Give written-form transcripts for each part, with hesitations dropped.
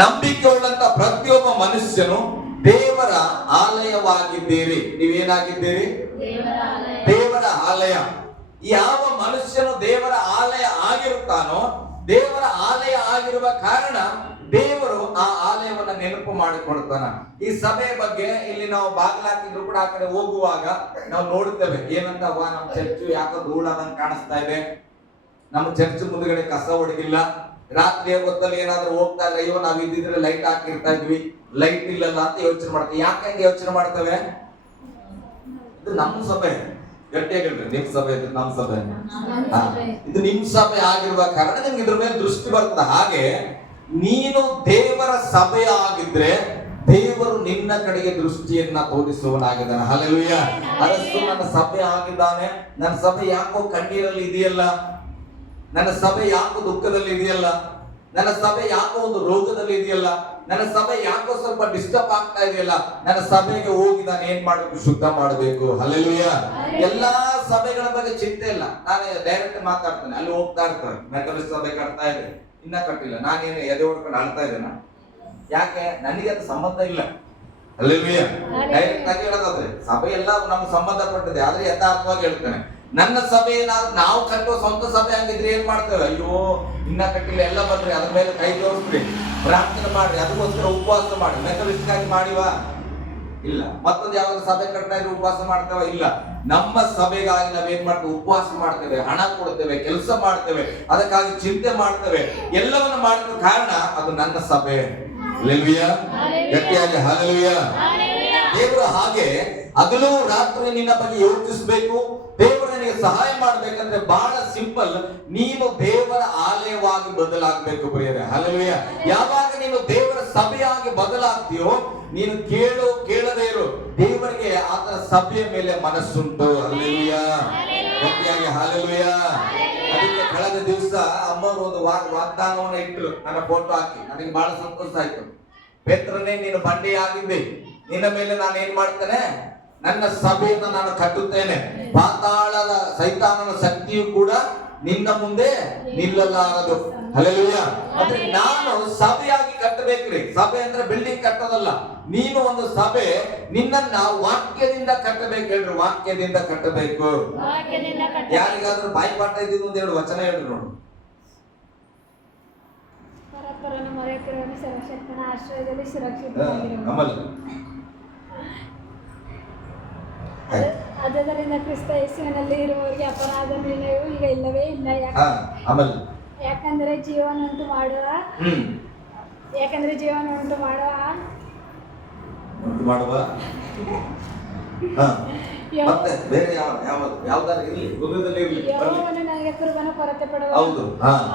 ನಂಬಿಕೆ ಉಳ್ಳಂತ ಪ್ರತಿಯೊಬ್ಬ ಮನುಷ್ಯನು ದೇವರ ಆಲಯವಾಗಿದ್ದೀರಿ. ನೀವೇನಾಗಿದ್ದೀರಿ? ದೇವರ ಆಲಯ. ಯಾವ ಮನುಷ್ಯನು ದೇವರ ಆಲಯ ಆಗಿರುತ್ತಾನೋ, ದೇವರ ಆಲಯ ಆಗಿರುವ ಕಾರಣ ದೇವರು ಆ ಆಲಯವನ್ನ ನೆನಪು ಮಾಡಿಕೊಡ್ತಾನ. ಈ ಸಭೆ ಬಗ್ಗೆ ಇಲ್ಲಿ ನಾವು ಬಾಗಿಲಾಕಿದ್ರು ಕೂಡ ಆ ಕಡೆ ಹೋಗುವಾಗ ನಾವು ನೋಡುತ್ತೇವೆ ಏನಂತ, ನಮ್ಮ ಚರ್ಚ್ ಯಾಕೋ ಧೂಳದಂಗ್ ಕಾಣಿಸ್ತಾ ಇದೆ, ನಮ್ಮ ಚರ್ಚ್ ಮುಂದ್ಗಡೆ ಕಸ ಹೊಡೆದಿಲ್ಲ, ರಾತ್ರಿಯ ಹೊತ್ತಲ್ಲಿ ಏನಾದ್ರೂ ಹೋಗ್ತಾ ಇಲ್ಲ, ಅಯ್ಯೋ ನಾವ್ ಇದ್ದಿದ್ರೆ ಲೈಟ್ ಹಾಕಿರ್ತಾ ಇದ್ವಿ, ಲೈಟ್ ಇಲ್ಲಲ್ಲ ಅಂತ ಯೋಚನೆ ಮಾಡ್ತೇವೆ. ಯಾಕೆ ಯೋಚನೆ ಮಾಡ್ತೇವೆ? ಇದು ನಮ್ಮ ಸಭೆ, ಗಟ್ಟಿಯಾಗಿ ನಿಮ್ ಸಭೆ, ಇದು ನಮ್ಮ ಸಭೆ, ಇದು ನಿಮ್ ಸಭೆ ಆಗಿರುವ ಕಾರಣ ನಿಮ್ಗೆ ಇದ್ರ ಮೇಲೆ ದೃಷ್ಟಿ ಬರ್ತದೆ. ಹಾಗೆ ನೀನು ದೇವರ ಸಭೆ ಆಗಿದ್ರೆ ದೇವರು ನಿನ್ನ ಕಡೆಗೆ ದೃಷ್ಟಿಯನ್ನ ತೋರಿಸುವನಾಗಿದ್ದಾನೆ. ಹಲ್ಲೆಲೂಯ. ಅದಷ್ಟು ನನ್ನ ಸಭೆ ಆಗಿದ್ದಾನೆ, ನನ್ನ ಸಭೆ ಯಾಕೋ ಕಣ್ಣೀರಲ್ಲಿ ಇದೆಯಲ್ಲ, ನನ್ನ ಸಭೆ ಯಾಕೋ ದುಃಖದಲ್ಲಿ ಇದೆಯಲ್ಲ, ನನ್ನ ಸಭೆ ಯಾಕೋ ಒಂದು ರೋಗದಲ್ಲಿ ಇದೆಯಲ್ಲ, ನನ್ನ ಸಭೆ ಯಾಕೋ ಸ್ವಲ್ಪ ಡಿಸ್ಟರ್ಬ್ ಆಗ್ತಾ ಇದೆಯಲ್ಲ, ನನ್ನ ಸಭೆಗೆ ಹೋಗಿ ನಾನು ಏನ್ ಮಾಡಬೇಕು? ಶುದ್ಧ ಮಾಡಬೇಕು. ಹಲ್ಲೆಲೂಯ. ಎಲ್ಲಾ ಸಭೆಗಳ ಬಗ್ಗೆ ಚಿಂತೆ ಇಲ್ಲ, ನಾನು ಡೈರೆಕ್ಟ್ ಮಾತಾಡ್ತೇನೆ. ಅಲ್ಲಿ ಹೋಗ್ತಾ ಇರ್ತಾರೆ, ಮೆಥಡಿಸ್ಟ್ ಸಭೆ ಕಟ್ತಾ ಇದೆ, ಇನ್ನ ಕಟ್ಟಿಲ್ಲ, ನಾನೇನು ಎದೆ ಹೊಡ್ಕೊಂಡು ಅಳ್ತಾ ಇದ್ದೇನ? ಯಾಕೆ? ನನಗೆ ಅದು ಸಂಬಂಧ ಇಲ್ಲ. ಹಲ್ಲೆಲೂಯ. ಡೈರೆಕ್ಟ್ ಆಗಿ ಹೇಳೋದಾದ್ರೆ ಸಭೆ ಎಲ್ಲ ನಮ್ಗೆ ಸಂಬಂಧಪಟ್ಟಿದೆ, ಆದ್ರೆ ಯಥಾರ್ಥವಾಗಿ ಹೇಳ್ತೇನೆ. ನನ್ನ ಸಭೆ ನಾವು ಕಟ್ಟುವ ಸ್ವಂತ ಸಭೆ ಆಗಿದ್ರೆ ಏನ್ ಮಾಡ್ತೇವೆ? ಅಯ್ಯೋ ಇನ್ನ ಕಟ್ಟಿಲ್ಲ, ಎಲ್ಲ ಬರ್ರಿ, ಅದ್ರ ಮೇಲೆ ಕೈ ತೋರಿಸ್ರಿ, ಪ್ರಾರ್ಥನೆ ಮಾಡ್ರಿ, ಅದಕ್ಕೋಸ್ಕರ ಉಪವಾಸ ಮಾಡಿ. ಮೆಥಡಿಸ್ಟ್ ಆಗಿ ಮಾಡಿವಾ? ಇಲ್ಲ. ಮತ್ತೊಂದು ಯಾವ್ದು ಸಭೆ ಕಟ್ತಾ ಇದ್ರೆ ಉಪವಾಸ ಮಾಡ್ತೇವೆ? ಇಲ್ಲ. ನಮ್ಮ ಸಭೆಗಾಗಿ ನಾವೇನ್ ಮಾಡ್ತೇವೆ? ಉಪವಾಸ ಮಾಡ್ತೇವೆ, ಹಣ ಕೊಡ್ತೇವೆ, ಕೆಲಸ ಮಾಡ್ತೇವೆ, ಅದಕ್ಕಾಗಿ ಚಿಂತೆ ಮಾಡ್ತೇವೆ, ಎಲ್ಲವನ್ನ ಮಾಡಿದ ಕಾರಣ ಅದು ನನ್ನ ಸಭೆ. ಹಲ್ಲೆಲೂಯ. ಗಟ್ಟಿಯಾಗಿ ಹಲ್ಲೆಲೂಯ. ದೇವರು ಹಾಗೆ ಹಗಲು ರಾತ್ರಿ ನಿನ್ನ ಬಗ್ಗೆ ಯೋಚಿಸಬೇಕು. ದೇವರು ನಿನಗೆ ಸಹಾಯ ಮಾಡ್ಬೇಕಂದ್ರೆ ಬಹಳ ಸಿಂಪಲ್, ನೀನು ದೇವರ ಆಲಯವಾಗಿ ಬದಲಾಗಬೇಕು ಪ್ರಿಯರೇ. ಹಲ್ಲೆಲೂಯ. ಯಾವಾಗ ನೀನು ದೇವರ ಸಭೆಯಾಗಿ ಬದಲಾಗ್ತೀಯೋ, ನೀನು ಕೇಳದೇ ಇರು, ದೇವರಿಗೆ ಆತನ ಸಭೆಯ ಮೇಲೆ ಮನಸ್ಸುಂಟು. ಹಲ್ಲೆಲೂಯ. ಗಟ್ಟಿಯಾಗಿ ಹಲ್ಲೆಲೂಯ. ಅದಕ್ಕೆ ಕಳೆದ ದಿವಸ ಅಮ್ಮವರು ಒಂದು ವಾಗ್ದಾನವನ್ನ ಇಟ್ಟರು, ನನ್ನ ಫೋಟೋ ಹಾಕಿ. ನನಗೆ ಬಹಳ ಸಂತೋಷ ಆಯ್ತು. ಪೇತ್ರನೇ, ನೀನು ಬಂಡೆ ಆಗಿದ್ದೆ, ನಿನ್ನ ಮೇಲೆ ನಾನು ಏನ್ ಮಾಡ್ತೇನೆ? ನನ್ನ ಸಭೆಯನ್ನು ನಾನು ಕಟ್ಟುತ್ತೇನೆ, ಪಾತಾಳದ ಸೈತಾನನ ಶಕ್ತಿಯು ಕೂಡ ನಿನ್ನ ಮುಂದೆ ನಿಲ್ಲಲಾರದು. ಹಲ್ಲೆಲೂಯ. ಅಂದ್ರೆ ನಾನು ಸಭೆಯಾಗಿ ಕಟ್ಟಬೇಕ್ರಿ. ಸಭೆ ಅಂದ್ರೆ ಬಿಲ್ಡಿಂಗ್ ಕಟ್ಟೋದಲ್ಲ. ನೀನು ಒಂದು ಸಭೆ, ನಿನ್ನನ್ನ ವಾಕ್ಯದಿಂದ ಕಟ್ಟಬೇಕು. ಹೇಳ್ರಿ, ವಾಕ್ಯದಿಂದ ಕಟ್ಟಬೇಕು. ಯಾರಿಗಾದ್ರೂ ಬಾಯಿಪಾಠ ಇದ್ದಿದ್ದು ಒಂದು ಎರಡು ವಚನ ಹೇಳ್ರಿ ನೋಡು. ಆದ್ದರಿಂದ ಕ್ರಿಸ್ತ ಯೇಸುವಿನಲ್ಲಿ ಇರುವವರಿಗೆ ಅಪರಾಧ ನಿರ್ಣಯವು ಈಗ ಇಲ್ಲವೇ ಇಲ್ಲ. ಯಾಕಂದ್ರೆ ಜೀವನ ಉಂಟು ಮಾಡುವ ಯೆಹೋವನು ನನಗೆ ಕೃಪೆಯನ್ನು ಕೊರತೆ ಪಡುವನು,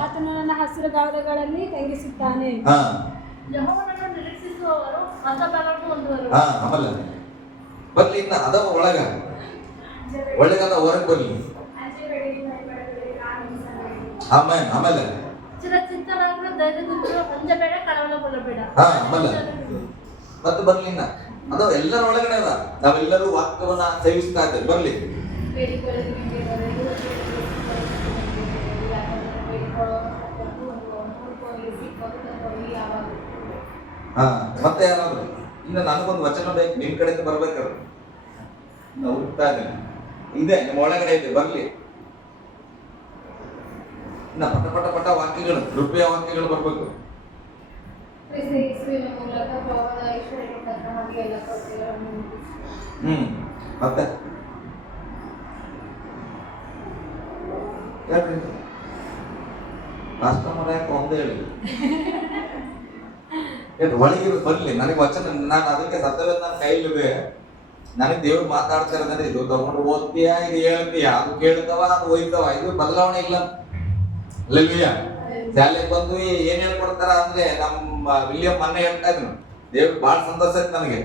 ಆತನು ನನ್ನ ಹಸಿರು ಗಾವಲುಗಳಲ್ಲಿ ತಂಗಿಸುತ್ತಾನೆ. ಯೆಹೋವನನ್ನು ನಿರೀಕ್ಷಿಸುವವರು ಹತಬಲವನ್ನು ಹೊಂದುವರು. ಬರ್ಲಿ, ಇನ್ನ ಅದವ ಒಳಗದ ಹೊರಗೆ ಬರ್ಲಿ. ಆಮೇಲೆ ಆಮೇಲೆ ಚಿರಚಿತ್ತರಾಗಲು ಧೈರ್ಯದಿಂದಲೂ ಅಂಜಬೇಡ, ಕಳವಳಗೊಳ್ಳಬೇಡ. ಆಮೇಲೆ ಮತ್ತೆ ಬರ್ಲಿ, ಇನ್ನ ಅದು ಎಲ್ಲರ ಒಳಗಡೆ ಅದ. ನಾವೆಲ್ಲರೂ ವಾಕ್ಯವನ್ನ ಸೇವಿಸ್ತಾ ಇದ್ದೇವೆ. ಬರ್ಲಿ. ಮತ್ತೆ ಯಾರಾದ್ರು ಇನ್ನು ನನಗೊಂದು ವಚನ ಬೇಕು, ನಿಮ್ ಕಡೆಯಿಂದ ಬರ್ಬೇಕಾದ್ರೆ ನಾವು ಹುಡುಕ್ತಾ ಇದ್ದೇನೆ. ಇದೆ ನಿಮ್ಮ ಒಳಗಡೆ ಇದೆ, ಬರ್ಲಿ. ಇನ್ನ ಪಟ ಪಟ ವಾಕ್ಯಗಳು, ಕೃಪೆಯ ವಾಕ್ಯಗಳು ಬರ್ಬೇಕು. ಮತ್ತೆ ಹೇಳ್ರಿ, ರಾಷ್ಟ್ರ ಯಾಕೆ ಒಂದೇ ಹೇಳಿ ಒಳಗಿರೋ ಬರ್ಲಿ. ನನಗೆ ವಚನ, ನಾನು ಅದಕ್ಕೆ ಸತ್ಯವೇದ ನನ್ನ ಕೈಲಿದೆ. ನನಗೆ ದೇವ್ರು ಮಾತಾಡ್ತಾ ಇರೋದ್ರೆ ಇದು ತಗೊಂಡು ಓದ್ತೀಯ, ಇದು ಹೇಳ್ತೀಯ, ಅದು ಕೇಳ್ತವ, ಅದು ಒಯ್ತವ, ಇದು ಬದಲಾವಣೆ ಇಲ್ಲ. ಅಲ್ಲಲ್ವಿಯ. ಶಾಲೆಗೆ ಬಂದು ಏನ್ ಹೇಳ್ಕೊಡ್ತಾರ ಅಂದ್ರೆ, ನಮ್ಮ ವಿಲಿಯಂ ಮೊನ್ನೆ ಹೇಳ್ತಾ ಇದ್ರು, ದೇವ್ರು ಬಹಳ ಸಂತೋಷ ಆಯ್ತು ನನಗೆ.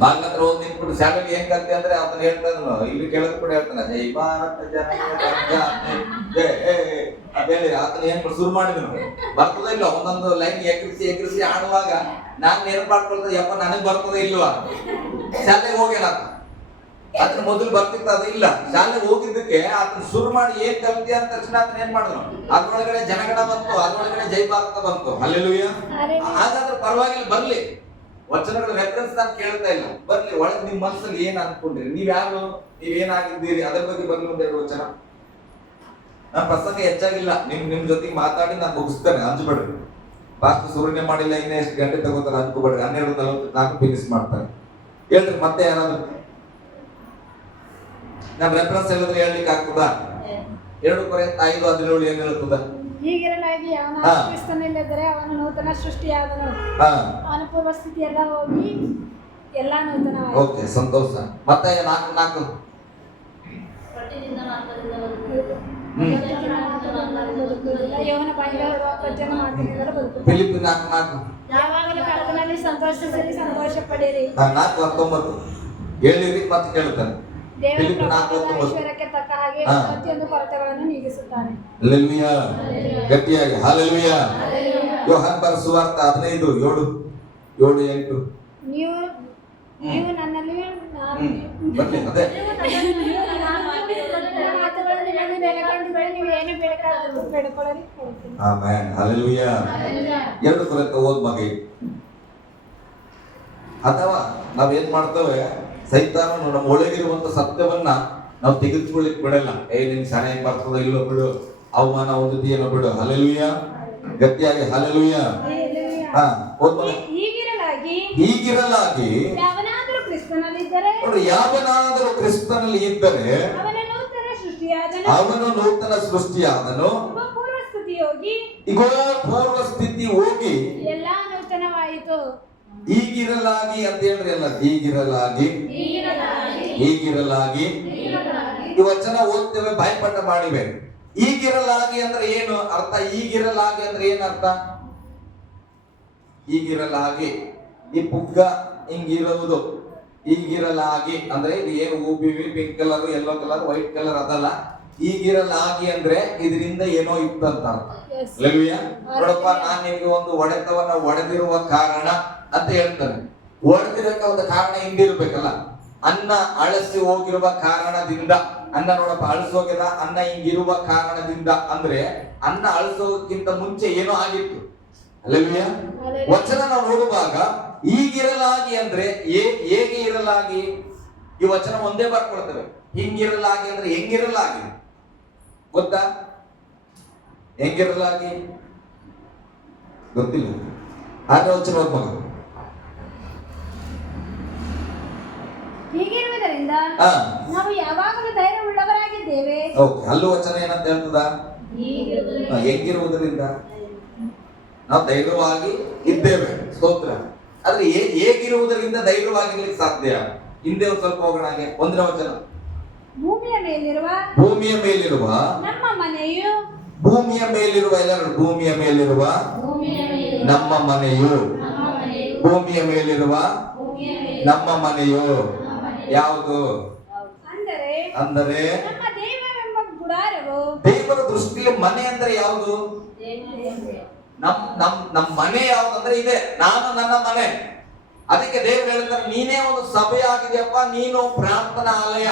ಬಾಗ್ಲ ಹತ್ರ ಹೋಗಿ ನಿಂತ್ಬಿಟ್ಟು ಶಾಲೆಗೆ ಏನ್ ಕಲ್ತಿ ಅಂದ್ರೆ ಅದನ್ನ ಹೇಳ್ತಾ ಇದ್ರು. ಇಲ್ಲಿ ಕೇಳೋದು ಕೂಡ ಹೇಳ್ತಾನೆ, ಜೈ ಭಾರತ ಅದೇಳಿ ಆತನ ಏನ್ ಶುರು ಮಾಡಿದ್ರು. ಬರ್ತದ ಇಲ್ಲ ಒಂದೊಂದು ಲೈನ್ ಎಕರಿಸಿ ಆಡುವಾಗ ನಾನ್ ನೆನಪು ಮಾಡ್ಕೊಳ್ತದೆ, ಯಪ್ಪ ನನಗ್ ಬರ್ತದೆ ಇಲ್ವಾ? ಶಾಲೆಗೆ ಹೋಗ್ಯಾನ ಆತನ ಮೊದಲು ಬರ್ತಿತ್ತು ಅದು ಇಲ್ಲ. ಶಾಲೆಗೆ ಹೋಗಿದ್ದಕ್ಕೆ ಆತನ ಶುರು ಮಾಡಿ ಏನ್ ಕಲ್ತಿ ಅಂದ ತಕ್ಷಣ ಆತನ ಏನ್ ಮಾಡಿದ್ರು, ಅದ್ರೊಳಗಡೆ ಜನಗಣ ಬಂತು, ಅದ್ರೊಳಗಡೆ ಜೈ ಭಾರತ ಬಂತು. ಹಲ್ಲೆಲೂಯಾ. ಹಾಗಾದ್ರೆ ಪರವಾಗಿಲ್ಲ, ಬರ್ಲಿ. ವಚನಗಳ ರೆಫರೆನ್ಸ್ ನಾನು ಕೇಳ್ತಾ ಇಲ್ಲ, ಬರ್ಲಿ. ಒಳಗೆ ನಿಮ್ ಮನಸ್ಸಲ್ಲಿ ಏನ್ ಅನ್ಕೊಂಡ್ರಿ, ನೀವ್ಯಾರು, ನೀವೇನಾಗಿದ್ದೀರಿ, ಅದ್ರ ಬಗ್ಗೆ ಬರ್ಲಿ ಒಂದೆರಡು ವಚನ. ನಾನು ಪ್ರಸಂಗ ಹೆಚ್ಚಾಗಿಲ್ಲ, ನಿಮ್ ಜೊತೆಗೆ ಮಾತಾಡಿ ನಾನು ಮುಗಿಸ್ತೇನೆ, ಹಂಚ್ಬೇಡ್ರಿ. ಪಾಸ್ಟ್ ಸುರುಣೆ ಮಾಡಿಲ್ಲ, ಇನ್ನೂ ಎಷ್ಟು ಗಂಟೆ ತಗೋತಾರೆ ಹಂಚ್ಕೋಬೇಡ್ರಿ. 12:44 ಫಿನಿಶ್ ಮಾಡ್ತಾರೆ. ಹೇಳ್ರಿ ಮತ್ತೆ ಯಾರಾದ್ರು ನಾನು ರೆಫರೆನ್ಸ್ ಹೇಳಿದ್ರೆ ಹೇಳ್ಲಿಕ್ಕೆ ಆಗ್ತದಾ? 2 ಕೊರಿಂಥ 5:17 ಏನ್ ಹೇಳ್ತದ? ಹೀಗಿರಲಾಗಿ ಅವನ ಕ್ರಿಸ್ತನಲ್ಲಿದ್ದರೆ ಅವನು ನೂತನ ಸೃಷ್ಟಿಯಾದನು, ಅವನ ಪೂರ್ವ ಸ್ಥಿತಿ ಎಲ್ಲ ಹೋಗಿ ಎಲ್ಲ ನೂತನವಾಯಿತು. ಓಕೆ, ಸಂತೋಷ. ಮತ್ತೆ 4:4 ಪಟ್ಟಿನಿಂದ ಮಾರ್ಗದಿಂದ ಯೆಹೋವನ ಬಾಯಿಂದ ಹೊರಡುವ ಪ್ರತಿಯೊಂದು ಮಾತಿನಿಂದಲೂ ಬದುಕು. ಫಿಲಿಪ್ಪಿ 4:4 ಯಾವಾಗಲೂ ಕರ್ತನಲ್ಲಿ ಸಂತೋಷಿಸಿರಿ, ಸಂತೋಷ ಪಡಿರಿ. 4:19 ಹೇಳಿರಿ ಮತ್ತೆ ಕೇಳ್ತಾನೆ. ದೇವರ ಫಿಲಿಪ್ಪಿ ಪ್ರಭಾವದ 4:19 ಐಶ್ವರ್ಯಕ್ಕೆ ತಕ್ಕ ಹಾಗೆ ಪ್ರತಿಯೊಂದು ಕೊರತೆಗಳನ್ನು ನೀಗಿಸುತ್ತಾನೆ. ಹಲ್ಲೆಲೂಯಾ. ಗಟ್ಟಿಯಾಗಿ ಹಲ್ಲೆಲೂಯಾ. ಯೋಹಾನ ಬರೆದ ಸುವಾರ್ತೆ 15:7-8 ನೀವು ನನ್ನಲ್ಲಿ ಬರ್ಲಿ ಅದೇ ಮಾತುಗಳನ್ನು ನಿಮ್ಮಲ್ಲಿ ನೆಲೆಗೊಂಡಿದ್ದರೆ ನೀವು ಏನು ಬೇಕಾದರೂ ಬೇಡಿಕೊಳ್ಳಿರಿ, ಕೊಡುತ್ತೇನೆ. ಆಮೆನ್. ಹಲ್ಲೆಲೂಯಾ. 2 ಕೊರಿಂಥ ಓದ್ ಮಗ. ಅಥವಾ ನಾವೇನ್ ಮಾಡ್ತೇವೆ, ಸೈತಾನನು ನಮ್ಮ ಒಳಗಿರುವಂತ ಸತ್ಯವನ್ನ ನಾವು ತೆಗೆದುಕೊಳ್ಳಿಕ್ ಬಿಡಲ್ಲ. ನಿನ್ ಸಣ್ಣ ಹೆಂಗ್ ಬರ್ತದ ಇಲ್ಲೋ ಬಿಡು, ಅವಮಾನ ಹೊಂದಿದೆಯೇನೋ ಬಿಡು. ಹಲ್ಲೆಲೂಯಾ. ಗಟ್ಟಿಯಾಗಿ ಹಲ್ಲೆಲೂಯಾ. ಓದ್ ಮಗ. ಹೀಗಿರಲಾಗಿ ಯಾವನಾದರೂ ಕ್ರಿಸ್ತನಲ್ಲಿದ್ದರೆ ನೋಡ್ರಿ, ಯಾವನಾದರೂ ಕ್ರಿಸ್ತನಲ್ಲಿ ಇದ್ದರೆ ಅವನು ನೂತನ ಸೃಷ್ಟಿಯಾದನು, ಈಗ ಪೂರ್ವ ಸ್ಥಿತಿ ಹೋಗಿ ಎಲ್ಲ ನೂತನವಾಯಿತು. ಹೀಗಿರಲಾಗಿ ಅಂತ ಹೇಳ್ರಿ ಅಲ್ಲ, ಹೀಗಿರಲಾಗಿ. ಈ ವಚನ ಓದ್ತೇವೆ, ಬಾಯ್ಪಾಠ ಮಾಡಿವೆ. ಹೀಗಿರಲಾಗಿ ಅಂದ್ರೆ ಏನು ಅರ್ಥ? ಹೀಗಿರಲಾಗಿ ಅಂದ್ರೆ ಏನ್ ಅರ್ಥ? ಹೀಗಿರಲಾಗಿ, ಈ ಪುಗ್ಗ ಹಿಂಗಿರುವುದು. ಹೀಗಿರಲಾಗಿ ಅಂದ್ರೆ ಇದು ಏನು UBV pink colour, yellow colour, white colour ಅದಲ್ಲ. ಹೀಗಿರಲಾಗಿ ಅಂದ್ರೆ ಇದರಿಂದ ಏನೋ ಇತ್ತಂತ ಅರ್ಥ. ಹಲ್ಲೆಲೂಯಾ. ನೋಡಪ್ಪ, ನಾನು ನಿಮಗೆ ಒಂದು ಹೊಡೆತವನ್ನ ಹೊಡೆದಿರುವ ಕಾರಣ ಅಂತ ಹೇಳ್ತಾನೆ. ಹೊಡೆದಿರಕ್ಕೆ ಒಂದು ಕಾರಣ ಹಿಂದಿರ್ಬೇಕಲ್ಲ. ಅನ್ನ ಅಳಸಿ ಹೋಗಿರುವ ಕಾರಣದಿಂದ, ಅನ್ನ ನೋಡಪ್ಪ ಅಳಿಸೋಗಿದ, ಅನ್ನ ಹಿಂಗಿರುವ ಕಾರಣದಿಂದ ಅಂದ್ರೆ ಅನ್ನ ಅಳಿಸೋಕ್ಕಿಂತ ಮುಂಚೆ ಏನೋ ಆಗಿತ್ತು. ಹಲ್ಲೆಲೂಯಾ. ವಚನ ನಾವು ನೋಡುವಾಗ ಹೀಗಿರಲಾಗಿ ಅಂದ್ರೆ ಹೇಗೆ ಇರಲಾಗಿ, ಈ ವಚನ ಒಂದೇ ಬರ್ಕೊಳ್ತೇವೆ. ಹಿಂಗಿರಲಾಗಿ ಅಂದ್ರೆ ಹೆಂಗಿರಲಾಗಿ ಗೊತ್ತಾ? ಹೆಂಗಿರಲಾಗಿ ಗೊತ್ತಿಲ್ಲ. ಆದ್ರೆ ವಚನ ಮಗ. ಹೀಗಿರುವುದರಿಂದ ನಾವು ಯಾವಾಗಲೂ ಧೈರ್ಯವುಳ್ಳವರಾಗಿದ್ದೇವೆ. ಓಕೆ, ಅಲ್ಲೂ ವಚನ ಏನಂತ ಹೇಳ್ತದ? ಹೆಂಗಿರುವುದರಿಂದ ನಾವು ಧೈರ್ಯವಾಗಿ ಇದ್ದೇವೆ. ಸ್ತೋತ್ರ. ಆದ್ರೆ ಹೇಗಿರುವುದರಿಂದ ಧೈರ್ಯವಾಗಿರ್ಲಿಕ್ಕೆ ಸಾಧ್ಯ? ಹಿಂದೆ ಒಂದು ಸ್ವಲ್ಪ ಹೋಗೋಣ. ಹಾಗೆ 1ನೇ ವಚನ. ಭೂಮಿಯ ಮೇಲಿರುವ ನಮ್ಮ ಮನೆಯು, ಭೂಮಿಯ ಮೇಲಿರುವ ಎಲ್ಲರೂ, ಭೂಮಿಯ ಮೇಲಿರುವ ನಮ್ಮ ಮನೆಯು, ಭೂಮಿಯ ಮೇಲಿರುವ ನಮ್ಮ ಮನೆಯು ಯಾವುದು ಅಂದರೆ ನಮ್ಮ ದೇವರೆಂಬ ಗುಡಾರವು. ದೇವರ ದೃಷ್ಟಿಯಲ್ಲಿ ಮನೆ ಅಂದ್ರೆ ಯಾವುದು? ನಮ್ ಮನೆ ಯಾವ್ದಂದ್ರೆ ಇದೆ, ನಾನು ನನ್ನ ಮನೆ. ಅದಕ್ಕೆ ದೇವರು ಹೇಳ್ತಾರೆ, ನೀನೇ ಒಂದು ಸಭೆ ಆಗಿದೆಯಪ್ಪ, ನೀನು ಪ್ರಾರ್ಥನಾ ಆಲಯ.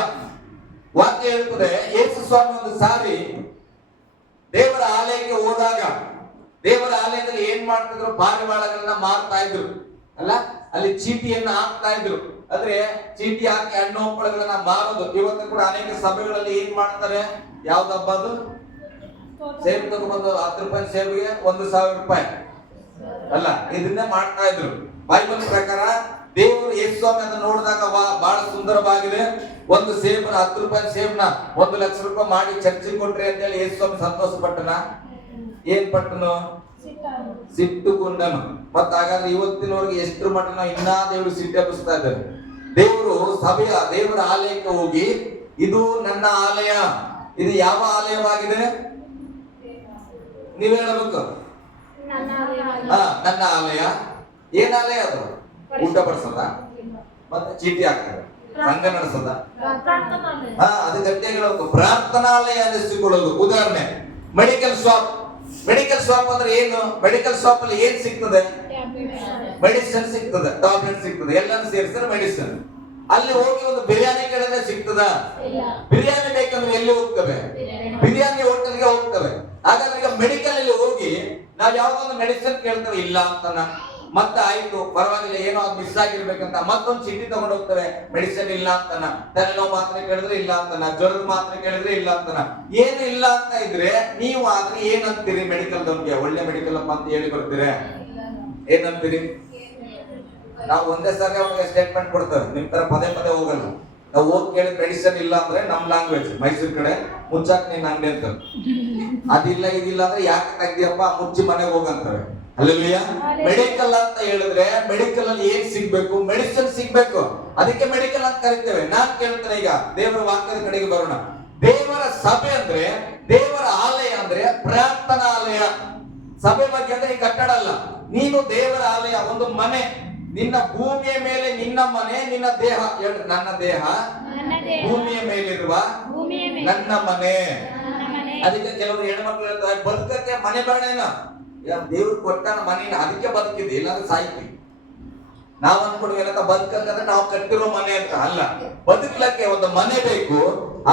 ವಾಕ್ಯ ಹೇಳ್ತದೆ, ಯೇಸು ಸ್ವಾಮಿ ಒಂದು ಸಾರಿ ದೇವರ ಆಲಯಕ್ಕೆ ಹೋದಾಗ, ದೇವರ ಆಲಯದಲ್ಲಿ ಏನ್ ಮಾಡ್ತಿದ್ರು? ಪಾರಿವಾಳಗಳನ್ನ ಮಾರ್ತಾ ಇದ್ರು ಅಲ್ಲ, ಅಲ್ಲಿ ಚೀಟಿಯನ್ನ ಹಾಕ್ತಾ ಇದ್ರು. ಅಂದ್ರೆ ಚೀಟಿ ಹಾಕಿ ಹಣ್ಣು ಹಂಪಳಗಳನ್ನ ಮಾರೋದು. ಇವತ್ತು ಕೂಡ ಅನೇಕ ಸಭೆಗಳಲ್ಲಿ ಏನ್ ಮಾಡ್ತಾರೆ? ಯಾವ್ದಪ್ಪ ಅದು? ಸೇಬು ತಗೊಂಡ್ಬಂದು 10 ರೂಪಾಯಿ ಸೇಬಿಗೆ 1,000 ರೂಪಾಯಿ ಅಲ್ಲ, ಇದನ್ನೇ ಮಾಡ್ತಾ ಇದ್ರು. ಬೈಬಲ್ ಪ್ರಕಾರ ದೇವರು ಯೇಸು ಸ್ವಾಮಿ ಅದನ್ನ ನೋಡಿದಾಗ, ಬಹಳ ಸುಂದರವಾಗಿದೆ, ಒಂದು ಸೇಬನ 10 ರೂಪಾಯಿ ಸೇಬನ 1 ಲಕ್ಷ ರೂಪಾಯಿ ಮಾಡಿ ಚರ್ಚಿಗೆ ಕೊಟ್ರಿ ಅಂತ ಹೇಳಿ ಯೇಸು ಸ್ವಾಮಿ ಸಂತೋಷ ಪಟ್ಟನ? ಏನ್ ಪಟ್ಟನು? ಸಿಟ್ಟುಕೊಂಡನು. ಮತ್ತ ಹಾಗಾದ್ರೆ ಇವತ್ತಿನವರೆಗೆ ಎಷ್ಟರ ಮಟ್ಟ ಇನ್ನ ದೇವರು ಸಿಟ್ಟು ಎಬ್ಬಿಸ್ತಾ ಇದ್ದಾರೆ. ದೇವರು ದೇವರ ಆಲಯಕ್ಕೆ ಹೋಗಿ, ಇದು ನನ್ನ ಆಲಯ. ಇದು ಯಾವ ಆಲಯವಾಗಿದೆ? ನೀವ್ ಹೇಳಬೇಕು. ನನ್ನ ಆಲಯ. ಏನ್ ಆಲಯ ಅದು? ಊಟ ಬಡಿಸೋದ, ಮತ್ತೆ ಚೀಟಿ ಹಾಕದ, ಸಂಘ ನಡೆಸೋದ? ಅದು ಗಟ್ಟಿಯಾಗಿ ಹೇಳಬೇಕು. ಪ್ರಾರ್ಥನಾಲಯ ಅನ್ನಿಸಿಕೊಳ್ಳೋದು. ಉದಾಹರಣೆ, ಮೆಡಿಕಲ್ ಶಾಪ್. ಮೆಡಿಕಲ್ ಶಾಪ್ ಅಂದ್ರೆ ಏನು? ಮೆಡಿಕಲ್ ಶಾಪ್ ಅಲ್ಲಿ ಏನ್ ಸಿಗ್ತದೆ? ಮೆಡಿಸಿನ್ ಸಿಗ್ತದೆ, ಟ್ಯಾಬ್ಲೆಟ್ ಸಿಗ್ತದೆ, ಎಲ್ಲಾನು ಸೇರಿಸಿದ್ರೆ ಮೆಡಿಸಿನ್. ಅಲ್ಲಿ ಹೋಗಿ ಒಂದು ಬಿರಿಯಾನಿ ಕೇಳಿದ್ರೆ ಸಿಗ್ತದ? ಇಲ್ಲ. ಬಿರಿಯಾನಿ ಬೇಕಂದ್ರೆ ಎಲ್ಲಿ ಹೋಗ್ತವೆ? ಬಿರಿಯಾನಿ ಹೋಟೆಲ್ಗೆ ಹೋಗ್ತವೆ. ಹಾಗಾದ್ರೆ ಈಗ ಮೆಡಿಕಲ್ ಅಲ್ಲಿ ಹೋಗಿ ನಾವು ಯಾವ್ದೊಂದು ಮೆಡಿಸಿನ್ ಕೇಳ್ತೇವೆ, ಇಲ್ಲ ಅಂತಾನ. ಮತ್ತೆ ಆಯ್ತು ಪರವಾಗಿಲ್ಲ, ಏನೋ ಅದು ಮಿಸ್ ಆಗಿರ್ಬೇಕಂತ ಮತ್ತೊಂದು ಚೀಟಿ ತಗೊಂಡು ಹೋಗ್ತೇವೆ, ಮೆಡಿಸಿನ್ ಇಲ್ಲ ಅಂತಾನ. ತಲೆನೋವು ಮಾತ್ರೆ ಕೇಳಿದ್ರೆ ಇಲ್ಲ ಅಂತಾನ, ಜ್ವರದ ಮಾತ್ರೆ ಕೇಳಿದ್ರೆ ಇಲ್ಲ ಅಂತಾನ. ಏನು ಇಲ್ಲ ಅಂತ ಇದ್ರೆ ನೀವು ಆದ್ರೆ ಏನಂತೀರಿ? ಮೆಡಿಕಲ್ ದವ್ರಿಗೆ ಒಳ್ಳೆ ಮೆಡಿಕಲ್ ಅಪ್ಪ ಅಂತ ಹೇಳಿ ಬರ್ತೀರ, ಏನಂತೀರಿ? ನಾವು ಒಂದೇ ಸಾರಿ ಅವ್ರಿಗೆ ಸ್ಟೇಟ್ಮೆಂಟ್ ಕೊಡ್ತೇವೆ, ನಿಮ್ ತರ ಪದೇ ಪದೇ ಹೋಗಲ್ಲ. ನಾವು ಹೋಗಿ ಕೇಳಿದ ಮೆಡಿಸಿನ್ ಇಲ್ಲ ಅಂದ್ರೆ ನಮ್ ಲ್ಯಾಂಗ್ವೇಜ್ ಮೈಸೂರು ಕಡೆ ಮುಚ್ಚಾಕ್ ನೀನ್ ಅಂಗಡಿ ಅಂತ, ಅದಿಲ್ಲ ಇದಿಲ್ಲ ಅಂದ್ರೆ ಯಾಕೆ ತೆಗ್ದಿಯಪ್ಪ, ಮುಚ್ಚಿ ಮನೆಗೆ ಹೋಗಂತಾರೆ. ಅಲ್ಲಲ್ವಿಯ ಮೆಡಿಕಲ್ ಅಂತ ಹೇಳಿದ್ರೆ ಮೆಡಿಕಲ್ ಅಲ್ಲಿ ಏನ್ ಸಿಗ್ಬೇಕು? ಮೆಡಿಸಿನ್ ಸಿಗ್ಬೇಕು. ಅದಕ್ಕೆ ಮೆಡಿಕಲ್ ಅಂತ ಕರಿತೇವೆ. ನಾನ್ ಕೇಳ್ತೇನೆ, ಈಗ ದೇವರ ವಾಕ್ಯದ ಕಡೆಗೆ ಬರೋಣ. ದೇವರ ಸಭೆ ಅಂದ್ರೆ, ದೇವರ ಆಲಯ ಅಂದ್ರೆ ಪ್ರಾರ್ಥನಾಲಯ. ಸಭೆ ಬಗ್ಗೆ ಅಂದ್ರೆ ಈ ಕಟ್ಟಡ ಅಲ್ಲ, ನೀನು ದೇವರ ಆಲಯ, ಒಂದು ಮನೆ. ನಿನ್ನ ಭೂಮಿಯ ಮೇಲೆ ನಿನ್ನ ಮನೆ, ನಿನ್ನ ದೇಹ. ಹೇಳ್ರಿ, ನನ್ನ ದೇಹ ಭೂಮಿಯ ಮೇಲಿರುವ ನನ್ನ ಮನೆ. ಅದಕ್ಕೆ ಕೆಲವರು ಹೆಣ್ಮಕ್ಳು ಹೇಳ್ತಾರೆ, ಬದುಕಕ್ಕೆ ಮನೆ ಬೇಡೇನ, ದೇವ್ರು ಕೊಟ್ಟಾನ ಮನೇನ, ಅದಕ್ಕೆ ಬದುಕಿದೆ, ಇಲ್ಲಾಂದ್ರೆ ಸಾಯ್ತಿ. ನಾವ್ ಅನ್ಕೊಡ್ಬೇಕಂತ ಬದುಕಂದ್ರೆ ನಾವು ಕಟ್ಟಿರೋ ಮನೆ ಅಂತ ಅಲ್ಲ. ಬದುಕಲಕ್ಕೆ ಒಂದು ಮನೆ ಬೇಕು.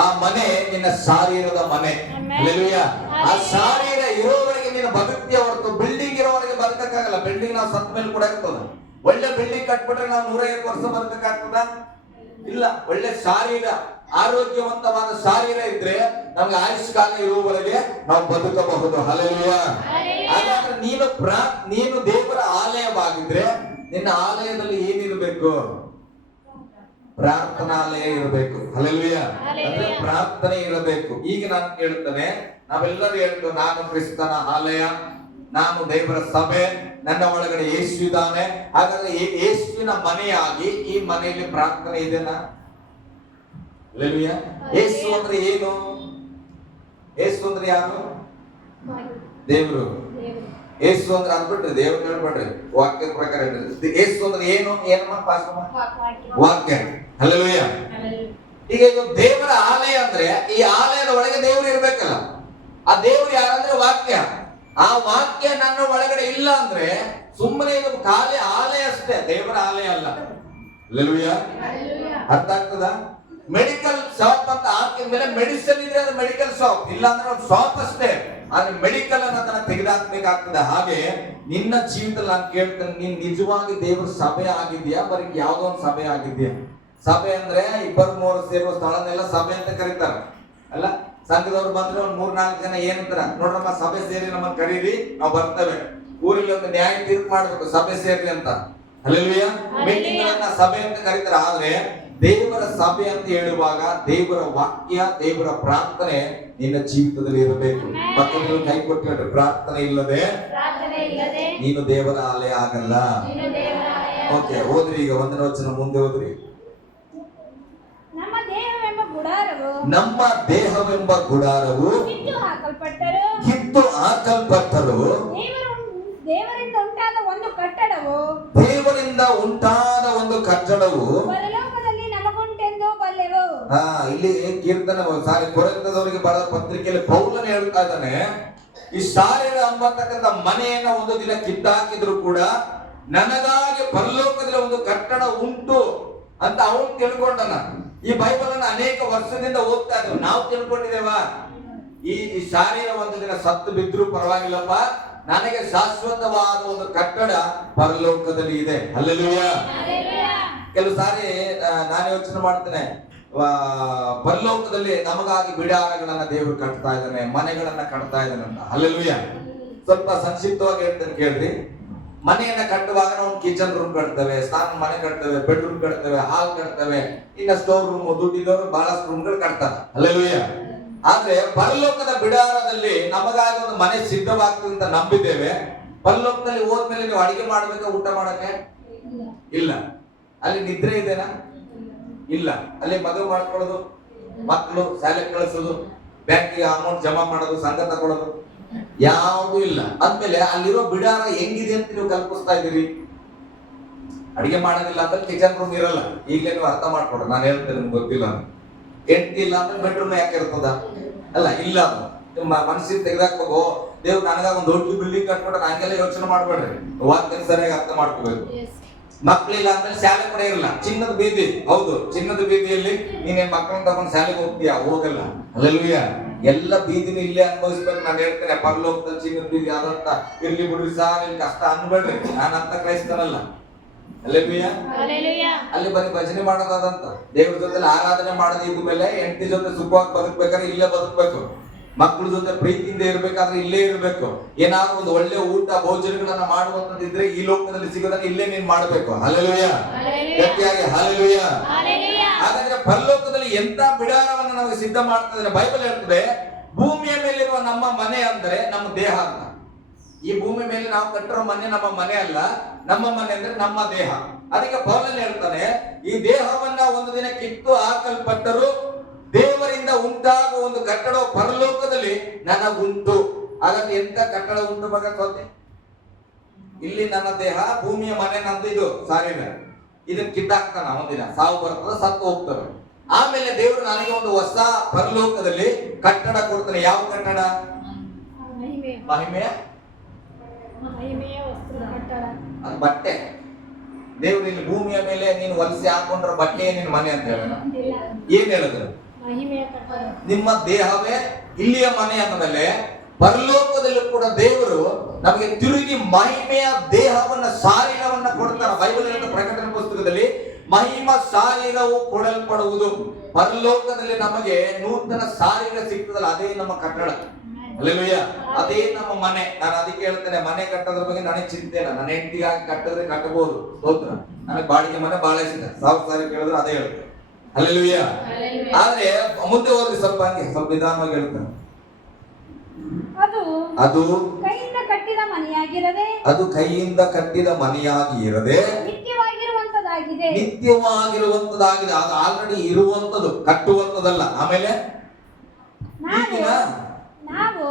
ಆ ಮನೆ ನಿನ್ನ ಶಾರೀರದ ಮನೆ. ಆ ಶಾರೀರ ಇರೋವರೆಗೆ ನೀನು ಬದುಕ್ತಿಯ ಹೊರತು ಬಿಲ್ಡಿಂಗ್ ಇರೋವರೆಗೆ ಬದುಕಕ್ಕಾಗಲ್ಲ. ಬಿಲ್ಡಿಂಗ್ ನಾವು ಸತ್ತ ಮೇಲೆ ಕೂಡ ಇರ್ತದೆ. ಒಳ್ಳೆ ಬಿಲ್ಡಿಂಗ್ ಕಟ್ಬಿಟ್ರೆ ನಾವು 150 ವರ್ಷ ಬದುಕಕ್ಕಾಗ್ತದ? ಇಲ್ಲ. ಒಳ್ಳೆ ಶಾರೀರ, ಆರೋಗ್ಯವಂತವಾದ ಶಾರೀರ ಇದ್ರೆ ನಮ್ಗೆ ಆಯುಷ್ ಕಾಲ ಇರುವವರೆಗೆ ನಾವು ಬದುಕಬಹುದು. ಹಲ್ಲೆಲೂಯಾ. ಹಾಗಾದ್ರೆ ನೀನು ದೇವರ ಆಲಯವಾಗಿದ್ರೆ ನಿನ್ನ ಆಲಯದಲ್ಲಿ ಏನಿರಬೇಕು? ಪ್ರಾರ್ಥನಾಲಯ ಇರಬೇಕು. ಹಲ್ಲೆಲೂಯಾ. ಅಂದ್ರೆ ಪ್ರಾರ್ಥನೆ ಇರಬೇಕು. ಈಗ ನಾನು ಕೇಳ್ತೇನೆ, ನಾವೆಲ್ಲರೂ ಹೇಳ್ತೇವೆ, ನಾನು ಕ್ರಿಸ್ತನ ಆಲಯ, ನಾನು ದೇವರ ಸಭೆ, ನನ್ನ ಒಳಗಡೆ ಯೇಸು ಇದ್ದಾನೆ. ಹಾಗಾದ್ರೆ ಯೇಸುವಿನ ಮನೆಯಾಗಿ ಈ ಮನೆಯಲ್ಲಿ ಪ್ರಾರ್ಥನೆ ಇದೆನಾ? ಹಲ್ಲೆಲೂಯಾ. ಯೇಸು ಅಂದ್ರೆ ಏನು? ಯೇಸು ಅಂದ್ರೆ ಯಾರು? ದೇವರು. ಯೇಸು ಅಂದ್ರೆ ಅಂದ್ಬಿಟ್ರಿ, ದೇವ್ರು ಹೇಳ್ಬೇಡ್ರಿ, ವಾಕ್ಯದ ಪ್ರಕಾರ ಯೇಸು ಅಂದ್ರೆ ಏನು? ಏನಮ್ಮ ಪಾಸ್ಟಮ್ಮ? ವಾಕ್ಯ. ಹಲ್ಲೆಲೂಯಾ. ಈಗ ಇದು ದೇವರ ಆಲಯ ಅಂದ್ರೆ ಈ ಆಲಯದ ಒಳಗೆ ದೇವರು ಇರ್ಬೇಕಲ್ಲ. ಆ ದೇವರು ಯಾರಂದ್ರೆ ವಾಕ್ಯ. ಆ ವಾಕ್ಯ ನನ್ನ ಒಳಗಡೆ ಇಲ್ಲ ಅಂದ್ರೆ ಸುಮ್ಮನೆ ಇದು ಖಾಲಿ ಆಲಯ ಅಷ್ಟೇ, ದೇವರ ಆಲಯ ಅಲ್ಲ. ಹಲ್ಲೆಲೂಯಾ. ಅರ್ಥ ಆಗ್ತದ? ಮೆಡಿಕಲ್ ಶಾಪ್ ಅಂತ ಹಾಕಿದ ಮೇಲೆ ಮೆಡಿಸಿನ್ ಇದ್ರೆ ಅದು ಮೆಡಿಕಲ್ ಶಾಪ್, ಇಲ್ಲ ಅಂದ್ರೆ ಒಂದು ಶಾಪ್ ಅಷ್ಟೇ. ಆದ್ರೆ ಮೆಡಿಕಲ್ ಅನ್ನೋದನ್ನ ತೆಗೆದಾಕ್ಬೇಕಾಗ್ತದೆ. ಹಾಗೆ ನಿನ್ನ ಜೀವಿತದಲ್ಲಿ ನಾನು ಕೇಳ್ತೇನೆ, ನೀನ್ ನಿಜವಾಗಿ ದೇವರ ಸಭೆ ಆಗಿದ್ಯಾ, ಬರೀ ಯಾವ್ದೋ ಒಂದು ಸಭೆ ಆಗಿದ್ಯಾ? ಸಭೆ ಅಂದ್ರೆ 2-3 ಸೇರುವ ಸ್ಥಳನೆಲ್ಲ ಸಭೆ ಅಂತ ಕರೀತಾರೆ ಅಲ್ಲ. ಸಂಘದವ್ರು ಬಂದ್ರೆ ಒಂದ್ 3-4 ಜನ ಏನಂತಾರ, ನೋಡ್ರಮ್ಮ ಸಭೆ ಸೇರಿ ನಮ್ಮನ್ನ ಕರೀರಿ, ನಾವು ಬರ್ತೇವೆ. ಊರಲ್ಲಿ ಒಂದು ನ್ಯಾಯ ತೀರ್ಪು ಮಾಡ್ಬೇಕು, ಸಭೆ ಸೇರಿ ಅಂತ. ಹಲ್ಲೆಲೂಯಾ. ಮೀಟಿಂಗ್ ಗಳನ್ನ ಸಭೆ ಅಂತ ಕರೀತಾರೆ. ಆದ್ರೆ ದೇವರ ಸಭೆ ಅಂತ ಹೇಳುವಾಗ ದೇವರ ವಾಕ್ಯ, ದೇವರ ಪ್ರಾರ್ಥನೆ ನಿನ್ನ ಜೀವಿತದಲ್ಲಿ ಇರಬೇಕು. ಪಕ್ಕದಲ್ಲಿ ಕೈ ಕೊಟ್ಟು ಹೇಳ್ರಿ, ಪ್ರಾರ್ಥನೆ ಇಲ್ಲದೆ ನೀನು ದೇವರ ಆಲಯ ಆಗಲ್ಲ. ಓಕೆ, ಓದ್ರಿ. ಈಗ 1ನೇ ವಚನ ಮುಂದೆ ಓದ್ರಿ. ನಮ್ಮ ದೇಹವೆಂಬ ಗುಡಾರವು ಕಿತ್ತು ಹಾಕಲ್ಪಟ್ಟರು, ದೇವರಿಂದ ಉಂಟಾದ ಒಂದು ಕಟ್ಟಡವು, ದೇವರಿಂದ ಉಂಟಾದ ಒಂದು ಕಟ್ಟಡವು ಪರಲೋಕದಲ್ಲಿ ನಮಗುಂಟೆಂದು ಬಲ್ಲೆವು. ಇಲ್ಲಿ ಕೀರ್ತನೆ ಕೊರಿಂಥದವರಿಗೆ ಬರೆದ ಪತ್ರಿಕೆಯಲ್ಲಿ ಪೌಲನು ಹೇಳ್ತಾ ಇದ್ದಾನೆ, ಈ ಶಾರೀರ ಅಂಬತಕ್ಕಂಥ ಮನೆಯನ್ನ ಒಂದು ದಿನ ಕಿತ್ತಾಕಿದ್ರು ಕೂಡ ನನಗಾಗಿ ಪರಲೋಕದಲ್ಲಿ ಒಂದು ಕಟ್ಟಡ ಉಂಟು ಅಂತ ಅವನು ತಿಳ್ಕೊಂಡನ. ಈ ಬೈಬಲ್ ಅನ್ನು ಅನೇಕ ವರ್ಷದಿಂದ ಓದ್ತಾ ಇದ್ರು. ನಾವು ತಿಳ್ಕೊಂಡಿದ್ದೇವ, ಈ ಶಾರೀರ ಒಂದು ದಿನ ಸತ್ತು ಬಿದ್ರು ಪರವಾಗಿಲ್ಲಪ್ಪ, ನನಗೆ ಶಾಶ್ವತವಾದ ಒಂದು ಕಟ್ಟಡ ಪರಲೋಕದಲ್ಲಿ ಇದೆ. ಹಲ್ಲೆಲೂಯಾ. ಕೆಲವು ಸಾರಿ ನಾನು ಯೋಚನೆ ಮಾಡ್ತೇನೆ, ಪರಲೋಕದಲ್ಲಿ ನಮಗಾಗಿ ಬಿಡಾರಗಳನ್ನ ದೇವರು ಕಟ್ತಾ ಇದ್ದಾನೆ, ಮನೆಗಳನ್ನ ಕಟ್ತಾ ಇದ್ದಾನೆ ಅಂತ. ಹಲ್ಲೆಲೂಯಾ. ಸ್ವಲ್ಪ ಸಂಕ್ಷಿಪ್ತವಾಗಿ ಹೇಳ್ತೇನೆ ಕೇಳ್ರಿ. ಮನೆಯನ್ನ ಕಟ್ಟುವಾಗ ನಾವು ಕಿಚನ್ ರೂಮ್ ಕಟ್ತೇವೆ, ಸ್ನಾನ ಮನೆ ಕಟ್ತೇವೆ, ಬೆಡ್ರೂಮ್ ಕಟ್ತೇವೆ, ಹಾಲ್ ಕಟ್ತೇವೆ, ಇನ್ನ ಸ್ಟೋರ್ ರೂಮ್, ದುಡ್ಡಿದವರು ಬಹಳಷ್ಟು ರೂಮ್ಗಳು ಕಟ್ತಾರೆ. ಹಲ್ಲೆಲೂಯಾ. ಆದ್ರೆ ಪರಲೋಕದ ಬಿಡಾರದಲ್ಲಿ ನಮಗಾಗಿ ಒಂದು ಮನೆ ಸಿದ್ಧವಾಗ್ತದೆ ಅಂತ ನಂಬಿದ್ದೇವೆ. ಪರಲೋಕದಲ್ಲಿ ಹೋದ್ಮೇಲೆ ನೀವು ಅಡಿಗೆ ಮಾಡ್ಬೇಕಾ, ಊಟ ಮಾಡಕ್ಕೆ? ಇಲ್ಲ. ಅಲ್ಲಿ ನಿದ್ರೆ ಇದೆನಾ? ಇಲ್ಲ. ಅಲ್ಲಿ ಮದುವೆ ಮಾಡ್ಕೊಳ್ಳೋದು, ಮಕ್ಕಳು ಶಾಲೆಗೆ ಕಳಿಸೋದು, ಬ್ಯಾಂಕಿಗೆ ಅಮೌಂಟ್ ಜಮಾ ಮಾಡೋದು, ಸಂಘ ತಗೊಳ್ಳೋದು ಯಾವುದು ಇಲ್ಲ. ಅಂದ್ಮೇಲೆ ಅಲ್ಲಿರೋ ಬಿಡಾರ ಹೆಂಗಿದೆ ಅಂತ ನೀವು ಕಲ್ಪಿಸ್ತಾ ಇದೀರಿ. ಅಡಿಗೆ ಮಾಡೋದಿಲ್ಲ ಅಂದ್ರೆ ಕಿಚನ್ ರೂಮ್ ಇರಲ್ಲ. ಈಗಲೇ ನೀವು ಅರ್ಥ ಮಾಡ್ಕೊಡ್ರಿ, ನಾನು ಹೇಳ್ತೇನೆ, ನಿಮ್ಗೆ ಗೊತ್ತಿಲ್ಲ. ಹೆಂಡತಿ ಇಲ್ಲ ಅಂದ್ರೆ ಬೆಡ್ರೂಮ್ ಯಾಕೆ ಇರ್ತದ? ಅಲ್ಲ, ಇಲ್ಲ. ಅದು ನಿಮ್ಮ ಮನಸ್ಸಿಗೆ ತೆಗೆದಾಕ್ಬೇಕು. ದೇವ್ರು ನನಗಾಗಿ ಒಂದು ದೊಡ್ಡ ಬಿಲ್ಡಿಂಗ್ ಕಟ್ಬಿಟ್ರೆ ಹಂಗೆಲ್ಲ ಯೋಚನೆ ಮಾಡ್ಬೇಡ್ರಿ. ವಾಕ್ಯ ಸರಿಯಾಗಿ ಅರ್ಥ ಮಾಡ್ಕೋಬೇಕು. ಮಕ್ಕಳಿಲ್ಲ ಅಂದ್ರೆ ಶಾಲೆ ಕೂಡ ಇರಲ್ಲ. ಚಿನ್ನದ ಬೀದಿ, ಹೌದು, ಚಿನ್ನದ ಬೀದಿಯಲ್ಲಿ ನೀನೇನ್ ಮಕ್ಕಳನ್ನ ತಗೊಂಡು ಶಾಲೆಗೆ ಹೋಗ್ತೀಯಾ? ಹೋಗಲ್ಲ. ಹಲ್ಲೆಲೂಯ. ಎಲ್ಲ ಬೀದಿನೂ ಇಲ್ಲೇ ಅನುಭವಿಸ್ಬೇಕು. ನಾನು ಹೇಳ್ತೇನೆ, ಪರಲೋಕದಲ್ಲಿ ಚಿನ್ನದ ಬೀದಿ ಆದಂತ ಇರ್ಲಿ ಬಿಡ್ರಿ ಸಾರ್, ಇಲ್ಲಿ ಕಷ್ಟ ಅನ್ಬೇಡ್ರಿ. ನಾನಂತ ಕ್ರೈಸ್ತನಲ್ಲ. ಹಲ್ಲೆಲೂಯ. ಅಲ್ಲಿ ಬರೀ ಭಜನೆ ಮಾಡೋದಾದಂತ ದೇವ್ರ ಜೊತೆ ಆರಾಧನೆ ಮಾಡದೇ ಇದ್ದ ಮೇಲೆ ಹೆಂಡತಿ ಜೊತೆ ಸುಖವಾಗಿ ಬದುಕ್ಬೇಕಾದ್ರೆ ಇಲ್ಲೇ ಬದುಕ್ಬೇಕು. ಮಕ್ಕಳ ಜೊತೆ ಪ್ರೀತಿಯಿಂದ ಇರ್ಬೇಕಾದ್ರೆ ಇಲ್ಲೇ ಇರ್ಬೇಕು. ಏನಾದ್ರು ಒಂದು ಒಳ್ಳೆ ಊಟ ಭೋಜನಗಳನ್ನ ಮಾಡುವಂತದಿದ್ರೆ ಈ ಲೋಕದಲ್ಲಿ ಸಿಗೋದನ್ನ ಇಲ್ಲೇ ನೀನ್ ಮಾಡ್ಬೇಕು. ಹಲ್ಲೆಲೂಯ. ಗಟ್ಟಿಯಾಗಿ ಹಲ್ಲೆಲೂಯ. ಹಾಗಾದ್ರೆ ಪರಲೋಕದಲ್ಲಿ ಎಂತ ಬಿಡಾರವನ್ನು ನಾವು ಸಿದ್ಧ ಮಾಡ್ತಾ ಬೈಬಲ್ ಹೇಳ್ತದೆ, ಭೂಮಿಯ ಮೇಲಿರುವ ನಮ್ಮ ಮನೆ ಅಂದ್ರೆ ನಮ್ಮ ದೇಹ ಅಂತ. ಈ ಭೂಮಿ ಮೇಲೆ ನಾವು ಕಟ್ಟಿರೋ ಮನೆ ನಮ್ಮ ಮನೆ ಅಲ್ಲ, ನಮ್ಮ ಮನೆ ಅಂದ್ರೆ ನಮ್ಮ ದೇಹ. ಅದಕ್ಕೆ ಪೌಲಲ್ಲಿ ಹೇಳ್ತಾನೆ, ಈ ದೇಹವನ್ನ ಒಂದು ದಿನ ಕಿತ್ತು ಹಾಕಲ್ಪಟ್ಟರು ದೇವರಿಂದ ಉಂಟಾಗುವ ಒಂದು ಕಟ್ಟಡ ಪರಲೋಕದಲ್ಲಿ ನನಗುಂಟು. ಹಾಗಾದ್ರೆ ಎಂತ ಕಟ್ಟಡ ಉಂಟು ಬಗ್ಗೆ? ಇಲ್ಲಿ ನನ್ನ ದೇಹ, ಭೂಮಿಯ ಮನೆ ನಂದು, ಇದು ಸಾರಿನ ಇದನ್ನ ಕಿತ್ತಾಕ್ತಾನ. ಒಂದಿನ ಸಾವು ಬರ್ತದೆ, ಸತ್ತು ಹೋಗ್ತಾರೆ. ಆಮೇಲೆ ದೇವರು ನನಗೆ ಒಂದು ಹೊಸ ಪರಲೋಕದಲ್ಲಿ ಕಟ್ಟಡ ಕೊಡ್ತಾನೆ. ಯಾವ ಕಟ್ಟಡ? ಮಹಿಮೆಯ ಅದು ಬಟ್ಟೆ. ದೇವ್ರು ಇಲ್ಲಿ ಭೂಮಿಯ ಮೇಲೆ ನೀನು ಹೊಲಿಸಿ ಹಾಕೊಂಡ್ರ ಬಟ್ಟೆ ನಿನ್ನ ಮನೆ ಅಂತ ಹೇಳ. ಏನ್ ಹೇಳಿದ್ರು? ನಿಮ್ಮ ದೇಹವೇ ಇಲ್ಲಿಯ ಮನೆ ಅನ್ನೋದಲ್ಲೇ ಪರಲೋಕದಲ್ಲೂ ಕೂಡ ದೇವರು ನಮಗೆ ತಿರುಗಿ ಮಹಿಮೆಯ ದೇಹವನ್ನ, ಶಾರೀರವನ್ನ ಕೊಡ್ತಾರ. ಬೈಬಲ್ ಹೇಳಿದ ಪ್ರಕಟಣೆ ಪುಸ್ತಕದಲ್ಲಿ ಮಹಿಮಾ ಶಾರೀರವು ಕೊಡಲ್ಪಡುವುದು. ಪರಲೋಕದಲ್ಲಿ ನಮಗೆ ನೂತನ ಶಾರೀರ ಸಿಗ್ತದಲ್ಲ, ಅದೇ ನಮ್ಮ ಕಟ್ಟಡ. ಹಲ್ಲೆಲೂಯ. ಅದೇ ನಮ್ಮ ಮನೆ. ನಾನು ಅದಕ್ಕೆ ಹೇಳ್ತೇನೆ, ಮನೆ ಕಟ್ಟೋದ್ರ ಬಗ್ಗೆ ನನಗೆ ಚಿಂತೆ ಇಲ್ಲ. ನನ್ನ ಹೆಂಡತಿಗಾಗಿ ಕಟ್ಟಿದ್ರೆ ಕಟ್ಟಬಹುದು, ಸ್ತೋತ್ರ. ನನಗೆ ಬಾಡಿಗೆ ಮನೆ ಬಹಳ ಇಷ್ಟ. ಸಾರಿ ಕೇಳಿದ್ರೆ ಅದೇ ಹೇಳ್ತೇನೆ. ಹಲ್ಲೆಲೂಯ. ಆದ್ರೆ ಮುಂದೆ ಹೋದ್ರೆ ಸ್ವಲ್ಪ ಹಂಗೆ ಸ್ವಲ್ಪ ನಿಧಾನವಾಗಿ ಹೇಳ್ತಾನೆ. ಅದು ಕೈಯಿಂದ ಕಟ್ಟಿದ ಮನೆಯಾಗಿರದೆ, ಅದು ಕೈಯಿಂದ ಕಟ್ಟಿದ ಮನೆಯಾಗಿ ಇರದೆ ನಿತ್ಯವಾಗಿರುವಂತದಾಗಿದೆ. ನಿತ್ಯವಾಗಿರುವಂತದಾಗಿದೆ. ಅದು ಆಲ್ರೆಡಿ ಇರುವಂತದ್ದು, ಕಟ್ಟುವಂತದಲ್ಲ. ಆಮೇಲೆ ನಾವು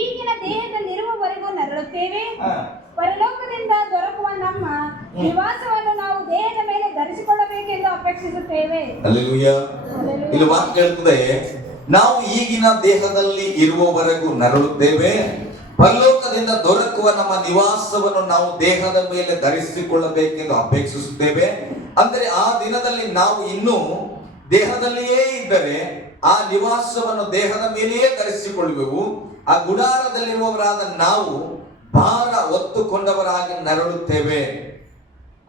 ಈಗಿನ ದೇಹದಲ್ಲಿರುವವರೆಗೂ ನರಳುತ್ತೇವೆ. ಪರಲೋಕದಿಂದ ದೊರಕುವ ನಮ್ಮ ನಿವಾಸವನ್ನು ನಾವು ದೇಹದ ಮೇಲೆ ಧರಿಸಿಕೊಳ್ಳಬೇಕೆಂದು ಅಪೇಕ್ಷಿಸುತ್ತೇವೆ. ಹಲ್ಲೆಲೂಯ. ಇಲ್ಲಿ ವಾಕ್ಯ ಹೇಳ್ತದೆ, ನಾವು ಈಗಿನ ದೇಹದಲ್ಲಿ ಇರುವವರೆಗೂ ನರಳುತ್ತೇವೆ, ಪರಲೋಕದಿಂದ ದೊರಕುವ ನಮ್ಮ ನಿವಾಸವನ್ನು ನಾವು ದೇಹದ ಮೇಲೆ ಧರಿಸಿಕೊಳ್ಳಬೇಕೆಂದು ಅಪೇಕ್ಷಿಸುತ್ತೇವೆ. ಅಂದರೆ ಆ ದಿನದಲ್ಲಿ ನಾವು ಇನ್ನೂ ದೇಹದಲ್ಲಿಯೇ ಇದ್ದರೆ ಆ ನಿವಾಸವನ್ನು ದೇಹದ ಮೇಲೆಯೇ ಧರಿಸಿಕೊಳ್ಳುವೆವು. ಆ ಗುಡಾರದಲ್ಲಿರುವವರಾದ ನಾವು ಭಾರ ಹೊತ್ತುಕೊಂಡವರಾಗಿ ನರಳುತ್ತೇವೆ.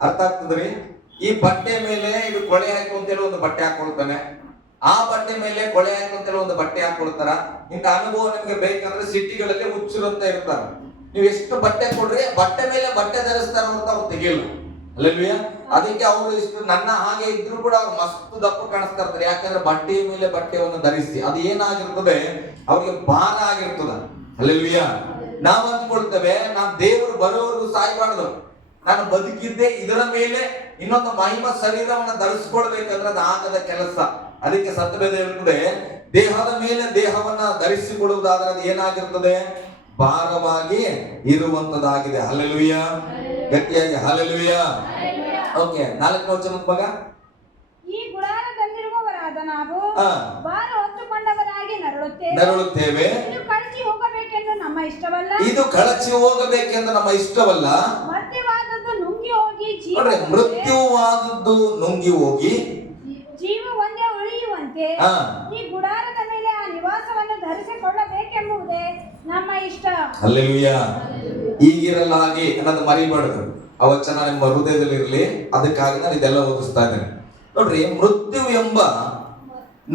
ಅರ್ಥ ಆಗ್ತದ್ರಿ? ಈ ಬಟ್ಟೆ ಮೇಲೆ ಇದು ಕೊಳೆ ಹಾಕಿ ಅಂತೇಳಿ ಒಂದು ಬಟ್ಟೆ ಹಾಕೊಳ್ತಾನೆ, ಆ ಬಟ್ಟೆ ಮೇಲೆ ಕೊಳೆ ಹಾಕಿ ಅಂತೇಳಿ ಒಂದು ಬಟ್ಟೆ ಹಾಕೊಳ್ತಾರ. ಇಂಥ ಅನುಭವ ನಿಮ್ಗೆ ಬೇಕಂದ್ರೆ ಸಿಟಿಗಳಲ್ಲಿ ಹುಚ್ಚರು ಅಂತ ಇರ್ತಾರೆ. ನೀವು ಎಷ್ಟು ಬಟ್ಟೆ ಕೊಡ್ರಿ, ಬಟ್ಟೆ ಮೇಲೆ ಬಟ್ಟೆ ಧರಿಸ್ತಾರ ಅಂತ ಅವ್ರು ತೆಗಿಯಲ್ಲ. ಅಲ್ಲಲ್ವಿಯ? ಅದಕ್ಕೆ ಅವರು ಇಷ್ಟು ನನ್ನ ಹಾಗೆ ಇದ್ರು ಕೂಡ ಅವ್ರು ಮಸ್ತ್ ದಪ್ಪ ಕಾಣಿಸ್ತಾ ಇರ್ತಾರೆ. ಯಾಕಂದ್ರೆ ಬಟ್ಟೆಯ ಮೇಲೆ ಬಟ್ಟೆಯನ್ನು ಧರಿಸಿ ಅದು ಏನಾಗಿರ್ತದೆ, ಅವ್ರಿಗೆ ಭಾರ ಆಗಿರ್ತದ. ಅಲ್ಲಲ್ವಿಯ? ನಾವ್ ಅಂದ್ಕೊಳ್ತೇವೆ, ನಾನ್ ದೇವರು ಬರೋವರೆಗೂ ಸಾಯ್ಬಾರ್ದು, ನಾನು ಬದುಕಿದ್ದೆ ಇದರ ಮೇಲೆ ಇನ್ನೊಂದು ಮಹಿಮ ಶರೀರವನ್ನ ಧರಿಸಿಕೊಳ್ಬೇಕಂದ್ರೆ ಅದು ಆಗದ ಕೆಲಸ. ಅದಕ್ಕೆ ಸತ್ಯವೇದ ಹೇಳ್ತದೆ, ದೇಹದ ಮೇಲೆ ದೇಹವನ್ನ ಧರಿಸಿಕೊಳ್ಳುವುದಾದ್ರೆ ಅದು ಏನಾಗಿರ್ತದೆ, ಭಾರವಾಗಿ ಇರುವಂತದಾಗಿದೆ. ಹಲ್ಲೆಲೂಯ. ಗಟ್ಟಿಯಾಗಿ ಹಲ್ಲೆಲೂಯ. ಓಕೆ, 4ನೇ ವಚನದ ಭಾಗ. ಈ ಗುಡಾರದಲ್ಲಿರುವವರಾದ ನಾವು ಭಾರ ಹೊತ್ತುಕೊಂಡವರಾಗಿ ನರಳುತ್ತೇವೆ. ಇದು ಕಳಚಿ ಹೋಗಬೇಕೆಂದು ನಮ್ಮ ಇಷ್ಟವಲ್ಲ. ಇದು ಕಳಚಿ ಹೋಗಬೇಕೆಂದು ನಮ್ಮ ಇಷ್ಟವಲ್ಲ. ಮೃತ್ಯುವಾದದ್ದು ನುಂಗಿ ಹೋಗಿ ಮೃತ್ಯುವಾದದ್ದು ನುಂಗಿ ಹೋಗಿ ಜೀವ ಒಂದೇ ಉಳಿಯುವಂತೆ ಈ ಗುಡಾರದ ಮೇಲೆ ಆ ನಿವಾಸವನ್ನು ಧರಿಸಿಕೊಳ್ಳಬೇಕೆಂಬುದೇ ನಮ್ಮ ಇಷ್ಟ. ಹಲ್ಲೆಲೂಯ. ಈಗಿರಲಾಗಿ ಅನ್ನೋದು ಮರಿಬಾರ್ದು. ಆ ವಚನ ನಿಮ್ಮ ಹೃದಯದಲ್ಲಿ ಇರಲಿ. ಅದಕ್ಕಾಗಿ ನಾನು ಇದೆಲ್ಲ ಓದಿಸ್ತಾ ಇದ್ದೇನೆ. ನೋಡ್ರಿ, ಮೃತ್ಯು ಎಂಬ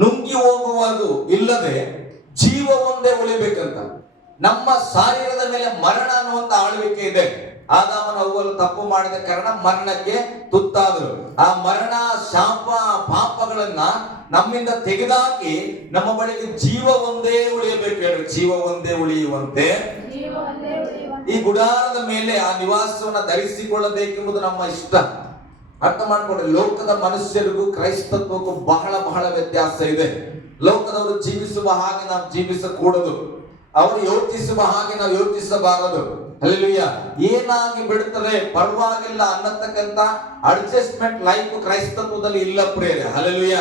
ನುಂಗಿ ಹೋಗುವುದು ಇಲ್ಲದೆ ಜೀವ ಒಂದೇ ಉಳಿಬೇಕಂತ. ನಮ್ಮ ಶಾರೀರದ ಮೇಲೆ ಮರಣ ಅನ್ನುವಂತ ಆಳ್ವಿಕೆ ಇದೆ. ಆದಾಮನ ಅವ್ವಲು ತಪ್ಪು ಮಾಡಿದ ಕಾರಣ ಮರಣಕ್ಕೆ ತುತ್ತಾದರು. ಆ ಮರಣ, ಶಾಪ, ಪಾಪಗಳನ್ನ ನಮ್ಮಿಂದ ತೆಗೆದಾಕಿ ನಮ್ಮ ಬಳಿಗೆ ಜೀವ ಒಂದೇ ಉಳಿಯಬೇಕು. ಹೇಳಿ, ಜೀವ ಒಂದೇ ಉಳಿಯುವಂತೆ ಈ ಗುಡಾರದ ಮೇಲೆ ಆ ನಿವಾಸವನ್ನ ಧರಿಸಿಕೊಳ್ಳಬೇಕೆಂಬುದು ನಮ್ಮ ಇಷ್ಟ. ಅರ್ಥ ಮಾಡ್ಕೊಂಡ್ರೆ, ಲೋಕದ ಮನುಷ್ಯರಿಗೂ ಕ್ರೈಸ್ತತ್ವಕ್ಕೂ ಬಹಳ ಬಹಳ ವ್ಯತ್ಯಾಸ ಇದೆ. ಲೋಕದವರು ಜೀವಿಸುವ ಹಾಗೆ ನಾವು ಜೀವಿಸಕೂಡದು, ಅವರು ಯೋಚಿಸುವ ಹಾಗೆ ನಾವು ಯೋಚಿಸಬಾರದು. ಹಲ್ಲೆಲೂಯ. ಏನಾಗಿ ಬಿಡುತ್ತದೆ ಪರವಾಗಿಲ್ಲ ಅನ್ನತಕ್ಕಂತ ಅಡ್ಜಸ್ಟ್ಮೆಂಟ್ ಲೈಫ್ ಕ್ರೈಸ್ತತ್ವದಲ್ಲಿ ಇಲ್ಲ ಪ್ರಿಯರೇ. ಹಲ್ಲೆಲೂಯ.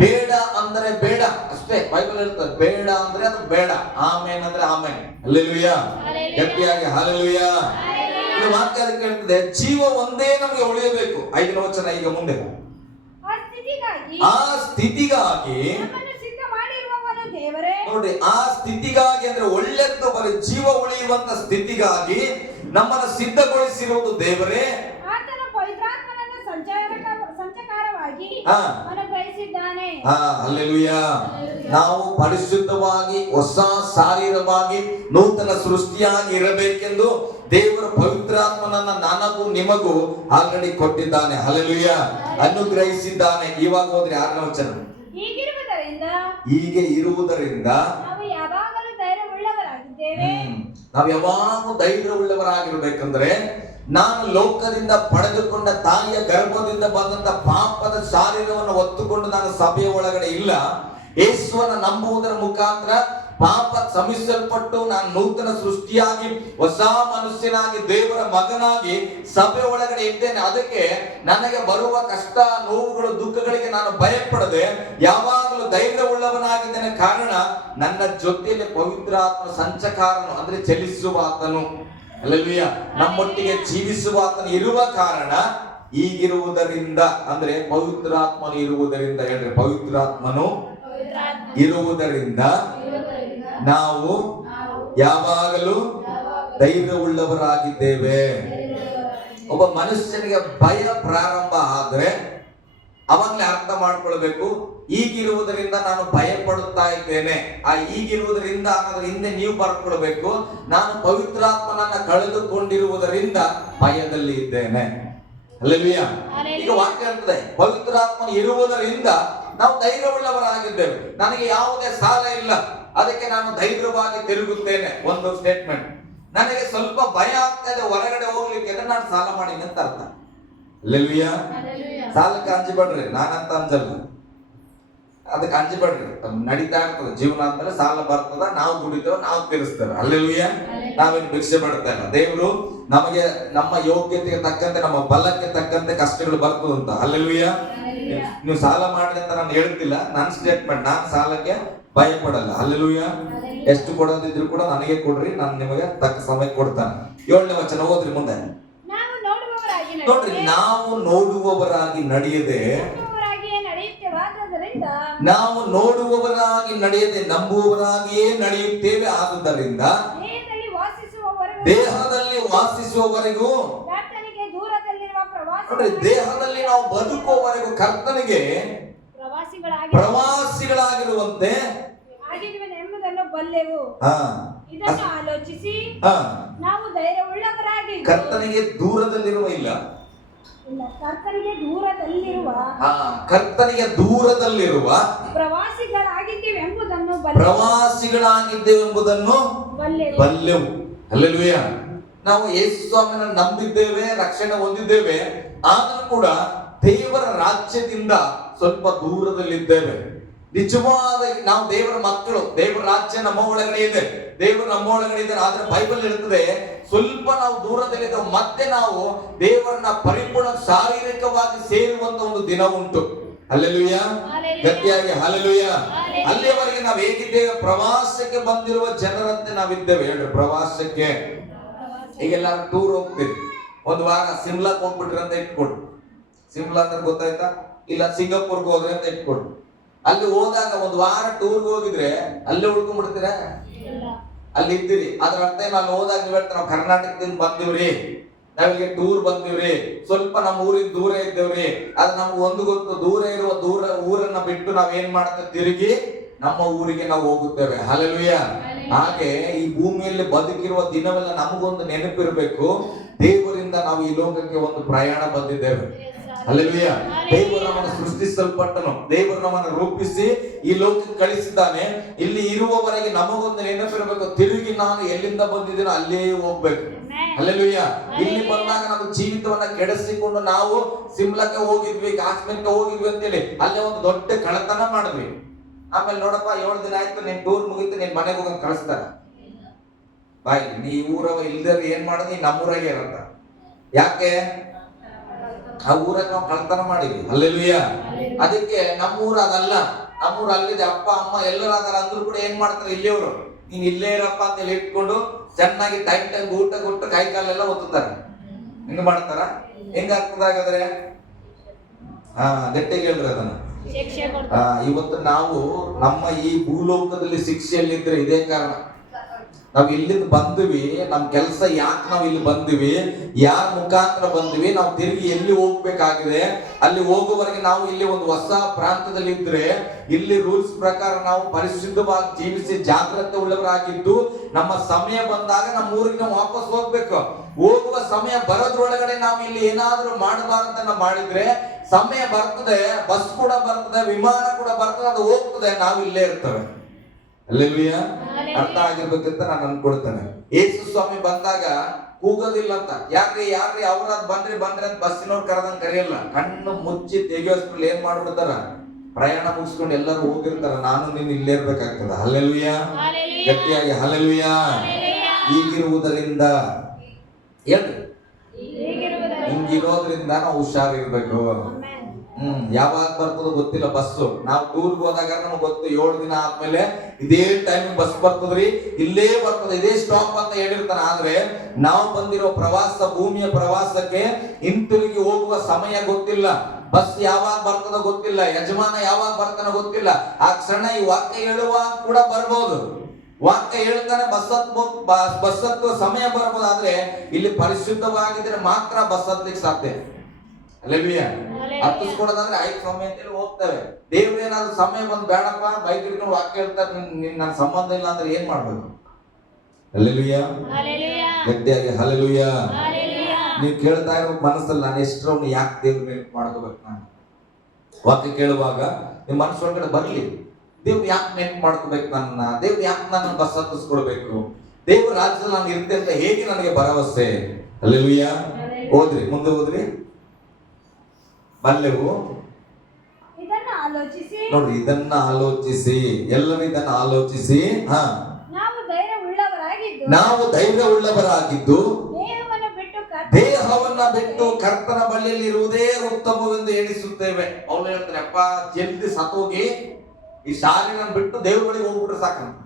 ಬೇಡ ಅಂದ್ರೆ ಬೇಡ ಅಷ್ಟೇ. ಬೈಬಲ್ ಹೇಳ್ತಾರೆ, ಬೇಡ ಅಂದ್ರೆ ಅದು ಬೇಡ, ಆಮೇನ್ ಅಂದ್ರೆ ಆಮೇನ್. ಹಲ್ಲೆಲೂಯ. ಗಟ್ಟಿಯಾಗಿ ಹಲ್ಲೆಲೂಯ. ಇಲ್ಲಿ ವಾಕ್ಯ ಅದಕ್ಕೆ ಹೇಳ್ತದೆ, ಜೀವ ಒಂದೇ ನಮಗೆ ಉಳಿಯಬೇಕು. 5ನೇ ವಚನ ಈಗ ಮುಂದೆ. ಆ ಸ್ಥಿತಿಗಾಗಿ ನಮ್ಮನ್ನು ಸಿದ್ಧ ಮಾಡಿರುವವನು ದೇವರೇ. ನೋಡಿ, ಆ ಸ್ಥಿತಿಗಾಗಿ ಅಂದ್ರೆ ಒಳ್ಳೆದ್ದು ಬರೀ ಜೀವ ಉಳಿಯುವಂತ ಸ್ಥಿತಿಗಾಗಿ ನಮ್ಮನ್ನು ಸಿದ್ಧಗೊಳಿಸಿರುವುದು ದೇವರೇ. ಆತನು ಪವಿತ್ರಾತ್ಮನನ್ನು ಸಂಚಕಾರವಾಗಿ ಅನುಗ್ರಹಿಸಿದ್ದಾನೆ. ಹಲ್ಲೆಲೂಯಾ. ನಾವು ಪರಿಶುದ್ಧವಾಗಿ ಹೊಸ ಶಾರೀರವಾಗಿ ನೂತನ ಸೃಷ್ಟಿಯಾಗಿ ಇರಬೇಕೆಂದು ದೇವರ ಪವಿತ್ರಾತ್ಮನನ್ನ ನನಗೂ ನಿಮಗೂ ಆಲ್ರೆಡಿ ಕೊಟ್ಟಿದ್ದಾನೆ. ಹಲ್ಲೆಲೂಯಾ. ಅನುಗ್ರಹಿಸಿದ್ದಾನೆ. ಇವಾಗ ಹೋದ್ರೆ 6ನೇ ವಚನ. ಹೀಗೆ ಇರುವುದರಿಂದ ನಾವು ಯಾವಾಗಲೂ ಧೈರ್ಯವುಳ್ಳವರಾಗಿದ್ದೇವೆ. ನಾವು ಯಾವಾಗಲೂ ಧೈರ್ಯವುಳ್ಳವರಾಗಿರ್ಬೇಕಂದ್ರೆ, ನಾನು ಲೋಕದಿಂದ ಪಡೆದುಕೊಂಡ ತಾಯಿಯ ಗರ್ಭದಿಂದ ಬಂದಂತ ಪಾಪದ ಶಾರೀರವನ್ನು ಹೊತ್ತುಕೊಂಡು ನಾನು ಸಭೆಯ ಒಳಗಡೆ ಇಲ್ಲ. ಯೇಸುವನ್ನು ನಂಬುವುದರ ಮುಖಾಂತರ ಪಾಪ ಕ್ಷಮಿಸಲ್ಪಟ್ಟು ನಾನು ನೂತನ ಸೃಷ್ಟಿಯಾಗಿ ಹೊಸ ಮನುಷ್ಯನಾಗಿ ದೇವರ ಮಗನಾಗಿ ಸಭೆ ಒಳಗಡೆ ಇದ್ದೇನೆ. ಅದಕ್ಕೆ ನನಗೆ ಬರುವ ಕಷ್ಟ, ನೋವುಗಳು, ದುಃಖಗಳಿಗೆ ನಾನು ಭಯಪಡದೆ ಯಾವಾಗಲೂ ಧೈರ್ಯವುಳ್ಳವನಾಗಿದ್ದೇನೆ. ಕಾರಣ ನನ್ನ ಜೊತೆಯಲ್ಲಿ ಪವಿತ್ರಾತ್ಮ ಸಂಚಕಾರನು ಅಂದ್ರೆ ಚಲಿಸುವ ಆತನು, ಹಲ್ಲೆಲೂಯಾ, ನಮ್ಮೊಟ್ಟಿಗೆ ಜೀವಿಸುವ ಆತನು ಇರುವ ಕಾರಣ ಈಗಿರುವುದರಿಂದ ಅಂದ್ರೆ ಪವಿತ್ರಾತ್ಮನು ಇರುವುದರಿಂದ, ಹೇಳ್ರಿ, ಪವಿತ್ರಾತ್ಮನು ಇರುವುದರಿಂದ ನಾವು ಯಾವಾಗಲೂ ಧೈರ್ಯವುಳ್ಳವರಾಗಿದ್ದೇವೆ. ಒಬ್ಬ ಮನುಷ್ಯನಿಗೆ ಭಯ ಪ್ರಾರಂಭ ಆದ್ರೆ ಅವಾಗಲೇ ಅರ್ಥ ಮಾಡ್ಕೊಳ್ಬೇಕು, ಈಗಿರುವುದರಿಂದ ನಾನು ಭಯ ಪಡುತ್ತಾ ಇದ್ದೇನೆ. ಆ ಈಗಿರುವುದರಿಂದ ಅನ್ನೋದ್ರ ಹಿಂದೆ ನೀವು ಬರ್ಕೊಳ್ಬೇಕು, ನಾನು ಪವಿತ್ರಾತ್ಮನನ್ನ ಕಳೆದುಕೊಂಡಿರುವುದರಿಂದ ಭಯದಲ್ಲಿ ಇದ್ದೇನೆ. ಹಲ್ಲೆಲೂಯಾ. ಈಗ ವಾಕ್ಯ ಹೇಳ್ತದೆ, ಪವಿತ್ರಾತ್ಮನ ಇರುವುದರಿಂದ ನಾವು ಧೈರ್ಯವುಳ್ಳವರಾಗಿದ್ದೇವೆ. ನನಗೆ ಯಾವುದೇ ಸಾಲ ಇಲ್ಲ, ಅದಕ್ಕೆ ನಾನು ಧೈರ್ಯವಾಗಿ ತಿರುಗುತ್ತೇನೆ. ಒಂದು ಸ್ಟೇಟ್ಮೆಂಟ್. ನನಗೆ ಸ್ವಲ್ಪ ಭಯ ಆಗ್ತಾ ಇದೆ ಹೊರಗಡೆ ಹೋಗ್ಲಿಕ್ಕೆ ಅಂದ್ರೆ ನಾನು ಸಾಲ ಮಾಡೀನಿ ಅಂತ ಅರ್ಥ. ಹಲ್ಲೆಲೂಯಾ. ಸಾಲಕ್ಕೆ ಅಂಜಬೇಡ್ರಿ, ನಾನಂತ ಅಂಜಲ್ಲ, ಅದಕ್ಕೆ ಅಂಜಬೇಡ್ರಿ. ನಡೀತಾ ಇರ್ತದೆ ಜೀವನ ಅಂತಾರೆ, ಸಾಲ ಬರ್ತದ, ನಾವು ದುಡಿತೇವೆ, ನಾವು ತೀರಿಸ್ತೇವೆ. ಹಲ್ಲೆಲೂಯಾ. ನಾವೇನು ಭಿಕ್ಷೆ ಬಿಡ್ತಾ ಇಲ್ಲ. ದೇವರು ನಮಗೆ ನಮ್ಮ ಯೋಗ್ಯತೆಗೆ ತಕ್ಕಂತೆ, ನಮ್ಮ ಬಲಕ್ಕೆ ತಕ್ಕಂತೆ ಕಷ್ಟಗಳು ಬರ್ತದಂತ. ಹಲ್ಲೆಲೂಯಾ. ನೀವು ಸಾಲ ಮಾಡಿ ಅಂತ ನಾನು ಹೇಳ್ತಿಲ್ಲ, ನನ್ನ ಸ್ಟೇಟ್ಮೆಂಟ್. ನಾನು ಸಾಲಕ್ಕೆ ಭಯ ಪಡಲ್ಲ. ಹಲ್ಲೆಲೂಯಾ. ಎಷ್ಟು ಕೊಡೋದಿದ್ರು ಕೂಡ ನನಗೆ ಕೊಡ್ರಿ, ನಾನು ನಿಮಗೆ ತಕ್ಕ ಸಮಯ ಕೊಡ್ತಾನೆ. 7ನೇ ವಚನ ಓದ್ರಿ ಮುಂದೆ. ನೋಡ್ರಿ, ನಾವು ನೋಡುವವರಾಗಿ ನಡೆಯದೆ, ನಾವು ನೋಡುವವರಾಗಿ ನಡೆಯದೆ ನಂಬುವವರಾಗಿಯೇ ನಡೆಯುತ್ತೇವೆ. ಆದುದರಿಂದ ದೇಹದಲ್ಲಿ ವಾಸಿಸುವವರೆಗೂ, ನೋಡ್ರಿ, ದೇಹದಲ್ಲಿ ನಾವು ಬದುಕುವವರೆಗೂ ಕರ್ತನಿಗೆ ಪ್ರವಾಸಿಗಳಾಗಿರುವಂತೆ ಎಂಬುದನ್ನು ಬಲ್ಲೆವು. ಇದನ್ನು ಆಲೋಚಿಸಿ ನಾವು ಧೈರ್ಯವುಳ್ಳವರಾಗಿ ಕರ್ತನಿಗೆ ದೂರದಲ್ಲಿರುವ ಇಲ್ಲ, ಕರ್ತನಿಗೆ ದೂರದಲ್ಲಿರುವ ಪ್ರವಾಸಿಗಳಾಗಿದ್ದೇವೆಂಬುದನ್ನು ಬಲ್ಲೆವು. ಹಲ್ಲೆಲೂಯಾ. ನಾವು ಯೇಸು ಸ್ವಾಮಿನ ನಂಬಿದ್ದೇವೆ, ರಕ್ಷಣೆ ಹೊಂದಿದ್ದೇವೆ, ಆದರೂ ಕೂಡ ದೇವರ ರಾಜ್ಯದಿಂದ ಸ್ವಲ್ಪ ದೂರದಲ್ಲಿದ್ದೇವೆ. ನಿಜವಾದ ನಾವು ದೇವರ ಮಕ್ಕಳು, ದೇವರ ರಾಜ್ಯ ನಮ್ಮ ಒಳಗಡೆ ಇದೆ, ದೇವರು ನಮ್ಮ ಒಳಗಡೆ ಇದ್ದಾರೆ. ಆದ್ರೆ ಬೈಬಲ್ ಹೇಳ್ತದೆ, ಸ್ವಲ್ಪ ನಾವು ದೂರದಲ್ಲಿದ್ದೇವೆ. ಮತ್ತೆ ನಾವು ದೇವರನ್ನ ಪರಿಪೂರ್ಣ ಶಾರೀರಿಕವಾಗಿ ಸೇರುವಂತ ಒಂದು ದಿನ ಉಂಟು. ಹಲ್ಲೆಲೂಯಾ. ಗಟ್ಟಿಯಾಗಿ ಹಲ್ಲೆಲೂಯಾ. ಅಲ್ಲಿಯವರೆಗೆ ನಾವು ಹೇಗಿದ್ದೇವೆ? ಪ್ರವಾಸಕ್ಕೆ ಬಂದಿರುವ ಜನರಂತೆ ನಾವಿದ್ದೇವೆ. ಹೇಳ್ರಿ, ಪ್ರವಾಸಕ್ಕೆ. ಈಗೆಲ್ಲ ಟೂರ್ ಹೋಗ್ತೀರಿ, ಒಂದು ವಾರ ಸಿಮ್ಲಾಕ್ ಹೋಗ್ಬಿಟ್ರಿ ಅಂತ ಇಟ್ಕೊಡು. ಸಿಮ್ಲಾ ಅಂದ್ರೆ ಗೊತ್ತಾಯ್ತಾ? ಇಲ್ಲ ಸಿಂಗಾಪುರ್ಗೆ ಹೋದ್ರೆ ಅಂತ ಇಟ್ಕೊಡು. ಅಲ್ಲಿ ಹೋದಾಗ ಒಂದು ವಾರ ಟೂರ್ಗೆ ಹೋಗಿದ್ರೆ ಅಲ್ಲೇ ಉಳ್ಕೊಂಡ್ಬಿಡ್ತೀರ? ಅಲ್ಲಿ ಇದ್ದೀರಿ. ಅದ್ರ ಅರ್ಥ ಏನು? ಅಲ್ಲಿ ಹೋದಾಗ ನೀವು ಹೇಳ್ತಾರೆ, ನಾವು ಕರ್ನಾಟಕದಿಂದ ಬಂದಿವ್ರಿ, ನಾವಿಗೆ ಟೂರ್ ಬಂದಿವ್ರಿ, ಸ್ವಲ್ಪ ನಮ್ಮ ಊರಿಂದ ದೂರ ಇದ್ದೇವ್ರಿ. ಅದು ನಮ್ಗೆ ಒಂದು ಗೊತ್ತು, ದೂರ ಇರುವ ಊರನ್ನ ಬಿಟ್ಟು ನಾವ್ ಏನ್ ಮಾಡ್ತೇವೆ? ತಿರುಗಿ ನಮ್ಮ ಊರಿಗೆ ನಾವು ಹೋಗುತ್ತೇವೆ. ಹಲ್ಲೆಲೂಯಾ. ಹಾಗೆ ಈ ಭೂಮಿಯಲ್ಲಿ ಬದುಕಿರುವ ದಿನವೆಲ್ಲ ನಮಗೊಂದು ನೆನಪಿರ್ಬೇಕು, ದೇವರಿಂದ ನಾವು ಈ ಲೋಕಕ್ಕೆ ಒಂದು ಪ್ರಯಾಣ ಬಂದಿದ್ದೇವೆ. ಹಲ್ಲೆಲೂಯಾ. ದೇವರು ನಮ್ಮನ್ನು ಸೃಷ್ಟಿಸಲ್ಪಟ್ಟನು, ದೇವರು ನಮ್ಮನ್ನು ರೂಪಿಸಿ ಈ ಲೋಕಕ್ಕೆ ಕಳಿಸಿದ್ದಾನೆ. ಇಲ್ಲಿ ಇರುವವರೆಗೆ ನಮಗೊಂದು ನೆನಪಿರಬೇಕು, ತಿರುಗಿ ನಾನು ಎಲ್ಲಿಂದ ಬಂದಿದ್ದೀನೋ ಅಲ್ಲೇ ಹೋಗ್ಬೇಕು. ಹಲ್ಲೆಲೂಯಾ. ಇಲ್ಲಿ ಬಂದಾಗ ನಮ್ಮ ಜೀವಿತವನ್ನ ಕೆಡಿಸಿಕೊಂಡು ನಾವು ಸಿಮ್ಲಾಕ್ಕೆ ಹೋಗಿದ್ವಿ, ಕಾಶ್ಮೀರಕ್ಕೆ ಹೋಗಿದ್ವಿ ಅಂತೇಳಿ ಅಲ್ಲೇ ಒಂದು ದೊಡ್ಡ ಕಳತನ ಮಾಡಿದ್ವಿ. ಆಮೇಲೆ ನೋಡಪ್ಪ 7 ದಿನ ಆಯ್ತು, ನಿನ್ ಟೂರ್ ಮುಗಿತು, ನಿನ್ ಮನೆಗೆ ಹೋಗಂತ ಕಳಿಸ್ತಾರ. ಬಾಯ್, ನೀ ಊರವ ಇಲ್ದರ ಏನ್ ಮಾಡೋದು? ನೀ ನಮ್ಮೂರಾಗೆ ಇರಂತ. ಯಾಕೆ? ಆ ಊರಾಗ ನಾವು ಕಳ್ತನ ಮಾಡಿದ್ವಿ. ಹಲ್ಲೆಲೂಯಾ. ಅದಕ್ಕೆ ನಮ್ಮೂರ ಅದಲ್ಲ, ನಮ್ಮೂರ ಅಲ್ಲಿದೆ, ಅಪ್ಪ ಅಮ್ಮ ಎಲ್ಲರೂ ಅದಾರ ಅಂದ್ರೂ ಕೂಡ ಏನ್ ಮಾಡ್ತಾರೆ ಇಲ್ಲಿಯವರು, ನೀನ್ ಇಲ್ಲೇ ಇರಪ್ಪ ಅಂತ ಹೇಳಿ ಇಟ್ಕೊಂಡು ಚೆನ್ನಾಗಿ ಟೈಮ್ ಊಟ ಕೊಟ್ಟು ಕೈ ಕಾಲೆಲ್ಲ ಒತ್ತುತ್ತಾರೆ. ಹಿಂಗ ಮಾಡ್ತಾರ? ಹೆಂಗಾಗ್ತದ ಹಾಗಾದ್ರೆ? ಗಟ್ಟಿಗೆ ಹೇಳ್ರಿ ಅದನ್ನ. ಶಿಕ್ಷೆ ಕೊಡ್ತಾರೆ. ಇವತ್ತು ನಾವು ನಮ್ಮ ಈ ಭೂಲೋಕದಲ್ಲಿ ಶಿಕ್ಷೆಯಲ್ಲಿದ್ರೆ ಇದೇ ಕಾರಣ. ನಾವ್ ಇಲ್ಲಿಂದ ಬಂದ್ವಿ, ನಮ್ ಕೆಲಸ ಯಾಕೆ ನಾವ್ ಇಲ್ಲಿ ಬಂದ್ವಿ, ಯಾರ ಮುಖಾಂತರ ಬಂದ್ವಿ, ನಾವು ತಿರುಗಿ ಎಲ್ಲಿ ಹೋಗ್ಬೇಕಾಗಿದೆ, ಅಲ್ಲಿ ಹೋಗುವವರೆಗೆ ನಾವು ಇಲ್ಲಿ ಒಂದು ಹೊಸ ಪ್ರಾಂತದಲ್ಲಿ ಇದ್ರೆ ಇಲ್ಲಿ ರೂಲ್ಸ್ ಪ್ರಕಾರ ನಾವು ಪರಿಶುದ್ಧವಾಗಿ ಜೀವಿಸಿ ಜಾಗ್ರತೆ ಉಳ್ಳವರಾಗಿದ್ದು ನಮ್ಮ ಸಮಯ ಬಂದಾಗ ನಮ್ಮ ಊರಿಗೆ ನಾವು ವಾಪಸ್ ಹೋಗ್ಬೇಕು. ಹೋಗುವ ಸಮಯ ಬರೋದ್ರೊಳಗಡೆ ನಾವು ಇಲ್ಲಿ ಏನಾದ್ರೂ ಮಾಡಬಾರ್ದನ್ನ ಮಾಡಿದ್ರೆ ಸಮಯ ಬರ್ತದೆ, ಬಸ್ ಕೂಡ ಬರ್ತದೆ, ವಿಮಾನ ಕೂಡ ಬರ್ತದೆ, ಅದು ಹೋಗ್ತದೆ, ನಾವು ಇಲ್ಲೇ ಇರ್ತೇವೆ. ಅಲ್ಲೆಲ್ಲೂಯ್ಯ. ಅರ್ಥ ಆಗಿರ್ಬೇಕಂತ ನಾನು ಅನ್ಕೊಳ್ತೇನೆ. ಯೇಸು ಸ್ವಾಮಿ ಬಂದಾಗ ಕೂಗೋದಿಲ್ಲ ಅಂತ. ಯಾಕ್ರಿ ಅವ್ರದ್ ಬನ್ರಿ ಅಂತ ಬಸ್ಸಿನವ್ರು ಕರೆದಂಗ್ ಕರೆಯಲ್ಲ. ಕಣ್ಣು ಮುಚ್ಚಿ ತೆಗಿಯೋಷ್ಟ್ರಲ್ಲಿ ಏನ್ ಮಾಡ್ಬಿಡ್ತಾರ, ಪ್ರಯಾಣ ಮುಗಿಸ್ಕೊಂಡು ಎಲ್ಲರೂ ಹೋಗಿರ್ತಾರ. ನಾನು ನೀನು ಇಲ್ಲೇ ಇರ್ಬೇಕಾಗ್ತದ. ಹಲ್ಲೆಲೂಯ್ಯ. ಗಟ್ಟಿಯಾಗಿ ಹಲ್ಲೆಲೂಯ್ಯ. ಈಗಿರುವುದರಿಂದ ಹೇಳ್ರಿ, ಹಿಂಗಿರೋದ್ರಿಂದ ನಾವು ಹುಷಾರಿರ್ಬೇಕು. ಯಾವಾಗ ಬರ್ತದೋ ಗೊತ್ತಿಲ್ಲ ಬಸ್ಸು. ನಾವು ಟೂರ್ಗೆ ಹೋದಾಗ ನಮ್ಗೆ ಗೊತ್ತು 7 ದಿನ ಆದ್ಮೇಲೆ ಇದೇ ಟೈಮಿಗೆ ಬಸ್ ಬರ್ತದ್ರಿ, ಇಲ್ಲೇ ಬರ್ತದೆ, ಇದೇ ಸ್ಟಾಪ್ ಅಂತ ಹೇಳಿರ್ತಾನೆ. ಆದ್ರೆ ನಾವು ಬಂದಿರೋ ಪ್ರವಾಸ, ಭೂಮಿಯ ಪ್ರವಾಸಕ್ಕೆ ಹಿಂತಿರುಗಿ ಹೋಗುವ ಸಮಯ ಗೊತ್ತಿಲ್ಲ. ಬಸ್ ಯಾವಾಗ ಬರ್ತದೋ ಗೊತ್ತಿಲ್ಲ, ಯಜಮಾನ ಯಾವಾಗ ಬರ್ತಾನೋ ಗೊತ್ತಿಲ್ಲ. ಆ ಕ್ಷಣ ಈ ವಾಕ್ಯ ಹೇಳುವಾಗ ಕೂಡ ಬರ್ಬೋದು. ವಾಕ್ಯ ಹೇಳ್ತಾನೆ ಬಸ್ ಹತ್ತುವ ಸಮಯ ಬರ್ಬೋದು. ಆದ್ರೆ ಇಲ್ಲಿ ಪರಿಶುದ್ಧವಾಗಿದ್ರೆ ಮಾತ್ರ ಬಸ್ ಹತ್ತಲಿಕ್ಕೆ ಸಾಧ್ಯ. ಅಲ್ಲೆಲ್ಲೂಯ್ಯ. ಹತ್ತಿಸ್ಕೊಡೋದಂದ್ರೆ ಆಯ್ತು ಸ್ವಾಮಿ ಅಂತೇಳಿ ಹೋಗ್ತೇವೆ. ದೇವ್ರೇನಾದ್ರೂ ಸಮಯ ಬಂದು ಬೇಡಪ್ಪ ಬೈಕ್ ಹಿಡ್ಕೊಂಡು ವಾಕ್ಯ ಹೇಳ್ತಾರೆ, ನನ್ನ ಸಂಬಂಧ ಇಲ್ಲ ಅಂದ್ರೆ ಏನ್ ಮಾಡ್ಬೇಕು? ಅಲ್ಲೆಲ್ಲೂಯ್ಯ. ಗಟ್ಟಿಯಾಗಿ ಹಲ್ಲೆಲೂಯ್ಯ. ನೀವು ಕೇಳ್ತಾ ಇರೋ ಮನಸ್ಸಲ್ಲಿ ನಾನು ಎಷ್ಟರವ್ನು ಯಾಕೆ ದೇವ್ರ ಮೇಲೆ ಮಾಡ್ಕೋಬೇಕು? ನಾನು ವಾಕ್ಯ ಕೇಳುವಾಗ ನಿಮ್ಮ ಮನಸ್ಸು ಒಳಗಡೆ ಬರ್ಲಿ, ದೇವ್ರು ಯಾಕೆ ನೆನ್ಪು ಮಾಡ್ಕೋಬೇಕು ನನ್ನ, ದೇವ್ರು ಯಾಕೆ ನನ್ನ ಬಸ್ ಹತ್ತಿಸ್ಕೊಡ್ಬೇಕು, ದೇವ್ರ ರಾಜ್ಯದಲ್ಲಿ ನಾನು ಇರ್ತೇನೆ ಅಂತ ಹೇಗೆ ನನಗೆ ಭರವಸೆ? ಹಲ್ಲೆಲೂಯ್ಯ. ಹೋದ್ರಿ, ಮುಂದೆ ಹೋದ್ರಿ, ಬಲ್ಲೆವು ನೋಡ್ರಿ, ಇದನ್ನ ಆಲೋಚಿಸಿ, ಎಲ್ಲರೂ ಇದನ್ನ ಆಲೋಚಿಸಿ. ನಾವು ಧೈರ್ಯ ಉಳ್ಳವರಾಗಿದ್ದು ದೇಹವನ್ನ ಬಿಟ್ಟು ಕರ್ತನ ಬಳಿಯಲ್ಲಿ ಇರುವುದೇ ಉತ್ತಮವೆಂದು ಎಣಿಸುತ್ತೇವೆ. ಅವ್ರು ಹೇಳ್ತಾರೆ, ಅಪ್ಪ ಜಲ್ದಿ ಸತ್ತೋಗಿ ಈ ಶಾಲೆನ ಬಿಟ್ಟು ದೇವ್ರ ಬಳಿಗೆ ಹೋಗ್ಬಿಟ್ರೆ ಸಾಕಂತ.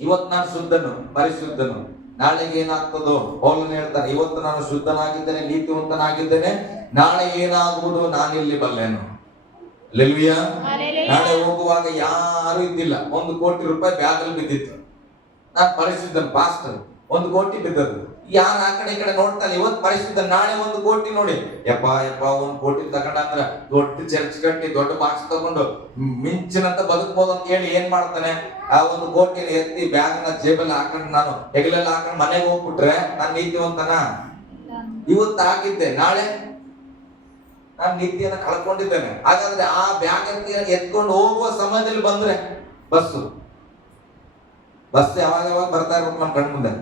ಇವತ್ತು ನಾನು ಶುದ್ಧನು, ಪರಿಶುದ್ಧನು, ನಾಳೆಗೆ ಏನಾಗ್ತದೋ ಪೌಲನು ಹೇಳ್ತಾನೆ, ಇವತ್ತು ನಾನು ಶುದ್ಧನಾಗಿದ್ದೇನೆ, ನೀತಿವಂತನಾಗಿದ್ದೇನೆ, ನಾಳೆ ಏನಾಗುವುದು ನಾನಿಲ್ಲಿ ಬಲ್ಲೆನು. ಅಲ್ಲೆಲೂಯ್ಯ. ನಾಳೆ ಹೋಗುವಾಗ ಯಾರು ಇದ್ದಿಲ್ಲ, 1 ಕೋಟಿ ರೂಪಾಯಿ ಬ್ಯಾಗಲ್ಲಿ ಬಿದ್ದಿತ್ತು. ನಾನು ಪರಿಶುದ್ಧನ್ ಪಾಸ್ಟರ್, 1 ಕೋಟಿ ಬಿದ್ದದ್ದು. ಯಾರು ಆ ಕಡೆ ಈ ಕಡೆ ನೋಡ್ತಾನೆ, ಇವತ್ತು ಪರಿಶುದ್ಧ, ನಾಳೆ 1 ಕೋಟಿ ನೋಡಿ, ಯಪ್ಪ 1 ಕೋಟಿ ತಗೊಂಡಂದ್ರ ದೊಡ್ಡ ಚರ್ಚ್ ಕಟ್ಟಿ ದೊಡ್ಡ ಬಾಕ್ಸ್ ತಗೊಂಡು ಮಿಂಚಿನಂತ ಬದುಕ್ಬೋದು ಅಂತ ಹೇಳಿ ಏನ್ ಮಾಡ್ತಾನೆ, ಆ 1 ಕೋಟಿನ ಎತ್ತಿ ಬ್ಯಾಗ್ನ ಜೇಬಲ್ಲಿ ಹಾಕೊಂಡು ನಾನು ಹೆಗಲೆಲ್ಲ ಹಾಕೊಂಡು ಮನೆಗೆ ಹೋಗ್ಬಿಟ್ರೆ ನಾನು ನೀತಿವಂತನ? ಇವತ್ತು ಆಗಿದ್ದೆ, ನಾಳೆ ನಾನು ನೀತಿಯನ್ನ ಕಳ್ಕೊಂಡಿದ್ದೇನೆ. ಹಾಗಾದ್ರೆ ಆ ಬ್ಯಾಗ್ ಎತ್ಕೊಂಡು ಹೋಗುವ ಸಮಯದಲ್ಲಿ ಬಂದ್ರೆ ಬಸ್ ಯಾವಾಗ ಬರ್ತಾ ಇರ್ಬೇಕು ನಮ್ಮ ಕಣ್ ಮುಂದೆ.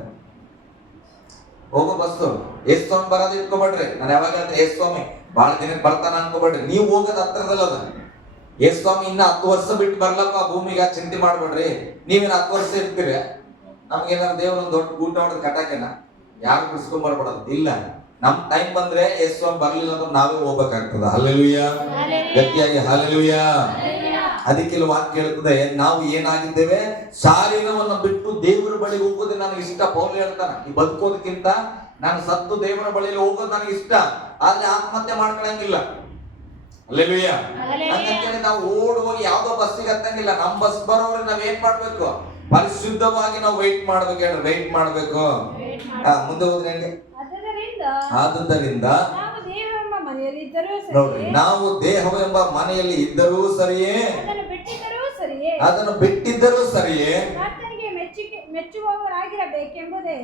ಹೋಗೋ ಬಸ್ಸು ಯೇಸು ಸ್ವಾಮಿ ಬರೋದು ಇಟ್ಕೊಬೇಡ್ರಿ. ನಾನು ಯಾವಾಗ ಹೇಳ್ತೀನಿ, ಯೇಸು ಸ್ವಾಮಿ ಬಹಳ ದಿನಕ್ಕೆ ಬರ್ತಾನ ಅನ್ಕೋಬೇಡ್ರಿ. ನೀವು ಹೋಗೋದು ಹತ್ರದಲ್ಲ ಅದ. ಯೇಸು ಸ್ವಾಮಿ ಇನ್ನ 10 ವರ್ಷ ಬಿಟ್ಟು ಬರ್ಲಪ್ಪ ಭೂಮಿಗೆ, ಚಿಂತೆ ಮಾಡ್ಬೇಡ್ರಿ. ನೀವೇನು 10 ವರ್ಷ ಇರ್ತೀರಿ, ನಮ್ಗೇನಾದ್ರು ದೇವ್ರ ಒಂದು ದೊಡ್ಡ ಊಟ ಹೊಡೆದ್ ಕಟಾಕೆನ ಯಾರು ಬಿಡಿಸ್ಕೊಂಡ್ ಬರ್ಬಿಡೋದು ಇಲ್ಲ. ನಮ್ ಟೈಮ್ ಬಂದ್ರೆ ಯೇಸು ಸ್ವಾಮಿ ಬರ್ಲಿಲ್ಲ ಅಂದ್ರೆ ನಾವೇ ಹೋಗ್ಬೇಕಾಗ್ತದ. ಹಲ್ಲೆಲೂಯ್ಯ. ಗಟ್ಟಿಯಾಗಿ ಹಲ್ಲೆಲೂಯ್ಯ. ಅದಕ್ಕೆ ವಾಕ್ಯ ಹೇಳ್ತದೆ, ನಾವು ಏನಾಗಿದ್ದೇವೆ, ಶಾರೀರವನ್ನು ಬಿಟ್ಟು ದೇವರ ಬಳಿಗೆ ಹೋಗೋದು ನನಗೆ ಇಷ್ಟ. ಪೌಲ ಹೇಳ್ತಾನೆ, ಈ ಬದುಕೋದಕ್ಕಿಂತ ನಾನು ಸತ್ತು ದೇವರ ಬಳಿಯಲ್ಲಿ ಹೋಗೋದು ನನಗೆ ಇಷ್ಟ, ಆದ್ರೆ ಆತ್ಮಹತ್ಯೆ ಮಾಡ್ಕೊಳಂಗಿಲ್ಲ. ಅಲ್ಲೆಲೂಯ್ಯ. ಹಂಗಂತೇಳಿ ನಾವು ಓಡ್ ಹೋಗಿ ಯಾವ್ದೋ ಬಸ್ಸಿಗೆ ಹತ್ತಂಗಿಲ್ಲ. ನಮ್ ಬಸ್ ಬರೋವ್ರಿಗೆ ನಾವ್ ಏನ್ ಮಾಡ್ಬೇಕು, ಪರಿಶುದ್ಧವಾಗಿ ನಾವು ವೆಯ್ಟ್ ಮಾಡ್ಬೇಕು. ಹೇಳ್ರಿ, ವೆಯ್ಟ್ ಮಾಡ್ಬೇಕು. ಮುಂದೆ ಹೋದ್ರೆ ಹೆಂಗೆ? ಆದುದರಿಂದ ನೋಡ್ರಿ, ನಾವು ದೇಹವೆಂಬ ಮನೆಯಲ್ಲಿ ಇದ್ದರೂ ಸರಿಯೇ, ಅದನ್ನು ಬಿಟ್ಟಿದ್ದರೂ ಸರಿಯೇ ಮೆಚ್ಚುವವರಾಗಿರಬೇಕೆಂಬುದೇ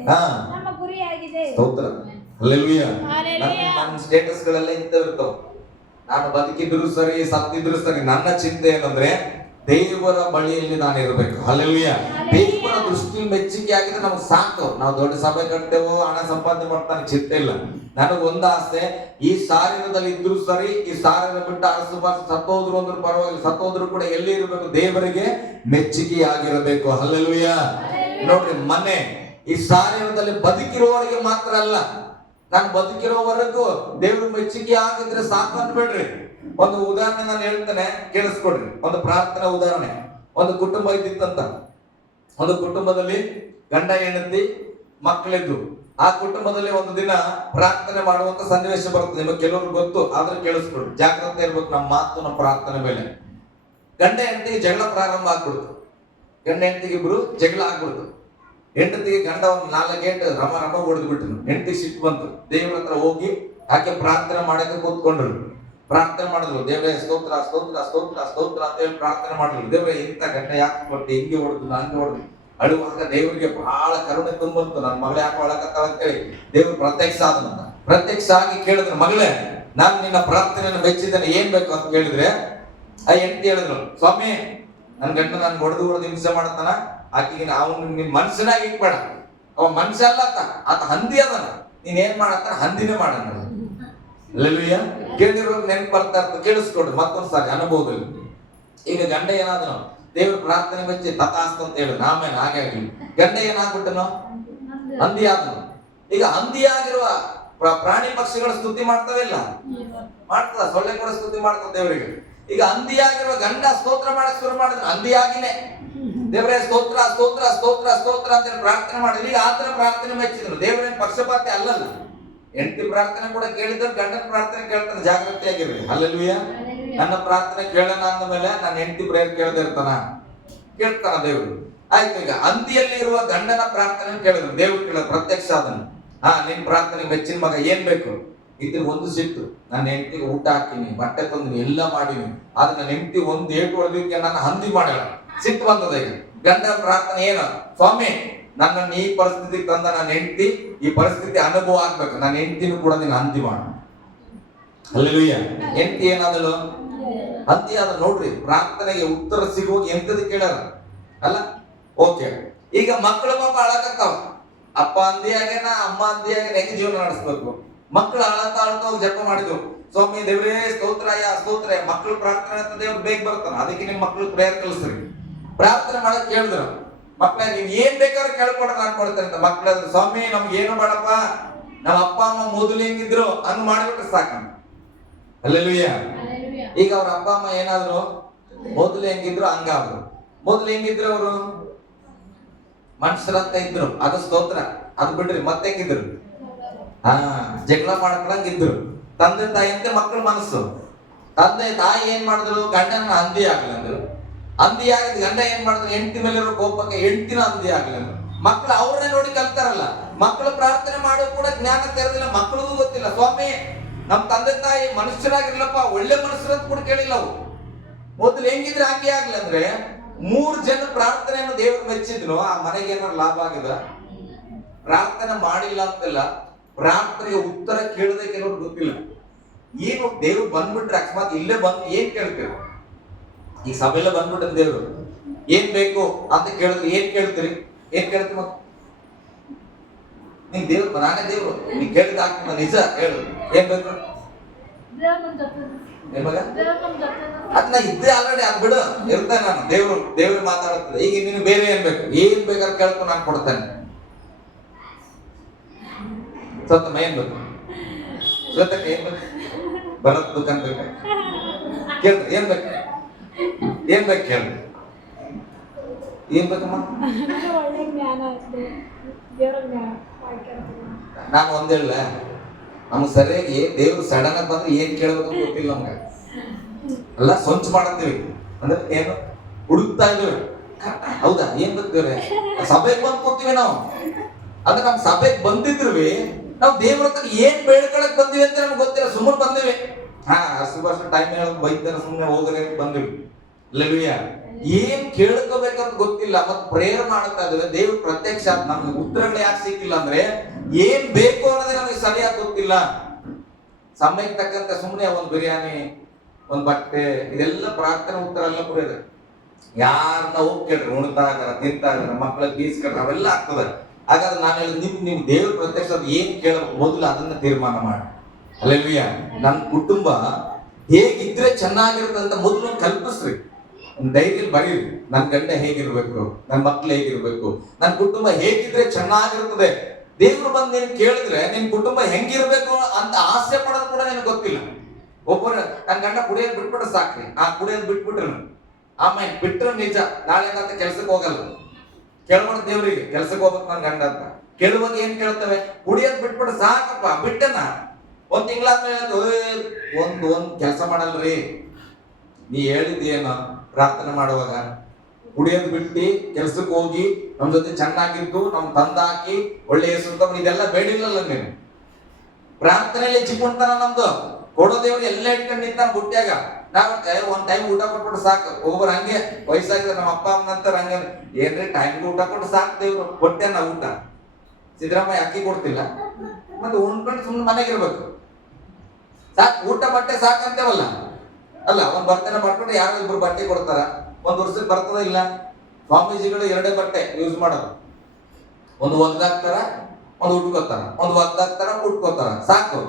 ನಮ್ಮ ಗುರಿಯಾಗಿದೆ. ಸ್ತೋತ್ರ. ಹಲ್ಲೆಲೂಯ್ಯ. ನನ್ನ ಸ್ಟೇಟಸ್ ಗಳೆಲ್ಲ ಇಂಥವಿರ್ತಾವ. ನಾನು ಬದುಕಿದ್ರು ಸರಿ, ಸತ್ತಿದ್ರು ಸರಿ, ನನ್ನ ಚಿಂತೆ ಏನಂದ್ರೆ ದೇವರ ಬಳಿಯಲ್ಲಿ ನಾನು ಇರಬೇಕು. ಹಲ್ಲೆಲೂಯ್ಯ. ದೇವರ ದೃಷ್ಟಿ ಮೆಚ್ಚುಗೆ ಆಗಿದ್ರೆ ನಮ್ಗೆ ಸಾಕು. ನಾವು ದೊಡ್ಡ ಸಭೆ ಕಟ್ತೇವೋ, ಹಣ ಸಂಪಾದನೆ ಮಾಡ್ತಾನೆ ಚಿಂತೆ ಇಲ್ಲ. ನನಗೆ ಒಂದು ಆಸೆ, ಈ ಶಾರೀರದಲ್ಲಿ ಇದ್ರು ಸರಿ, ಈ ಶಾರೀರ ಬಿಟ್ಟು ಅರಸುಬಾರ್ಸು ಸತ್ತೋದ್ರು ಅಂದ್ರೂ ಪರವಾಗಿಲ್ಲ, ಸತ್ತೋದ್ರು ಕೂಡ ಎಲ್ಲಿ ಇರಬೇಕು, ದೇವರಿಗೆ ಮೆಚ್ಚುಗೆ ಆಗಿರಬೇಕು. ಹಲ್ಲೆಲೂಯ್ಯ. ನೋಡ್ರಿ, ಮನೆ ಈ ಶಾರೀರದಲ್ಲಿ ಬದುಕಿರುವವರಿಗೆ ಮಾತ್ರ ಅಲ್ಲ, ನಾನು ಬದುಕಿರೋವರೆಗೂ ದೇವ್ರ ಮೆಚ್ಚುಗೆ ಆಗಿದ್ರೆ ಸಾಕು ಅಂದ್ಬೇಡ್ರಿ. ಒಂದು ಉದಾಹರಣೆ ನಾನು ಹೇಳ್ತೇನೆ, ಕೇಳಿಸ್ಕೊಡ್ರಿ. ಒಂದು ಪ್ರಾರ್ಥನಾ ಉದಾಹರಣೆ. ಒಂದು ಕುಟುಂಬ ಇದ್ದಿತ್ತಂತ. ಒಂದು ಕುಟುಂಬದಲ್ಲಿ ಗಂಡ ಹೆಂಡತಿ ಮಕ್ಕಳಿದ್ದು. ಆ ಕುಟುಂಬದಲ್ಲಿ ಒಂದು ದಿನ ಪ್ರಾರ್ಥನೆ ಮಾಡುವಂತ ಸನ್ನಿವೇಶ ಬರುತ್ತೆ. ನಿಮಗೆ ಕೆಲವರು ಗೊತ್ತು, ಆದ್ರೆ ಕೇಳಿಸ್ಕೊಡು, ಜಾಗ್ರತೆ ಇರ್ಬೇಕು ನಮ್ಮ ಮಾತು, ನಮ್ಮ ಪ್ರಾರ್ಥನೆ ಮೇಲೆ. ಗಂಡ ಹೆಂಡತಿಗೆ ಜಗಳ ಪ್ರಾರಂಭ ಆಗ್ಬಿಡ್ತು. ಗಂಡ ಹೆಂಡತಿಗೆ ಇಬ್ರು ಜಗಳ ಆಗ್ಬಿಡ್ತು. ಹೆಂಡತಿಗೆ ಗಂಡ ಒಂದು 4 ಗೇಟ್ ರಮ ಹೊಡೆದು ಬಿಟ್ಟನು. ಹೆಂಡತಿ ಸಿಟ್ಟು ಬಂತು. ದೇವ್ರ ಹತ್ರ ಹೋಗಿ ಆಕೆ ಪ್ರಾರ್ಥನೆ ಮಾಡಕ್ಕೆ ಕೂತ್ಕೊಂಡ್ರು. ಪ್ರಾರ್ಥನೆ ಮಾಡಿದ್ರು, ದೇವ್ರೇ ಸ್ತೋತ್ರ ಸ್ತೋತ್ರ ಸ್ತೋತ್ರ ಸ್ತೋತ್ರ ಅಂತ ಹೇಳಿ ಪ್ರಾರ್ಥನೆ ಮಾಡಿದ್ರು. ದೇವ್ರೆ ಇಂಥ ಗಂಡ ಯಾಕೆ ಕೊಟ್ಟು, ಹಿಂಗೆ ಹೊಡೆದು ಹಂಗೆ ಹೊಡೆದು. ಅಳುವಾಗ ದೇವರಿಗೆ ಬಹಳ ಕರುಣೆ ತುಂಬಂತು. ನನ್ನ ಮಗಳು ಯಾಕೆ ಒಳಗತ್ತಾಳ ಅಂತ ಹೇಳಿ ದೇವ್ರು ಪ್ರತ್ಯಕ್ಷ ಆದನಂತ. ಪ್ರತ್ಯಕ್ಷ ಆಗಿ ಕೇಳಿದ್ರು, ಮಗಳೇ ನಾನು ನಿನ್ನ ಪ್ರಾರ್ಥನೆಯನ್ನು ಮೆಚ್ಚಿದ್ದೇನೆ, ಏನ್ ಬೇಕು ಅಂತ ಕೇಳಿದ್ರೆ ಆ ಹೆಂಡತಿ ಹೇಳಿದ್ರು, ಸ್ವಾಮಿ ನನ್ ಗಂಡ ನನ್ ಹೊಡೆದು ಹಿಂಸೆ ಮಾಡತ್ತಾನ, ಆಕಿಗೆ ಅವನು ನಿನ್ ಮನುಷ್ಯನಾಗಿ ಇಟ್ಬೇಡ, ಅವ ಮನುಷ್ಯ ಅಲ್ಲ ಆತ ಹಂದಿ ಅದನ, ನೀನ್ ಏನ್ ಮಾಡತ್ತಾನ ಹಂದಿನೇ ಮಾಡೋಣ. ಅಲ್ಲೆಲ್ಲೂಯ್ಯ. ಕೇಳಿರೋರು ನೆನಪು ಬರ್ತಾ ಇರ್ತದೆ, ಕೇಳಿಸ್ಕೊಡ್ರಿ ಮತ್ತೊಂದ್ ಸಾರಿ ಅನುಭವದಲ್ಲಿ. ಈಗ ಗಂಡ ಏನಾದನು, ದೇವ್ರ ಪ್ರಾರ್ಥನೆ ಮೆಚ್ಚಿ ತಥಾಸ್ತು ಅಂತ ಹೇಳಿದ್ರು, ಆಮೇಲೆ ಹಾಗೆ ಆಗ್ಲಿ. ಗಂಡ ಏನಾಗ್ಬಿಟ್ಟನು, ಹಂದಿ ಆದನು. ಈಗ ಹಂದಿಯಾಗಿರುವ ಪ್ರಾಣಿ ಪಕ್ಷಿಗಳು ಸ್ತುತಿ ಮಾಡ್ತಾವಿಲ್ಲ, ಮಾಡ್ತದ, ಸೊಳ್ಳೆ ಕೂಡ ಸ್ತುತಿ ಮಾಡ್ತದ ದೇವರಿಗೆ. ಈಗ ಹಂದಿಯಾಗಿರುವ ಗಂಡ ಸ್ತೋತ್ರ ಮಾಡಕ್ ಶುರು ಮಾಡಿದ್ರು. ಹಂದಿಯಾಗಿನೇ ದೇವರೇ ಸ್ತೋತ್ರ ಸ್ತೋತ್ರ ಸ್ತೋತ್ರ ಸ್ತೋತ್ರ ಅಂತ ಪ್ರಾರ್ಥನೆ ಮಾಡಿದ್ರು. ಈಗ ಆತರ ಪ್ರಾರ್ಥನೆ ಮೆಚ್ಚಿದ್ರು. ದೇವರೇನ್ ಪಕ್ಷಪಾತಿ ಅಲ್ಲಲ್ಲ. ಹೆಂಡತಿ ಪ್ರಾರ್ಥನೆ ಕೂಡ ಕೇಳಿದ್ರು, ಗಂಡನ ಪ್ರಾರ್ಥನೆ ಕೇಳ್ತಾನೆ. ಜಾಗೃತಿಯಾಗಿರ್ರಿ. ಹಲ್ಲೆಲೂಯಾ. ನನ್ನ ಪ್ರಾರ್ಥನೆ ಕೇಳೋಣ ಅಂದ ಮೇಲೆ ನನ್ನ ಹೆಂಡತಿ ಪ್ರೇಯರ್ ಕೇಳದೆ ಇರ್ತಾನ, ಕೇಳ್ತಾನ ದೇವ್ರು. ಆಯ್ತು. ಈಗ ಹಂದಿಯಲ್ಲಿ ಇರುವ ಗಂಡನ ಪ್ರಾರ್ಥನೆ ಕೇಳಿದ್ರು. ದೇವ್ರು ಕೇಳಿದ್ರು, ಪ್ರತ್ಯಕ್ಷ ಆದನು. ನಿನ್ ಪ್ರಾರ್ಥನೆ ಮೆಚ್ಚಿನ ಮಗ ಏನ್ ಬೇಕು? ಇದ್ರ ಒಂದು ಸಿಟ್ಟು, ನನ್ನ ಹೆಂಡತಿಗೆ ಊಟ ಹಾಕಿನಿ, ಬಟ್ಟೆ ತಂದಿನಿ, ಎಲ್ಲ ಮಾಡಿನಿ, ಆದ್ರೆ ನನ್ನ ಹೆಂಡತಿ ಒಂದು ಏಟು ಹೊಡೆದಿಕ್ಕೆ ನನ್ನ ಹಂದಿ ಮಾಡ್ಯಾಳ. ಸಿಟ್ಟು ಬಂದದ. ಈಗ ಗಂಡ ಪ್ರಾರ್ಥನೆ ಏನು, ಸ್ವಾಮಿ ನನ್ನನ್ನು ಈ ಪರಿಸ್ಥಿತಿಗೆ ತಂದ ನನ್ನ ಹೆಂಡತಿ ಈ ಪರಿಸ್ಥಿತಿ ಅನುಭವ ಆಗ್ಬೇಕು, ನನ್ನ ಹೆಂಡತಿನೂ ಕೂಡ ನೀನು ಹಂದಿ ಮಾಡು. ಹಲ್ಲೆಲೂಯಾ. ಹೆಂಡತಿ ಏನಾದಳು, ಹಂದಿ ಆದ. ನೋಡ್ರಿ, ಪ್ರಾರ್ಥನೆಗೆ ಉತ್ತರ ಸಿಗುವಾಗ ಎಂತದ ಕೇಳ್ಯಾರ ಅಲ್ಲ. ಓಕೆ. ಈಗ ಮಕ್ಕಳು ಪಾಪ ಅಳಕತ್ತಾವ. ಅಪ್ಪ ಹಂದಿ ಆಗ್ಯಾನ, ಅಮ್ಮ ಹಂದಿ ಆಗ್ಯಾನ, ಹೆಂಗೆ ಜೀವನ ನಡೆಸ್ಬೇಕು? ಮಕ್ಕಳು ಅಳತಾ ಅಳತಾ ಜಪ ಮಾಡಿದ್ರು. ಸ್ವಾಮಿ ದೇವ್ರೇ ಸ್ತೋತ್ರಯ ಸ್ತೋತ್ರ. ಮಕ್ಕಳು ಪ್ರಾರ್ಥನೆ ಅಂತ ದೇವ್ರು ಬೇಗ ಬರ್ತಾನ. ಅದಕ್ಕೆ ನಿಮ್ ಮಕ್ಕಳು ಪ್ರೇಯರ್ ಕಲಿಸ್ರಿ. ಪ್ರಾರ್ಥನೆ ಮಾಡಕ್ ಕೇಳಿದ್ರು. ಮಕ್ಕಳ ನೀವ್ ಏನ್ ಬೇಕಾದ್ರೂ ಕೇಳ್ಕೊಡ ನಾನು ಕೊಡ್ತೇನೆ ಅಂತ. ಮಕ್ಕಳ ಸ್ವಾಮಿ ನಮ್ಗೆ ಏನು ಬೇಡಪ್ಪ, ನಮ್ಮ ಅಪ್ಪ ಅಮ್ಮ ಮೊದಲು ಹೆಂಗಿದ್ರು ಹಂಗ್ ಮಾಡ್ಬಿಟ್ರೆ ಸಾಕ. ಅಲ್ಲೆಲ್ಲೂಯ್ಯ. ಈಗ ಅವ್ರ ಅಪ್ಪ ಅಮ್ಮ ಏನಾದ್ರು ಮೊದಲು ಹೆಂಗಿದ್ರು ಹಂಗಾದ್ರು. ಮೊದಲು ಹೆಂಗಿದ್ರು ಅವರು ಮನುಷ್ಯರಂತ ಇದ್ರು, ಅದು ಸ್ತೋತ್ರ. ಅದು ಬಿಡ್ರಿ, ಮತ್ತೆ ಹೆಂಗಿದ್ರು ಜಗಳ ಮಾಡ್ಕೊಳಂಗಿದ್ರು. ತಂದೆ ತಾಯಿ ಅಂತ ಮಕ್ಕಳ ಮನಸ್ಸು. ತಂದೆ ತಾಯಿ ಏನ್ ಮಾಡಿದ್ರು, ಗಂಡನ ಹಂದಿ ಆಗ್ಲಿ ಅಂದ್ರು. ಹಂದಿ ಆಗಿದ್ ಗಂಡ ಏನ್ ಮಾಡಿದ್ರು, ಹೆಂಡತಿ ಮೇಲೆ ಇರೋ ಕೋಪಕ್ಕೆ ಹೆಂಡತಿನ ಹಂದಿ ಆಗ್ಲಿ ಅಂದ್ರು. ಮಕ್ಕಳು ಅವ್ರನ್ನೇ ನೋಡಿ ಕಲ್ತಾರಲ್ಲ. ಮಕ್ಕಳು ಪ್ರಾರ್ಥನೆ ಮಾಡೋ ಕೂಡ ಜ್ಞಾನ ತೆರೆದಿಲ್ಲ, ಮಕ್ಕಳಿಗೂ ಗೊತ್ತಿಲ್ಲ. ಸ್ವಾಮಿ ನಮ್ ತಂದೆ ತಾಯಿ ಮನುಷ್ಯರಾಗಿರ್ಲಪ್ಪ, ಒಳ್ಳೆ ಮನುಷ್ಯರಂತ ಕೂಡ ಕೇಳಿಲ್ಲ ಅವು. ಮೊದಲು ಹೆಂಗಿದ್ರೆ ಹಂಗೆ ಆಗ್ಲಿ ಅಂದ್ರೆ 3 ಜನ ಪ್ರಾರ್ಥನೆಯನ್ನು ದೇವರು ಮೆಚ್ಚಿದ್ರು. ಆ ಮನೆಗೆ ಏನಾದ್ರು ಲಾಭ ಆಗಿದೆ? ಪ್ರಾರ್ಥನೆ ಮಾಡಿಲ್ಲ ಅಂತೆಲ್ಲ, ಪ್ರಾರ್ಥನೆಗೆ ಉತ್ತರ ಕೇಳದೆ ಕೆಲವ್ರು ಗೊತ್ತಿಲ್ಲ. ಏನು ದೇವ್ರು ಬಂದ್ಬಿಟ್ರೆ ಅಕಸ್ಮಾತ್ ಇಲ್ಲೇ ಬಂದು ಏನ್ ಕೇಳ್ತೀರ? ಈ ಸಭೆಲ್ಲ ಬಂದ್ಬಿಟ್ರೆ ದೇವ್ರು ಏನ್ ಬೇಕು ಅಂತ ಕೇಳಿದ್ರೆ ಏನ್ ಕೇಳ್ತೀರಿ? ಏನ್ ಕೇಳ್ತೀರಿ? ಮತ್ತೆ ನೀನ್ ದೇವ್ರು, ನಾನೇ ದೇವ್ರು, ನೀ ಕೇಳಿದ ಆಗ್ತದ ನಿಜ ಹೇಳು. ಏನ್ ಬೇಕು? ಅದನ್ನ ಇದ್ದೇ ಆಲ್ರೆಡಿ ಅದ್ ಬಿಡು, ಇರ್ತೇನೆ ನಾನು. ದೇವ್ರು ಮಾತಾಡುತ್ತದೆ. ಈಗ ನೀನು ಬೇರೆ ಏನ್ ಬೇಕು? ಏನ್ ಬೇಕಾದ್ರೆ ಕೇಳ್ಕೊ, ನಾನು ಕೊಡ್ತೇನೆ. ಸ್ವತಃ ಏನ್ ಬೇಕು? ಸ್ವತಃ ಏನ್ ಬೇಕು? ಬರತ್ ದುಕಾನ್ ಬೇಕು ಕೇಳ್ತ. ಏನ್ ಬೇಕು? ಏನ್ ಬೇಕು ಕೇಳ್ರಿ. ಏನ್ ಬೇಕಮ್ಮ? ನಾನು ಒಂದ್ ಹೇಳ, ನಮ್ಗೆ ಸರಿಯಾಗಿ ದೇವ್ರು ಸಡನ್ ಆಗಿ ಬಂದ್ರೆ ಏನ್ ಕೇಳ್ಬೇಕು ಗೊತ್ತಿಲ್ಲ ನಮ್ಗೆ. ಎಲ್ಲ ಸೊಂಚ್ ಮಾಡತ್ತೀವಿ ಅಂದ್ರೆ ಏನು ಹುಡುಕ್ತಾ ಇದ್ದೀವಿ. ಹೌದಾ? ಏನ್ ಬೇಕ್ತೀವ್ರಿ? ಸಭೆಗೆ ಬಂದ್ ಕೂತೀವಿ ನಾವು. ಅಂದ್ರೆ ನಮ್ ಸಭೆಗೆ ಬಂದಿದ್ವಿ, ನಾವು ದೇವ್ರ ಹತ್ರ ಏನ್ ಬೇಡ್ಕೊಳಕ್ ಬಂದಿವಿ ಅಂತ ನಮ್ಗೆ ಗೊತ್ತಿಲ್ಲ, ಸುಮ್ಮನೆ ಬಂದಿವಿ. ಸುಭಾಷ್ ಟೈಮ್ ಹೇಳಕ್ ಬೈತಾರೆ, ಸುಮ್ಮನೆ ಹೋಗ್ರೆ ಬಂದಿವಿ. ಅಲ್ಲೆಲ್ಲೂಯ್ಯ. ಏನ್ ಕೇಳ್ಕೋಬೇಕಂತ ಗೊತ್ತಿಲ್ಲ, ಮತ್ ಪ್ರೇಯರ್ ಮಾಡ್ತಾ ಇದ್ದೇವೆ. ದೇವ್ರ ಪ್ರತ್ಯಕ್ಷ ನಮ್ಗೆ ಉತ್ತರಗಳು ಯಾಕೆ ಸಿಕ್ಕಿಲ್ಲ ಅಂದ್ರೆ ಏನ್ ಬೇಕು ಅನ್ನೋದೇ ನಮಗೆ ಸರಿಯಾಗಿ ಗೊತ್ತಿಲ್ಲ. ಸಮಯಕ್ಕೆ ತಕ್ಕಂತೆ ಸುಮ್ಮನೆ ಒಂದ್ ಬಿರಿಯಾನಿ, ಒಂದ್ ಬಟ್ಟೆ, ಇದೆಲ್ಲ ಪ್ರಾರ್ಥನೆ ಉತ್ತರ ಎಲ್ಲ ಕೂಡ ಇದೆ. ಯಾರನ್ನ ಹೋಗಿ ಕೇಳ್ರಿ, ಉಣ್ತಾ ಇದಾರ, ತಿಂತಾ ಇದಾರ, ಮಕ್ಕಳಿಗೆ ಬೀಸ್ ಕಟ್ರ, ಅವೆಲ್ಲ ಆಗ್ತದೆ. ಹಾಗಾದ್ರೆ ನಾನು ಹೇಳಿದ್ ನಿಮ್ ದೇವ್ರ ಪ್ರತ್ಯಕ್ಷ ಏನ್ ಕೇಳಬೇಕು ಮೊದಲು ಅದನ್ನ ತೀರ್ಮಾನ ಮಾಡಿ. ಅಲ್ಲೆಲ್ಲೂಯ್ಯ. ನನ್ನ ಕುಟುಂಬ ಹೇಗಿದ್ರೆ ಚೆನ್ನಾಗಿರುತ್ತೆ ಅಂತ ಮೊದಲು ಕಲ್ಪಿಸ್ರಿ. ಧೈರ್ಯ ಬರೀರಿ. ನನ್ನ ಗಂಡ ಹೇಗಿರ್ಬೇಕು, ನನ್ನ ಮಕ್ಳು ಹೇಗಿರ್ಬೇಕು, ನನ್ನ ಕುಟುಂಬ ಹೇಗಿದ್ರೆ ಚೆನ್ನಾಗಿರ್ತದೆ. ದೇವ್ರು ಬಂದು ನೀನು ಕೇಳಿದ್ರೆ ನಿನ್ ಕುಟುಂಬ ಹೆಂಗಿರ್ಬೇಕು ಅಂತ ಆಸೆ ಪಡೋದು ಕೂಡ ನಿನಗೆ ಗೊತ್ತಿಲ್ಲ. ಒಬ್ಬರು ನನ್ನ ಗಂಡ ಕುಡಿಯೋದು ಬಿಟ್ಬಿಟ್ರೆ ಸಾಕ್ರಿ, ಕುಡಿಯೋದು ಬಿಟ್ಬಿಟ್ರು ಆಮೇಲೆ ಬಿಟ್ರೆ ನಿಜ ನಾಳೆ ಅಂತ ಕೆಲ್ಸಕ್ಕೆ ಹೋಗಲ್ಲ. ಕೇಳ್ಬಾರ್ದು ದೇವ್ರಿಗೆ, ಕೆಲ್ಸಕ್ಕೆ ಹೋಗ್ಬೇಕು ನನ್ನ ಗಂಡ ಅಂತ. ಕೇಳುವಾಗ ಏನ್ ಕೇಳ್ತೇವೆ? ಕುಡಿಯೋದ್ ಬಿಟ್ಬಿಟ್ಟು ಸಾಕಪ್ಪ ಬಿಟ್ಟನ. ಒಂದ್ ತಿಂಗಳಾದ್ಮೇಲೆ ಒಂದ್ ಕೆಲಸ ಮಾಡಲ್ರಿ. ನೀ ಹೇಳಿದ್ದೇನ ಪ್ರಾರ್ಥನೆ ಮಾಡುವಾಗ? ಕುಡಿಯೋದ್ ಬಿಟ್ಟು ಕೆಲ್ಸಕ್ಕೆ ಹೋಗಿ ನಮ್ ಜೊತೆ ಚೆನ್ನಾಗಿದ್ದು ನಮ್ ತಂದಾಕಿ ಒಳ್ಳೆಯ ಸುತ್ತ ಇದೆಲ್ಲ ಬೇಡಿಲ್ಲಲ್ಲ ನೀನು. ಪ್ರಾರ್ಥನೆಯಲ್ಲಿ ಚಿಕ್ಕುಂತನ ನಮ್ದು. ಕೊಡೋ ದೇವ್ರು ಎಲ್ಲ ಇಟ್ಕೊಂಡು ನಿಂತಾನ ಬುಟ್ಟ್ಯಾಗ. ನಾವ್ ಒಂದ್ ಟೈಮ್ ಊಟ ಕೊಟ್ಬಿಟ್ಟು ಸಾಕು. ಒಬ್ಬರು ಹಂಗೆ ವಯಸ್ಸಾಗಿದೆ ನಮ್ಮ ಅಪ್ಪ ಅಮ್ಮನಂತರ ಹಂಗ ಏನ್ರಿ ಟೈಮ್ಗೆ ಊಟ ಕೊಟ್ಟು ಸಾಕು ದೇವ್ರು ಕೊಟ್ಟೆನ ಊಟ. ಸಿದ್ದರಾಮಯ್ಯ ಅಕ್ಕಿ ಕೊಡ್ತಿಲ್ಲ, ಮತ್ತೆ ಉಣ್ಕೊಂಡು ಸುಮ್ಮನೆ ಮನೆಗಿರ್ಬೇಕು. ಸಾಕು ಊಟ ಬಟ್ಟೆ ಸಾಕಂತೇವಲ್ಲ. ಅಲ್ಲ ಒಂದ್ ಬರ್ತೇನೆ ಮಾಡ್ಕೊಂಡು ಯಾರೋ ಇಬ್ರು ಬಟ್ಟೆ ಕೊಡ್ತಾರ. ಒಂದ್ ವರ್ಷಕ್ಕೆ ಬರ್ತದ ಇಲ್ಲ. ಸ್ವಾಮೀಜಿಗಳು 2 ಬಟ್ಟೆ ಯೂಸ್ ಮಾಡೋದು. ಒಂದು ಒಗ್ದಾಕ್ತಾರ, ಒಂದು ಉಟ್ಕೋತಾರ, ಒಂದು ಒಗ್ದಾಕ್ತಾರ ಉಟ್ಕೋತಾರ, ಸಾಕು.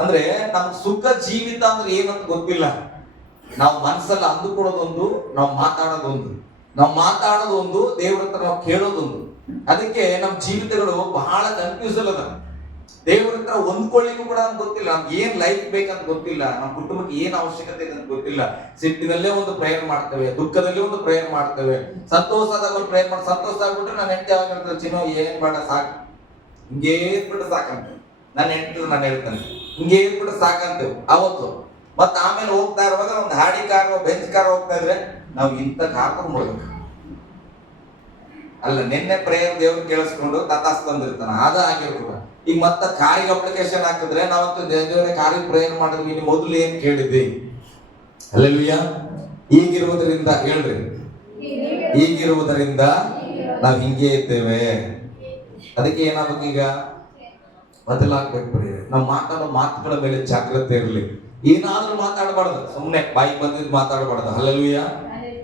ಅಂದ್ರೆ ನಮ್ಗೆ ಸುಖ ಜೀವಿತ ಅಂದ್ರೆ ಏನಂತ ಗೊತ್ತಿಲ್ಲ. ನಾವು ಮನಸ್ಸಲ್ಲಿ ಅಂದುಕೊಳ್ಳೋದೊಂದು, ನಾವು ಮಾತಾಡೋದೊಂದು. ನಾವು ಮಾತಾಡೋದೊಂದು, ದೇವ್ರ ಹತ್ರ ನಾವು ಕೇಳೋದೊಂದು. ಅದಕ್ಕೆ ನಮ್ಮ ಜೀವಿತಗಳು ಬಹಳ ಕನ್ಫ್ಯೂಸಲ್ ಅದ. ದೇವ್ರ ಹತ್ರ ಹೊಂದ್ಕೊಳ್ಳಿಗೂ ಕೂಡ ನಮ್ಗೆ ಗೊತ್ತಿಲ್ಲ. ನಮ್ಗೆ ಏನ್ ಲೈಫ್ ಬೇಕಂತ ಗೊತ್ತಿಲ್ಲ. ನಮ್ಮ ಕುಟುಂಬಕ್ಕೆ ಏನ್ ಅವಶ್ಯಕತೆ ಇದೆ ಅಂತ ಗೊತ್ತಿಲ್ಲ. ಸಿಟ್ಟಿನಲ್ಲೇ ಒಂದು ಪ್ರೇಯರ್ ಮಾಡ್ತೇವೆ, ದುಃಖದಲ್ಲೇ ಒಂದು ಪ್ರೇಯರ್ ಮಾಡ್ತೇವೆ, ಸಂತೋಷದಾಗ ಒಂದು ಪ್ರೇಯರ್ ಮಾಡಿ ಸಂತೋಷ ಆಗ್ಬಿಟ್ರೆ ನಾನು ಹೆಂಡತಿ ಯಾವಾಗ ಹೇಳ್ತಾರೆ, ಚಿನ್ನೋ ಏನ್ ಬೇಡ ಸಾಕು, ಹಿಂಗೇ ಇದ್ಬಿಟ್ಟು ಸಾಕಂತ. ನಾನು ಹೆಂಡತಿ ನಾನು ಹೇಳ್ತೇನೆ ಹಿಂಗೇ ಇದ್ಬಿಟ್ಟು ಸಾಕಂತೇವೆ ಅವತ್ತು. ಮತ್ತ ಆಮೇಲೆ ಹೋಗ್ತಾ ಇರುವಾಗ ಒಂದು ಹಾಡಿ ಕಾರ್ ಬೆಂಚ್ ಕಾರ್ ಹೋಗ್ತಾ ಇದ್ರೆ ನಾವು ಇಂಥ ಕಾರ್ ತಗೊಂಡ್ಬಿಡ್ಬೇಕು. ಅಲ್ಲ ನಿನ್ನೆ ಪ್ರೇಯರ್ ದೇವ್ರು ಕೇಳಿಸ್ಕೊಂಡು ತತಾಸ್ ತಂದಿರ್ತಾನ, ಅದ ಆಗಿರ್ಬೇಕು. ಈಗ ಮತ್ತ ಕಾರಿಗೆ ಅಪ್ಲಿಕೇಶನ್ ಹಾಕಿದ್ರೆ ನಾವಂತೂ ದೇವರೇ ಕಾರಿಗೆ ಪ್ರೇಯರ್ ಮಾಡಿದ್ವಿ, ನೀನು ಮೊದಲು ಏನ್ ಕೇಳಿದ್ವಿ? ಹಲ್ಲೆಲೂಯಾ. ಈಗಿರುವುದರಿಂದ ಹೇಳ್ರಿ, ಈಗಿರುವುದರಿಂದ ನಾವು ಹಿಂಗೆ ಇದ್ದೇವೆ. ಅದಕ್ಕೆ ಏನಾಗ್ಬೇಕು? ಈಗ ಬದಲಾಗ್ಬೇಕು. ನಾವು ಮಾತಾಡೋ ಮಾತುಗಳ ಮೇಲೆ ಜಾಗ್ರತೆ ಇರಲಿ. ಏನಾದ್ರೂ ಮಾತಾಡಬಾರ್ದು, ಸುಮ್ಮನೆ ಬಾಯಿ ಬಂದಿದ್ದು ಮಾತಾಡಬಾರ್ದು. ಹಲ್ಲೆಲೂಯಾ.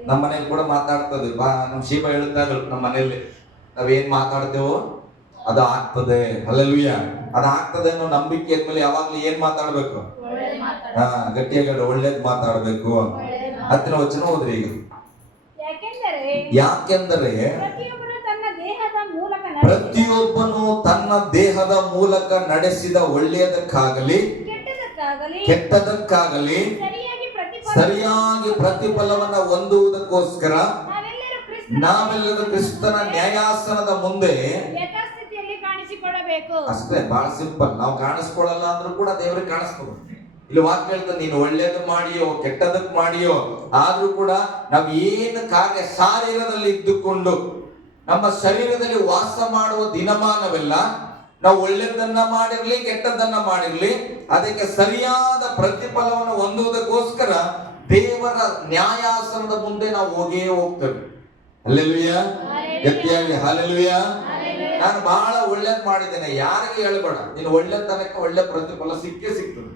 ನಮ್ಮ ಮನೇಲಿ ಕೂಡ ಮಾತಾಡ್ತದೆ. ನಮ್ಮ ಶೀಬ ಹೇಳ್ತಾ ಇದ್ರು, ನಮ್ಮ ಮನೆಯಲ್ಲಿ ನಾವೇನ್ ಮಾತಾಡ್ತೇವೋ ಅದು ಆಗ್ತದೆ. ಹಲ್ಲೆಲೂಯಾ. ಅದು ಆಗ್ತದೆ ಅನ್ನೋ ನಂಬಿಕೆ ಮೇಲೆ ಯಾವಾಗ್ಲೂ ಏನ್ ಮಾತಾಡ್ಬೇಕು? ಗಟ್ಟಿಯಾಗಿ ಒಳ್ಳೇದ್ ಮಾತಾಡ್ಬೇಕು. 10ನೇ ವಚನ ಓದ್ರಿ ಈಗ. ಯಾಕೆಂದರೆ ಪ್ರತಿಯೊಬ್ಬನು ತನ್ನ ದೇಹದ ಮೂಲಕ ನಡೆಸಿದ ಒಳ್ಳೆಯದಕ್ಕಾಗಲಿ ಕೆಟ್ಟದಕ್ಕಾಗಲಿ ಸರಿಯಾಗಿ ಪ್ರತಿಫಲವನ್ನ ಹೊಂದುವುದಕ್ಕೋಸ್ಕರ ನಾವೆಲ್ಲರೂ ಕ್ರಿಸ್ತನ ನ್ಯಾಯಾಸನದ ಮುಂದೆ ಅಷ್ಟೇ. ಬಹಳ ಸಿಂಪಲ್. ನಾವು ಕಾಣಿಸ್ಕೊಳ್ಳಲ್ಲ ಅಂದ್ರೂ ಕೂಡ ದೇವ್ರಿಗೆ ಕಾಣಿಸ್ಬೋದು. ಇಲ್ಲಿ ವಾಕ್ಯ ಹೇಳ್ತಾನೆ, ನೀನು ಒಳ್ಳೇದು ಮಾಡಿಯೋ ಕೆಟ್ಟದಕ್ ಮಾಡಿಯೋ ಆದ್ರೂ ಕೂಡ ನಾವ್ ಏನು ಕಾರ್ಯ ಶಾರೀರದಲ್ಲಿ ಇದ್ದುಕೊಂಡು ನಮ್ಮ ಶರೀರದಲ್ಲಿ ವಾಸ ಮಾಡುವ ದಿನಮಾನವೆಲ್ಲ ನಾವು ಒಳ್ಳೆಯದನ್ನ ಮಾಡಿರ್ಲಿ ಕೆಟ್ಟದನ್ನ ಮಾಡಿರ್ಲಿ ಅದಕ್ಕೆ ಸರಿಯಾದ ಪ್ರತಿಫಲವನ್ನು ಹೊಂದುವುದಕ್ಕೋಸ್ಕರ ದೇವರ ನ್ಯಾಯಾಸನದ ಮುಂದೆ ನಾವು ಹೋಗೇ ಹೋಗ್ತೇವೆ. ಹಲ್ಲೆಲೂಯಾ. ಗಟ್ಟಿಯಾಗಿ ಹಲ್ಲೆಲೂಯಾ. ನಾನು ಬಹಳ ಒಳ್ಳೇದ್ ಮಾಡಿದ್ದೇನೆ, ಯಾರಿಗೆ ಹೇಳ್ಬೇಡ. ನೀನು ಒಳ್ಳೆತನಕ್ಕೆ ಒಳ್ಳೆ ಪ್ರತಿಫಲ ಸಿಕ್ಕೇ ಸಿಗ್ತದೆ.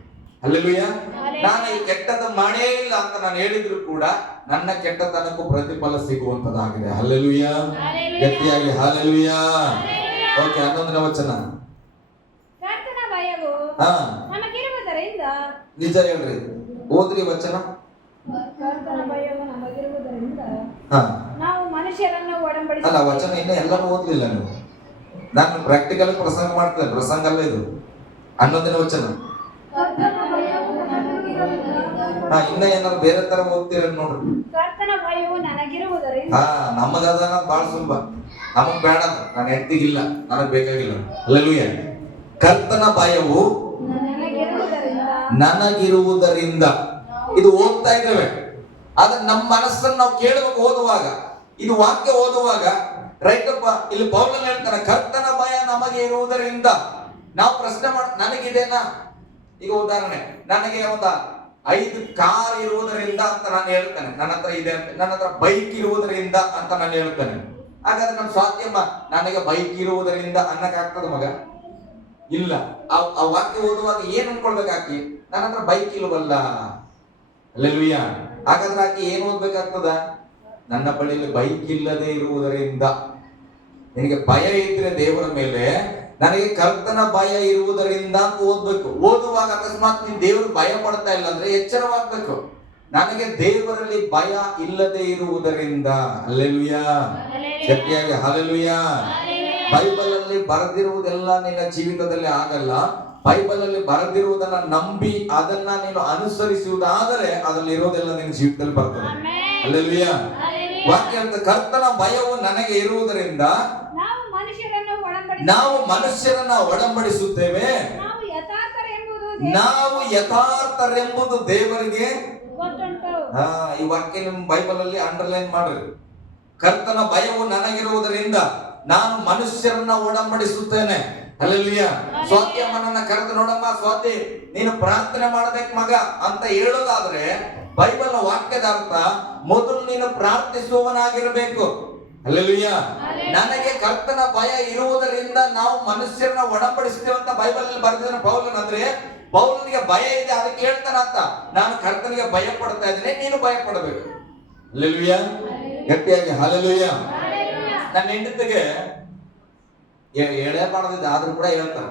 ಹಲ್ಲೆಲೂಯಾ. ನಾನು ಈ ಕೆಟ್ಟದ ಮಾಡೇ ಇಲ್ಲ ಅಂತ ನಾನು ಹೇಳಿದ್ರು ಕೂಡ ನನ್ನ ಕೆಟ್ಟತನಕ್ಕೂ ಪ್ರತಿಫಲ ಸಿಗುವಂತದಾಗಿದೆ. ಹಲ್ಲೆಲೂಯಾ. ಗಟ್ಟಿಯಾಗಿ ಹಲ್ಲೆಲೂಯಾ. ಓಕೆ, 11ನೇ ವಚನ. ನಿಜ ಹೇಳ್ರಿ, ಓದ್ರಿ ವಚನ. ಅಲ್ಲ, ವಚನ ಇನ್ನ ಎಲ್ಲರೂ ಓದ್ಲಿಲ್ಲ ನೀವು. ನಾನು ಪ್ರಾಕ್ಟಿಕಲ್ ಪ್ರಸಂಗ ಮಾಡ್ತೇನೆ, ಪ್ರಸಂಗ ಅಲ್ಲ ಇದು. 11ನೇ ವಚನ. ಇನ್ನ ಏನಾದ್ರು ಬೇರೆ ತರ ಓದ್ತೀರ ನೋಡ್ರಿ. ನಮಗದ ಬಾಳ ಸುಲಭ, ನಮಗ್ ಬೇಡ, ನಾನು ಹೆಂಡತಿಗಿಲ್ಲ, ನನಗ್ ಬೇಕಾಗಿಲ್ಲ. ಹಲ್ಲೆಲೂಯಾ. ಕರ್ತನ ಭಯವು ನನಗಿರುವುದರಿಂದ. ಇದು ಓದ್ತಾ ಇದ್ದೇವೆ, ಆದ್ರೆ ನಮ್ಮ ಮನಸ್ಸನ್ನು ನಾವು ಕೇಳಬೇಕು. ಓದುವಾಗ ಇದು ವಾಕ್ಯ ಓದುವಾಗ ರೈಟ್ ಅಪ್ಪ, ಇಲ್ಲಿ ಪೌಲನ್ ಹೇಳ್ತಾನೆ ಕರ್ತನ ಭಯ ನಮಗೆ ಇರುವುದರಿಂದ. ನಾವು ಪ್ರಶ್ನೆ ನನಗಿದೇನಾ? ಈಗ ಉದಾಹರಣೆ, ನನಗೆ ಒಂದು 5 ಕಾರ್ ಇರುವುದರಿಂದ ಅಂತ ನಾನು ಹೇಳ್ತೇನೆ, ನನ್ನ ಹತ್ರ ಇದೆ ಅಂತ. ನನ್ನ ಹತ್ರ ಬೈಕ್ ಇರುವುದರಿಂದ ಅಂತ ನಾನು ಹೇಳ್ತೇನೆ. ಹಾಗಾದ್ರೆ ನಮ್ಮ ಸ್ವಾತ್ಯಮ್ಮ ನನಗೆ ಬೈಕ್ ಇರುವುದರಿಂದ ಅನ್ನಕ್ಕಾಗ್ತದ ಮಗ? ಇಲ್ಲ. ಆ ವಾಕ್ಯ ಓದುವಾಗ ಏನ್ ಅನ್ಕೊಳ್ಬೇಕು ಆಕಿ? ನನ್ನ ಹತ್ರ ಬೈಕ್ ಇಲ್ವಲ್ಲ. ಹಲ್ಲೆಲೂಯಾ. ಹಾಗಾದ್ರೆ ಆಕಿ ಏನ್ ಓದ್ಬೇಕಾಗ್ತದ? ನನ್ನ ಬಳಿಯಲ್ಲಿ ಬೈಕ್ ಇಲ್ಲದೆ ಇರುವುದರಿಂದ. ನಿನಗೆ ಭಯ ಇದ್ರೆ ದೇವರ ಮೇಲೆ, ನನಗೆ ಕರ್ತನ ಭಯ ಇರುವುದರಿಂದ ಅಂತ ಓದ್ಬೇಕು. ಓದುವಾಗ ಅಕಸ್ಮಾತ್ ನೀನ್ ದೇವರು ಭಯ ಪಡ್ತಾ ಇಲ್ಲ ಅಂದ್ರೆ ಎಚ್ಚರವಾಗ್ಬೇಕು. ನನಗೆ ದೇವರಲ್ಲಿ ಭಯ ಇಲ್ಲದೆ ಇರುವುದರಿಂದ. ಹಲ್ಲೆಲೂಯಾ. ಗಟ್ಟಿಯಾಗಿ ಹಲ್ಲೆಲೂಯಾ. ಬೈಬಲ್ ಅಲ್ಲಿ ಬರೆದಿರುವುದೆಲ್ಲ ನಿನ್ನ ಜೀವಿತದಲ್ಲಿ ಆಗಲ್ಲ. ಬೈಬಲ್ ಅಲ್ಲಿ ಬರೆದಿರುವುದನ್ನ ನಂಬಿ ಅದನ್ನ ನೀನು ಅನುಸರಿಸುವುದಾದರೆ ಅದರಲ್ಲಿ ಇರೋದೆಲ್ಲ ನಿನ್ನ ಜೀವಿತದಲ್ಲಿ ಬರ್ತದೆ. ಹಲ್ಲೆಲೂಯಾ. ವಾಕ್ಯ ಅಂತ ಕರ್ತನ ಭಯವು ನನಗೆ ಇರುವುದರಿಂದ ನಾವು ಮನುಷ್ಯರನ್ನ ಒಡಂಬಡಿಸುತ್ತೇವೆ. ನಾವು ಯಥಾರ್ಥರೆಂಬುದು ದೇವರಿಗೆ ಗೊತ್ತುಂಟು. ಈ ವಾಕ್ಯ ನಿಮ್ಮ ಬೈಬಲ್ ಅಲ್ಲಿ ಅಂಡರ್ಲೈನ್ ಮಾಡ್ರಿ. ಕರ್ತನ ಭಯವು ನನಗಿರುವುದರಿಂದ ನಾನು ಮನುಷ್ಯರನ್ನ ಒಡಂಬಡಿಸುತ್ತೇನೆ. ಹಲ್ಲೆಲೂಯ. ಸ್ವಾತ್ಯಮ್ಮನನ್ನ ಕರೆದು, ನೋಡಮ್ಮ ಸ್ವಾತಿ, ನೀನು ಪ್ರಾರ್ಥನೆ ಮಾಡ್ಬೇಕು ಮಗ ಅಂತ ಹೇಳೋದಾದ್ರೆ ಬೈಬಲ್ ವಾಕ್ಯದ ಅರ್ಥ ಮೊದಲು ನೀನು ಪ್ರಾರ್ಥಿಸುವವನಾಗಿರಬೇಕು. ಹಲ್ಲೆಲೂಯ. ನನಗೆ ಕರ್ತನ ಭಯ ಇರುವುದರಿಂದ ನಾವು ಮನುಷ್ಯರನ್ನ ಒಡಂಬಡಿಸ್ತೇವೆ ಅಂತ ಬೈಬಲ್ ಅಲ್ಲಿ ಬರೆದಿದ್ದಾನೆ ಪೌಲನ್. ಅಂದ್ರೆ ಪೌಲನಿಗೆ ಭಯ ಇದೆ, ಅದಕ್ಕೆ ಹೇಳ್ತಾನಂತ, ನಾನು ಕರ್ತನಿಗೆ ಭಯ ಪಡ್ತಾ ಇದ್ದೇನೆ, ನೀನು ಭಯ ಪಡಬೇಕು. ಹಲ್ಲೆಲೂಯ. ಗಟ್ಟಿಯಾಗಿ ಹಲ್ಲೆಲೂಯ. ನನ್ನ ಹೆಂಡತಿಗೆ ಎಳೆ ಮಾಡದಿದ್ದ ಆದ್ರೂ ಕೂಡ ಹೇಳ್ತಾರೆ,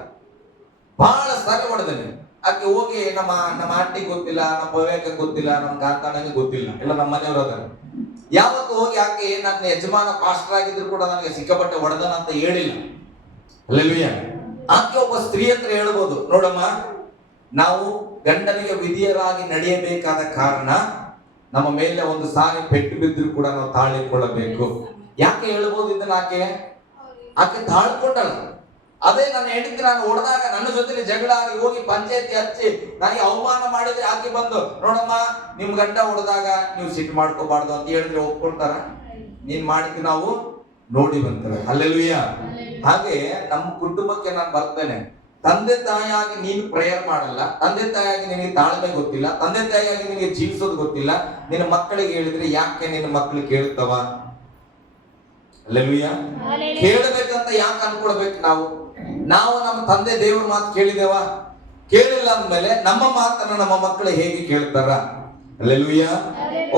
ಬಹಳ ಸರಿ ಹೊಡೆದೇನೆ. ಆಕೆ ಹೋಗಿ ನಮ್ಮ ಆಂಟಿಗೆ ಗೊತ್ತಿಲ್ಲ, ನಮ್ಮ ಭವ್ಯಕ್ಕೆ ಗೊತ್ತಿಲ್ಲ, ನಮ್ಮ ಕಾಂತಾಣಿಗೆ ಗೊತ್ತಿಲ್ಲ, ಇಲ್ಲ ನಮ್ಮ ಮನೆಯವರು ಅದಾರೆ. ಯಾವತ್ತು ಹೋಗಿ ಆಕೆ ನನ್ನ ಯಜಮಾನ ಪಾಸ್ಟರ್ ಆಗಿದ್ರು ಕೂಡ ನನಗೆ ಸಿಕ್ಕಾಪಟ್ಟೆ ಹೊಡೆದನ ಅಂತ ಹೇಳಿಲ್ಲ. ಹಲ್ಲೆಲೂಯ. ಆಕೆ ಒಬ್ಬ ಸ್ತ್ರೀ ಹತ್ರ ಹೇಳ್ಬೋದು, ನೋಡಮ್ಮ, ನಾವು ಗಂಡನಿಗೆ ವಿಧಿಯರಾಗಿ ನಡೆಯಬೇಕಾದ ಕಾರಣ ನಮ್ಮ ಮೇಲೆ ಒಂದು ಸಾರಿ ಪೆಟ್ಟು ಬಿದ್ದರೂ ಕೂಡ ನಾವು ತಾಳಿಕೊಳ್ಳಬೇಕು. ಯಾಕೆ ಹೇಳ್ಬೋದು ಇದನ್ನ? ಆಕೆ ತಾಳ್ಕೊಂಡಲ್ಲ. ಅದೇ ನನ್ನ ಹೆಂಡತಿ ನಾನು ಹೊಡೆದಾಗ ನನ್ನ ಜೊತೆ ಜಗಳ ಆಗಿ ಹೋಗಿ ಪಂಚಾಯತಿ ಹಚ್ಚಿ ನನಗೆ ಅವಮಾನ ಮಾಡಿದ್ರೆ ಆಕೆ ಬಂದು, ನೋಡಮ್ಮ, ನಿಮ್ ಗಂಡ ಹೊಡೆದಾಗ ನೀವು ಸಿಟ್ಟು ಮಾಡ್ಕೋಬಾರ್ದು ಅಂತ ಹೇಳಿದ್ರೆ ಒಪ್ಕೊಳ್ತಾರ? ನೀನ್ ಮಾಡಿದ್ವಿ ನಾವು ನೋಡಿ ಬಂತೇವೆ. ಹಲ್ಲೆಲೂಯ. ಹಾಗೆ ನಮ್ಮ ಕುಟುಂಬಕ್ಕೆ ನಾನು ಬರ್ತೇನೆ. ತಂದೆ ತಾಯಿಯಾಗಿ ನೀನು ಪ್ರೇಯರ್ ಮಾಡಲ್ಲ, ತಂದೆ ತಾಯಿಯಾಗಿ ನಿನಗೆ ತಾಳ್ಮೆ ಗೊತ್ತಿಲ್ಲ, ತಂದೆ ತಾಯಿಯಾಗಿ ನಿನಗೆ ಜೀವಿಸೋದು ಗೊತ್ತಿಲ್ಲ. ನಿನ್ನ ಮಕ್ಕಳಿಗೆ ಹೇಳಿದ್ರೆ ಯಾಕೆ ನಿನ್ನ ಮಕ್ಕಳು ಕೇಳ್ತವ? ಹಲ್ಲೆಲೂಯ. ಕೇಳಬೇಕಂತ ಯಾಕೆ ಅನ್ಕೊಳ್ಬೇಕು? ನಾವು ನಮ್ಮ ತಂದೆ ದೇವ್ರ ಮಾತು ಕೇಳಿದೇವ? ಕೇಳಿಲ್ಲ ಅಂದ್ಮೇಲೆ ನಮ್ಮ ಮಾತನ್ನ ನಮ್ಮ ಮಕ್ಕಳು ಹೇಗೆ ಕೇಳ್ತಾರ? ಹಲ್ಲೆಲೂಯ.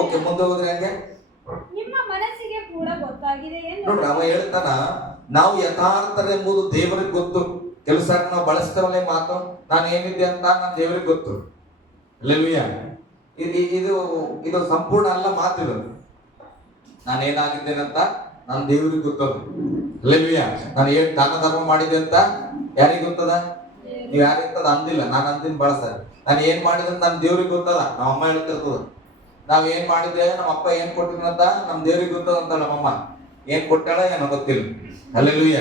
ಓಕೆ, ಮುಂದೆ ಹೋದ್ರೆ ಹಂಗೆ ನಿಮ್ಮ ಮನಸ್ಸಿಗೆ ಕೂಡ ಗೊತ್ತಾಗಿದೆ ನೋಡ್ರಿ, ಅವ ಹೇಳ್ತಾನ, ನಾವು ಯಥಾರ್ಥರೆಂಬುದು ದೇವರಿಗೆ ಗೊತ್ತು. ಕೆಲಸ ನಾವು ಬಳಸ್ತೇವಲ್ಲ ಮಾತು, ನಾನು ಏನಿದ್ದೆ ಅಂತ ನನ್ನ ದೇವರಿಗೆ ಗೊತ್ತು. ಹಲ್ಲೆಲೂಯ. ಇದು ಸಂಪೂರ್ಣ ಅಲ್ಲ ಮಾತಿದು. ನಾನು ಏನಾಗಿದ್ದೇನೆ ಅಂತ ನನ್ನ ದೇವರಿಗೆ ಗೊತ್ತದ. ಹಲ್ಲೆಲೂಯ. ನಾನು ಏನ್ ದಾನ ಧರ್ಮ ಮಾಡಿದೆ ಅಂತ ಯಾರಿಗೆ ಗೊತ್ತದ? ನೀವು ಯಾರಿರ್ತದ ಅಂದಿಲ್ಲ, ನಾನು ಅಂದಿನ ಬಳಸ. ನಾನು ಏನ್ ಮಾಡಿದ್ರೆ ನನ್ನ ದೇವ್ರಿಗೆ ಗೊತ್ತದ. ನಮ್ಮ ಅಮ್ಮ ಹೇಳ್ತಿರ್ತದ, ನಾವ್ ಏನ್ ಮಾಡಿದ್ರೆ ನಮ್ಮ ಅಪ್ಪ ಏನ್ ಕೊಟ್ಟಿದ್ರಂತ ನಮ್ಮ ದೇವ್ರಿಗೆ ಗೊತ್ತದ ಅಂತ. ನಮ್ಮಮ್ಮ ಏನ್ ಕೊಟ್ಟಾಳ ಏನೋ ಗೊತ್ತಿಲ್ಲ. ಹಲ್ಲೆಲೂಯ.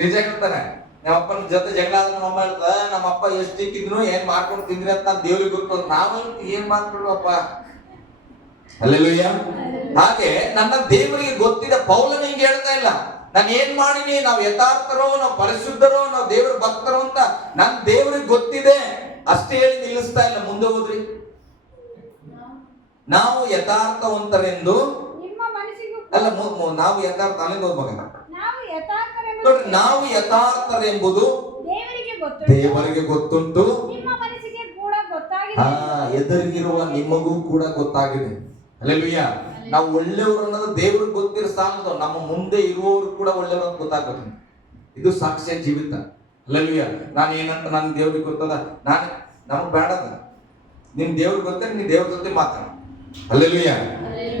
ನಿಜ ಹೇಳ್ತಾನೆ. ನಮ್ಮ ಅಪ್ಪನ ಜೊತೆ ಜಗಳ ಆದ್ರೆ ನಮ್ಮ ಅಮ್ಮ ಹೇಳ್ತದ, ನಮ್ಮ ಅಪ್ಪ ಎಷ್ಟು ಇಕ್ಕಿದ್ರು ಏನ್ ಮಾಡ್ಕೊಂಡು ತಿಂದ್ರಿ ಅಂತ ದೇವ್ರಿಗೆ ಗೊತ್ತದ. ನಾವು ಏನ್ ಮಾಡ್ಕೊಳ್ವಪ್ಪ. ಹಲ್ಲೆಲೂಯ. ಹಾಗೆ ನನ್ನ ದೇವರಿಗೆ ಗೊತ್ತಿದೆ. ಪೌಲನ ಹಿಂಗೆ ಹೇಳ್ತಾ ಇಲ್ಲ, ನಾನು ಏನ್ ಮಾಡಿನಿ, ನಾವು ಯಥಾರ್ಥರೋ, ನಾವು ಪರಿಶುದ್ಧರೋ, ನಾವು ದೇವರ ಭಕ್ತರೋ ಅಂತ ನನ್ನ ದೇವರಿಗೆ ಗೊತ್ತಿದೆ ಅಷ್ಟೇ ಹೇಳಿ ನಿಲ್ಲಿಸ್ತಾ ಇಲ್ಲ. ಮುಂದೆ ಹೋದ್ರಿ, ನಾವು ಯಥಾರ್ಥವಂತರೆಂದು ಅಲ್ಲ, ನಾವು ಯಥಾರ್ಥ ಅಲ್ಲಿಂದ ಹೋದ್ ಮಗ. ನೋಡ್ರಿ, ನಾವು ಯಥಾರ್ಥರೆಂಬುದು ದೇವರಿಗೆ ಗೊತ್ತುಂಟು. ಎದುರಿಗಿರುವ ನಿಮಗೂ ಕೂಡ ಗೊತ್ತಾಗಿದೆ. ಹಲ್ಲೆಲೂಯ. ನಾವು ಒಳ್ಳೆಯವರು ಅನ್ನೋದು ದೇವ್ರಿಗೆ ಗೊತ್ತಿರೋ ಸಾಲದು, ನಮ್ಮ ಮುಂದೆ ಇರುವವರು ಕೂಡ ಒಳ್ಳೆಯವರು ಅಂತ ಗೊತ್ತಾಗ್ಬೇಕು. ಇದು ಸಾಕ್ಷ್ಯ ಜೀವಿತ. ಹಲ್ಲೆಲೂಯ. ನಾನು ಏನಂತ ನನ್ನ ದೇವ್ರಿಗೆ ಗೊತ್ತದ, ನಮಗ್ ಬೇಡದ. ನಿನ್ ದೇವ್ರಿಗೆ ಗೊತ್ತ, ನೀನ್ ದೇವ್ರ ಜೊತೆ ಮಾತಾಡ. ಹಲ್ಲೆಲೂಯ.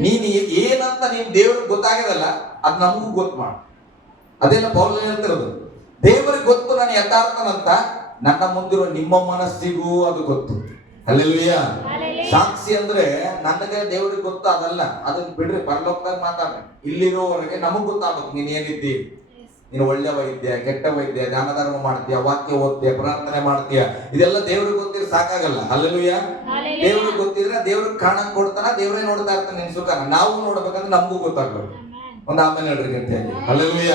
ನೀನ್ ಏನಂತ ನೀನ್ ದೇವ್ರಿಗೆ ಗೊತ್ತಾಗದಲ್ಲ, ಅದ್ ನಮಗೂ ಗೊತ್ತು ಮಾಡ. ಅದೆಲ್ಲ ಪೌಲ ಹೇಳ್ತಿರೋದು. ದೇವರಿಗೆ ಗೊತ್ತು ನಾನು ಯಥಾರ್ಥನಂತ, ನನ್ನ ಮುಂದಿರೋ ನಿಮ್ಮ ಮನಸ್ಸಿಗೂ ಅದು ಗೊತ್ತು. ಹಲ್ಲೆಲೂಯ. ಸಾಕ್ಷಿ ಅಂದ್ರೆ ನನಗೆ ದೇವ್ರಿಗೆ ಗೊತ್ತು ಅದಲ್ಲ, ಅದನ್ನ ಬಿಡ್ರಿ, ಪರಲೋಕದಾಗ ಮಾತಾಡ್ರಿ. ಇಲ್ಲಿರೋವರೆಗೆ ನಮಗ್ ಗೊತ್ತಾಗ್ಬೇಕು ನೀನ್ ಏನಿದ್ದಿ. ನೀನು ಒಳ್ಳೆ ವೈದ್ಯ, ಕೆಟ್ಟ ವೈದ್ಯ, ದಾನ ಧರ್ಮ ಮಾಡ್ತೀಯ, ವಾಕ್ಯ ಓದ್ತೀಯ, ಪ್ರಾರ್ಥನೆ ಮಾಡ್ತೀಯ, ಇದೆಲ್ಲ ದೇವ್ರಿಗೆ ಗೊತ್ತಿದ್ರೆ ಸಾಕಾಗಲ್ಲ. ಹಲ್ಲೆಲೂಯ. ದೇವ್ರಿಗೆ ಗೊತ್ತಿದ್ರೆ ದೇವ್ರಿಗೆ ಕಾಣಕ್ ಕೊಡ್ತಾನ, ದೇವ್ರೇ ನೋಡ್ತಾ ಇರ್ತಾನೆ ನಿನ್ ಸುಖ. ನಾವು ನೋಡ್ಬೇಕಂದ್ರೆ ನಮಗೂ ಗೊತ್ತಾಗ್ಬೇಕು. ಒಂದು ಆಮೇಲೆ ಹೇಳ್ರಿ ಅಂತ ಹೇಳಿ. ಹಲ್ಲೆಲೂಯ.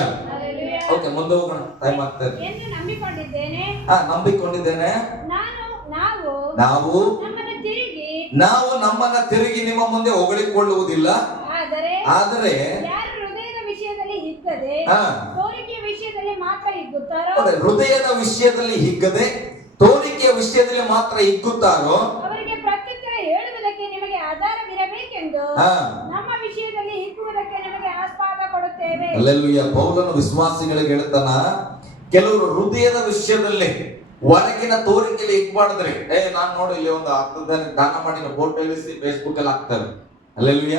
ಓಕೆ, ಮುಂದೆ ಹೋಗೋಣ. ಟೈಮ್ ಆಗ್ತದೆ. ನಂಬಿಕೊಂಡಿದ್ದೇನೆ. ನಾವು ನಮ್ಮನ್ನ ತಿರುಗಿ ನಿಮ್ಮ ಮುಂದೆ ಹೊಗಳಿಕೊಳ್ಳುವುದಿಲ್ಲ. ಆದರೆ ಹೃದಯದ ವಿಷಯದಲ್ಲಿ ಹಿಗ್ಗದೆ ತೋರಿಕೆಯ ವಿಷಯದಲ್ಲಿ ಮಾತ್ರ ಹಿಗ್ಗುತ್ತಾರೋ ಅವರಿಗೆ ಪ್ರತ್ಯುತ್ತರ ಹೇಳುವುದಕ್ಕೆ ನಿಮಗೆ ಆಧಾರವಿರಬೇಕೆಂದು ನಮ್ಮ ವಿಷಯದಲ್ಲಿ ಹಿಗ್ಗುವುದಕ್ಕೆ ನಿಮಗೆ ಆಸ್ಪದ ಕೊಡುತ್ತೇವೆ. ಹಲ್ಲೆಲೂಯ. ಪೌಲನು ವಿಶ್ವಾಸಿಗಳಿಗೆ ಹೇಳ್ತಾನ, ಕೆಲವರು ಹೃದಯದ ವಿಷಯದಲ್ಲಿ ಹೊರಗಿನ ತೋರಿಕೆಯಲ್ಲಿ ಹಿಗ್ಬಾರ್ದ್ರಿ. ನಾನ್ ನೋಡಿ ಇಲ್ಲಿ ಒಂದು 10 ಜನ ದಾನ ಮಾಡಿ ಫೋಟೋ ಇಳಿಸಿ ಫೇಸ್ಬುಕ್ ಅಲ್ಲಿ ಹಾಕ್ತಾರೆ. ಹಲ್ಲೆಲೂಯ.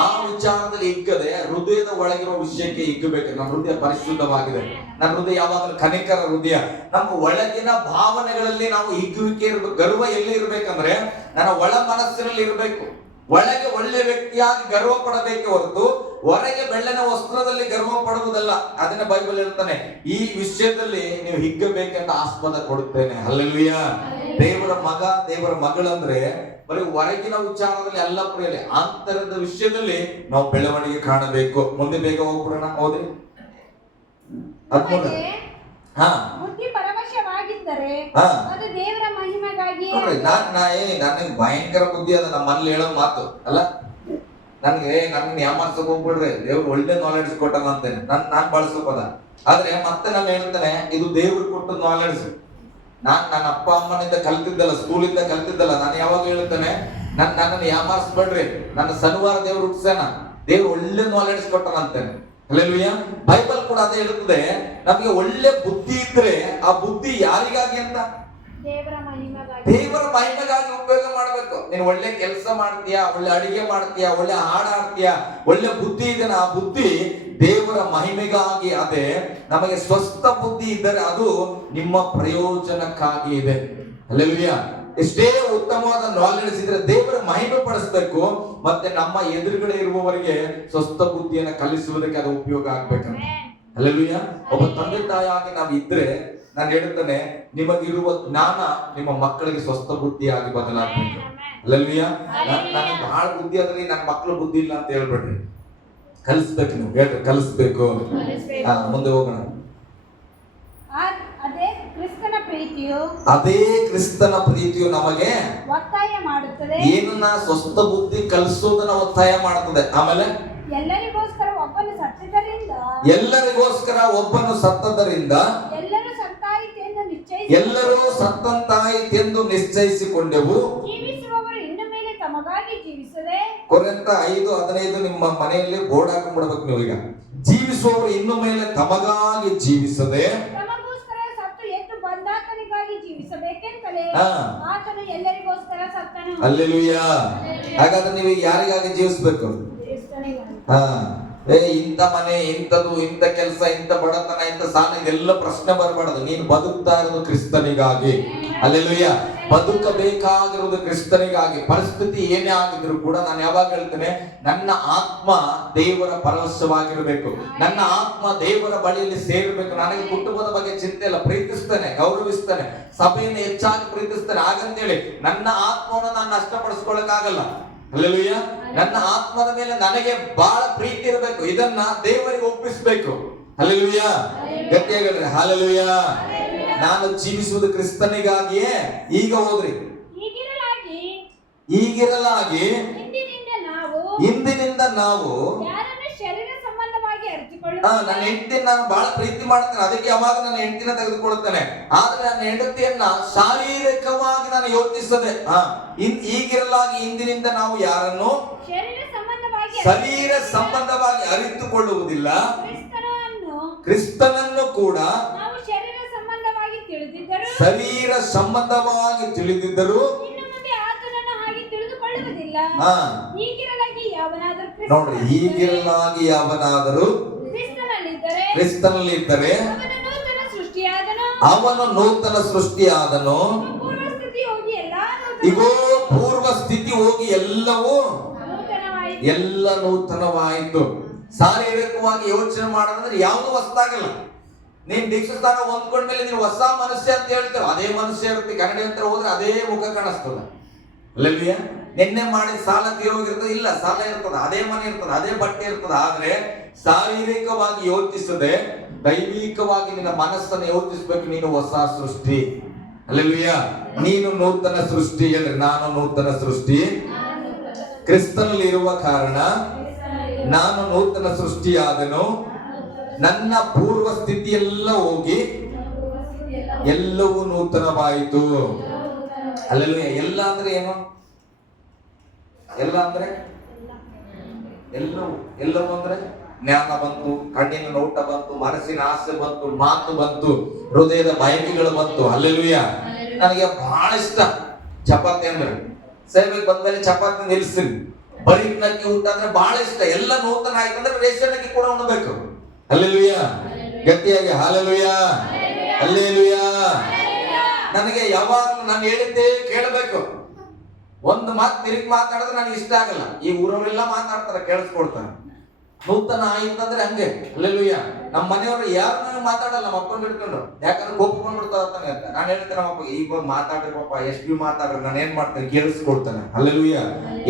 ಆ ವಿಚಾರದಲ್ಲಿ ಹಿಗ್ಗದೆ ಹೃದಯದ ಒಳಗಿರುವ ವಿಷಯಕ್ಕೆ ಹಿಗ್ಗಬೇಕು. ನಮ್ಮ ಹೃದಯ ಪರಿಶುದ್ಧವಾಗಿದೆ. ನನ್ನ ಹೃದಯ ಯಾವಾಗಲೂ ಕನಿಕರ ಹೃದಯ. ನಮ್ಮ ಒಳಗಿನ ಭಾವನೆಗಳಲ್ಲಿ ನಾವು ಹಿಗ್ಗುವಿಕೆ ಇರಬೇಕು. ಗರ್ವ ಎಲ್ಲಿ ಇರ್ಬೇಕಂದ್ರೆ ನನ್ನ ಒಳ ಮನಸ್ಸಿನಲ್ಲಿ ಇರಬೇಕು. ಒಳಗೆ ಒಳ್ಳೆ ವ್ಯಕ್ತಿಯಾಗಿ ಗರ್ವ ಪಡಬೇಕೆ ಹೊರತು ಹೊರಗೆ ಬೆಳ್ಳನ ವಸ್ತ್ರದಲ್ಲಿ ಗರ್ವ ಪಡುವುದಲ್ಲ. ಅದನ್ನ ಬೈಬಲ್ ಹೇಳ್ತಾನೆ. ಈ ವಿಷಯದಲ್ಲಿ ನೀವು ಹಿಗ್ಗಬೇಕೆಂತ ಆಸ್ಪದ ಕೊಡುತ್ತೇನೆ. ಹಲ್ಲೆಲೂಯಾ. ದೇವರ ಮಗ ದೇವರ ಮಗಳಂದ್ರೆ ಬರೀ ಹೊರಗಿನ ವಿಚಾರದಲ್ಲಿ ಎಲ್ಲ ಪ್ರಿಯಲಿ, ಅಂತರದ ವಿಷಯದಲ್ಲಿ ನಾವು ಬೆಳವಣಿಗೆ ಕಾಣಬೇಕು. ಮುಂದೆ ಬೇಗ ಹೋಗ್ಬಿಡೋಣ. ಓದಿ. ನಮಗೆ ಹಾ ಬುದ್ಧಿ ಪರವಶವಾಗಿದ್ದರೆ ಹಾ. ಅದು ದೇವರ ಮಹಿಮೆಗಾಗಿ. ನೋಡ್ರಿ, ನನಗೆ ಭಯಂಕರ ಬುದ್ಧಿ ಅದ. ನಮ್ಮ ಮನೇಲಿ ಹೇಳೋ ಮಾತು ಅಲ್ಲ, ನನ್ಗೆ ಯಾಮಾರ್ಸಕ್ ಹೋಗ್ಬಿಡ್ರಿ, ದೇವ್ರು ಒಳ್ಳೆ ನಾಲೆಡ್ಜ್ ಕೊಟ್ಟಲ್ಲ ಅಂತೇನೆ ನಾನ್ ಬಳಸೋಪದ. ಆದ್ರೆ ಮತ್ತೆ ನಾನು ಹೇಳ್ತೇನೆ, ಇದು ದೇವ್ರು ಕೊಟ್ಟ ನಾಲೆಡ್ಜ್. ನನ್ನ ಅಪ್ಪ ಅಮ್ಮನಿಂದ ಕಲ್ತಿದ್ದಲ್ಲ, ಸ್ಕೂಲಿಂದ ಕಲ್ತಿದ್ದಲ್ಲ. ನಾನು ಯಾವಾಗ ಹೇಳ್ತೇನೆ, ನನ್ನನ್ನು ಯಾಮಾರಿಸ್ಬೇಡ್ರಿ, ನನ್ನ ಶನಿವಾರ ದೇವ್ರು ಹುಟ್ಟಿಸ್ಯಾನ, ದೇವ್ರು ಒಳ್ಳೆ ನಾಲೆಡ್ಜ್ ಕೊಟ್ಟನ ಅಂತೇನೆ. ಹಲ್ಲೆಲೂಯಾ. ಬೈಬಲ್ ಕೂಡ ಅದೇ ಹೇಳುತ್ತದೆ, ನಮಗೆ ಒಳ್ಳೆ ಬುದ್ಧಿ ಇದ್ರೆ ಆ ಬುದ್ಧಿ ಯಾರಿಗಾಗಿ ಅಂತ? ದೇವರ ಮಹಿಮೆಗಾಗಿ. ದೇವರ ಮಹಿಮೆಗಾಗಿ ಉಪಯೋಗ ಮಾಡಬೇಕು. ನೀನು ಒಳ್ಳೆ ಕೆಲಸ ಮಾಡ್ತೀಯಾ, ಒಳ್ಳೆ ಅಡಿಗೆ ಮಾಡ್ತೀಯಾ, ಒಳ್ಳೆ ಹಾಡು ಹಾಡ್ತೀಯಾ, ಒಳ್ಳೆ ಬುದ್ಧಿ ಇದೆ, ಆ ಬುದ್ಧಿ ದೇವರ ಮಹಿಮೆಗಾಗಿ. ಅದೇ ನಮಗೆ ಸ್ವಸ್ಥ ಬುದ್ಧಿ ಇದ್ದರೆ ಅದು ನಿಮ್ಮ ಪ್ರಯೋಜನಕ್ಕಾಗಿ ಇದೆ. ಹಲ್ಲೆಲೂಯಾ. ಎಷ್ಟೇ ಉತ್ತಮವಾದ ನಾಲೆಡ್ಜ್ ಇದ್ರೆ ದೇವರ ಮಹಿಮೆ ಪಡಿಸಬೇಕು, ಮತ್ತೆ ನಮ್ಮ ಎದುರುಗಡೆ ಇರುವವರಿಗೆ ಸ್ವಸ್ಥ ಬುದ್ಧಿಯನ್ನು ಕಲಿಸುವುದಕ್ಕೆ ಅದು ಉಪಯೋಗ ಆಗ್ಬೇಕಂತ. ಹಲ್ಲೆಲೂಯಾ. ಒಬ್ಬ ತಂದೆ ತಾಯಿಯಾಗಿ ನಾವು ಇದ್ರೆ ನಾನು ಹೇಳ್ತೇನೆ, ನಿಮಗಿರುವ ಜ್ಞಾನ ನಿಮ್ಮ ಮಕ್ಕಳಿಗೆ ಸ್ವಸ್ಥ ಬುದ್ಧಿಯಾಗಿ ಬದಲಾಗಬೇಕು. ಹಲ್ಲೆಲೂಯಾ. ನನಗೆ ಬಹಳ ಬುದ್ಧಿ ಆದ್ರೆ ನನ್ನ ಮಕ್ಕಳು ಬುದ್ಧಿ ಇಲ್ಲ ಅಂತ ಹೇಳ್ಬೇಡ್ರಿ, ಕಲಿಸ್ಬೇಕು. ನೀವು ಹೇಳ್ರಿ, ಕಲಿಸ್ಬೇಕು. ಮುಂದೆ ಹೋಗೋಣ. ಅದೇ ಕ್ರಿಸ್ತನ ಪ್ರೀತಿಯು ನಮಗೆ ಒತ್ತಾಯ ಮಾಡುತ್ತದೆ. ಏನನ್ನ? ಸ್ವಸ್ಥ ಬುದ್ಧಿ ಕಲಿಸೋದನ್ನ ಒತ್ತಾಯ ಮಾಡುತ್ತದೆ. ಆಮೇಲೆ ಎಲ್ಲರಿಗೋಸ್ಕರ ಒಬ್ಬನು ಸತ್ತದ್ದರಿಂದ ಎಲ್ಲರೂ ಸತ್ತಂತಾಯಿತೆಂದು ನಿಶ್ಚಯಿಸಿಕೊಂಡೆವು. ಜೀವಿಸುವವರು ಇನ್ನು ಮೇಲೆ ತಮಗಾಗಿ ಜೀವಿಸದೆ. ಕೊರಿಂಥ 5:15 ನಿಮ್ಮ ಮನೆಯಲ್ಲಿ ಬೋರ್ಡ್ ಹಾಕೊಂಡ್ಬಿಡ್ಬೇಕು ನೀವು. ಈಗ ಜೀವಿಸುವವರು ಇನ್ನು ಮೇಲೆ ತಮಗಾಗಿ ಜೀವಿಸದೆ ತಮಗೋಸ್ಕರ ಸತ್ತು ಎದ್ದು ಬಂದಾತನಿಗಾಗಿ ಜೀವಿಸಬೇಕೆಂತಲೇ ಆತನು ಎಲ್ಲರಿಗೋಸ್ಕರ ಸತ್ತನು. ಹಲ್ಲೆಲೂಯಾ. ಹಾಗಾದ್ರೆ ನೀವು ಯಾರಿಗಾಗಿ ಜೀವಿಸಬೇಕು? ಇಂಥ ಮನೆ, ಇಂಥದ್ದು, ಇಂಥ ಕೆಲಸ, ಇಂಥ ಬಡತನ, ಇಂಥ ಸಾಲ, ಇದೆಲ್ಲ ಪ್ರಶ್ನೆ ಬರಬಾರದು. ನೀನು ಬದುಕ್ತಾ ಇರೋದು ಕ್ರಿಸ್ತನಿಗಾಗಿ. ಹಲ್ಲೆಲೂಯಾ. ಬದುಕಬೇಕಾಗಿರೋದು ಕ್ರಿಸ್ತನಿಗಾಗಿ. ಪರಿಸ್ಥಿತಿ ಏನೇ ಆಗಿದ್ರು ಕೂಡ ನಾನು ಯಾವಾಗ ಹೇಳ್ತೇನೆ, ನನ್ನ ಆತ್ಮ ದೇವರ ಪರವಶವಾಗಿರಬೇಕು, ನನ್ನ ಆತ್ಮ ದೇವರ ಬಳಿಯಲ್ಲಿ ಸೇರಬೇಕು. ನನಗೆ ಕುಟುಂಬದ ಬಗ್ಗೆ ಚಿಂತೆ ಇಲ್ಲ, ಪ್ರೀತಿಸ್ತೇನೆ, ಗೌರವಿಸ್ತೇನೆ, ಸಭೆಯನ್ನು ಹೆಚ್ಚಾಗಿ ಪ್ರೀತಿಸ್ತೇನೆ. ಹಾಗಂತೇಳಿ ನನ್ನ ಆತ್ಮವನ್ನು ನಾನು ನಷ್ಟಪಡಿಸ್ಕೊಳ್ಳಕ್ಕಾಗಲ್ಲ. ಹಲ್ಲೆಲೂಯಾ. ನನ್ನ ಆತ್ಮದ ಮೇಲೆ ನನಗೆ ಬಹಳ ಪ್ರೀತಿ ಇರಬೇಕು, ಇದನ್ನ ದೇವರಿಗೆ ಒಪ್ಪಿಸಬೇಕು. ಹಲ್ಲೆಲೂಯಾ. ಗಟ್ಟಿಯಾಗಿ ಹೇಳ್ರಿ, ಹಲ್ಲೆಲೂಯಾ. ನಾನು ಜೀವಿಸುವುದು ಕ್ರಿಸ್ತನಿಗಾಗಿಯೇ. ಈಗ ಹೋದ್ರಿ, ಈಗಿರಲಾಗಿ ಇಂದಿನಿಂದ ನಾವು ನನ್ನ ಹೆಂಡತಿನ ನಾನು ಬಹಳ ಪ್ರೀತಿ ಮಾಡ್ತೇನೆ, ಅದಕ್ಕೆ ಯಾವಾಗ ನನ್ನ ಹೆಂಡತಿನ ತೆಗೆದುಕೊಳ್ಳುತ್ತೇನೆ. ಆದ್ರೆ ನನ್ನ ಹೆಂಡತಿಯನ್ನ ಶಾರೀರಿಕವಾಗಿ ನಾನು ಯೋಚಿಸದೆ, ಈಗಿರಲಾಗಿ ಇಂದಿನಿಂದ ನಾವು ಯಾರನ್ನು ಶರೀರ ಸಂಬಂಧವಾಗಿ ಅರಿತುಕೊಳ್ಳುವುದಿಲ್ಲ, ಕ್ರಿಸ್ತನನ್ನು ಕೂಡ ಶರೀರ ಸಂಬಂಧವಾಗಿ ತಿಳಿದಿದ್ದರು. ನೋಡ್ರಿ, ಈಗಿರಲಾಗಿ ಯಾವನಾದರೂ ಕ್ರಿಸ್ತನಲ್ಲಿದ್ದರೆ ಅವನು ನೂತನ ಸೃಷ್ಟಿಯಾದನು. ಇಗೋ, ಪೂರ್ವ ಸ್ಥಿತಿ ಹೋಗಿ ಎಲ್ಲ ನೂತನವಾಯಿತು. ಶಾರೀರಿಕವಾಗಿ ಯೋಚನೆ ಮಾಡೋದಂದ್ರೆ ಯಾವುದು ಹೊಸದಾಗಲ್ಲ. ನೀನ್ ದೀಕ್ಷಾಸ್ಥಾನ ಹೊಂದ್ಕೊಂಡ್ಮೇಲೆ ನೀನು ಹೊಸ ಮನುಷ್ಯ ಅಂತ ಹೇಳ್ತೇವೆ, ಅದೇ ಮನುಷ್ಯ ಇರುತ್ತೆ. ಕನ್ನಡ ಹತ್ರ ಹೋದ್ರೆ ಅದೇ ಮುಖ ಕಾಣಿಸ್ತದ. ಅಲ್ಲಲ್ವಿಯ? ನಿನ್ನೆ ಮಾಡಿ ಸಾಲ ತೀರೋಗಿರ್ತದೆ, ಇಲ್ಲ ಸಾಲ ಇರ್ತದ, ಅದೇ ಮನೆ ಇರ್ತದೆ, ಅದೇ ಬಟ್ಟೆ ಇರ್ತದೆ. ಆದ್ರೆ ಶಾರೀರಿಕವಾಗಿ ಯೋಚಿಸದೆ ದೈವಿಕವಾಗಿ ನಿನ್ನ ಮನಸ್ಸನ್ನು ಯೋಚಿಸ್ಬೇಕು. ನೀನು ಹೊಸ ಸೃಷ್ಟಿ. ಅಲ್ಲಲ್ವಿಯ? ನೀನು ನೂತನ ಸೃಷ್ಟಿ. ಅಂದ್ರೆ ನಾನು ನೂತನ ಸೃಷ್ಟಿ ಕ್ರಿಸ್ತನಲ್ಲಿ ಇರುವ ಕಾರಣ ನಾನು ನೂತನ ಸೃಷ್ಟಿಯಾದನು. ನನ್ನ ಪೂರ್ವ ಸ್ಥಿತಿಯೆಲ್ಲ ಹೋಗಿ ಎಲ್ಲವೂ ನೂತನವಾಯಿತು. ಅಲ್ಲಲ್ವಿಯ? ಎಲ್ಲ ಅಂದ್ರೆ ಏನು? ಎಲ್ಲ ಅಂದ್ರೆ ಎಲ್ಲವೂ ಅಂದ್ರೆ ಜ್ಞಾನ ಬಂತು, ಕಣ್ಣಿನ ನೋಟ ಬಂತು, ಮನಸ್ಸಿನ ಆಸೆ ಬಂತು, ಮಾತು ಬಂತು, ಹೃದಯದ ಬಯಕೆಗಳು ಬಂತು. ಅಲ್ಲೆಲೂಯ. ನನಗೆ ಬಹಳ ಇಷ್ಟ ಚಪಾತಿ ಅಂದ್ರೆ. ಸೇವೆಗೆ ಬಂದ್ಮೇಲೆ ಚಪಾತಿ ನಿಲ್ಸ್ತೀನಿ. ಬರೀಕ್ನಕ್ಕಿ ಊಟ ಅಂದ್ರೆ ಬಹಳ ಇಷ್ಟ. ಎಲ್ಲ ನೂತನ ಆಯ್ತು ಅಂದ್ರೆ ರೇಷನ್ ಅಕ್ಕಿ ಕೂಡ ಉಣ್ಬೇಕು. ಅಲ್ಲೆಲೂಯ. ಗಟ್ಟಿಯಾಗಿ ಹಾಲೆಲೂಯ, ಅಲ್ಲೆಲೂಯ. ನನಗೆ ಯಾವಾಗ ನಾನು ಹೇಳಿದ್ದೇ ಕೇಳಬೇಕು. ಒಂದು ಮಾತು ತಿರುಗಿ ಮಾತಾಡಿದ್ರೆ ನನಗೆ ಇಷ್ಟ ಆಗಲ್ಲ. ಈ ಊರವರೆಲ್ಲ ಮಾತಾಡ್ತಾರೆ, ಕೇಳಿಸ್ಕೊಡ್ತಾರೆ. ನೂತನ ಆಯ್ತಂದ್ರೆ ಹಂಗೆ. ಹಲ್ಲೆಲೂಯಾ. ನಮ್ಮ ಮನೆಯವರು ಯಾರು ಮಾತಾಡಲ್ಲ, ನಮ್ಮ ಅಪ್ಪನ ಹಿಡ್ಕೊಂಡು. ಯಾಕಂದ್ರೆ ಕೋಪಕೊಂಡ್ಬಿಡ್ತಾನೆ ಅಂತ ನಾನು ಹೇಳ್ತೇನೆ. ನಮ್ಮಪ್ಪ ಈಗ ಮಾತಾಡ್ರಿ ಪಾಪ, ಎಷ್ಟು ಭೀ ಮಾತಾಡ್ರಿ, ನಾನು ಏನ್ ಮಾಡ್ತೇನೆ ಕೇಳಿಸ್ಕೊಡ್ತಾನೆ. ಹಲ್ಲೆಲೂಯಾ.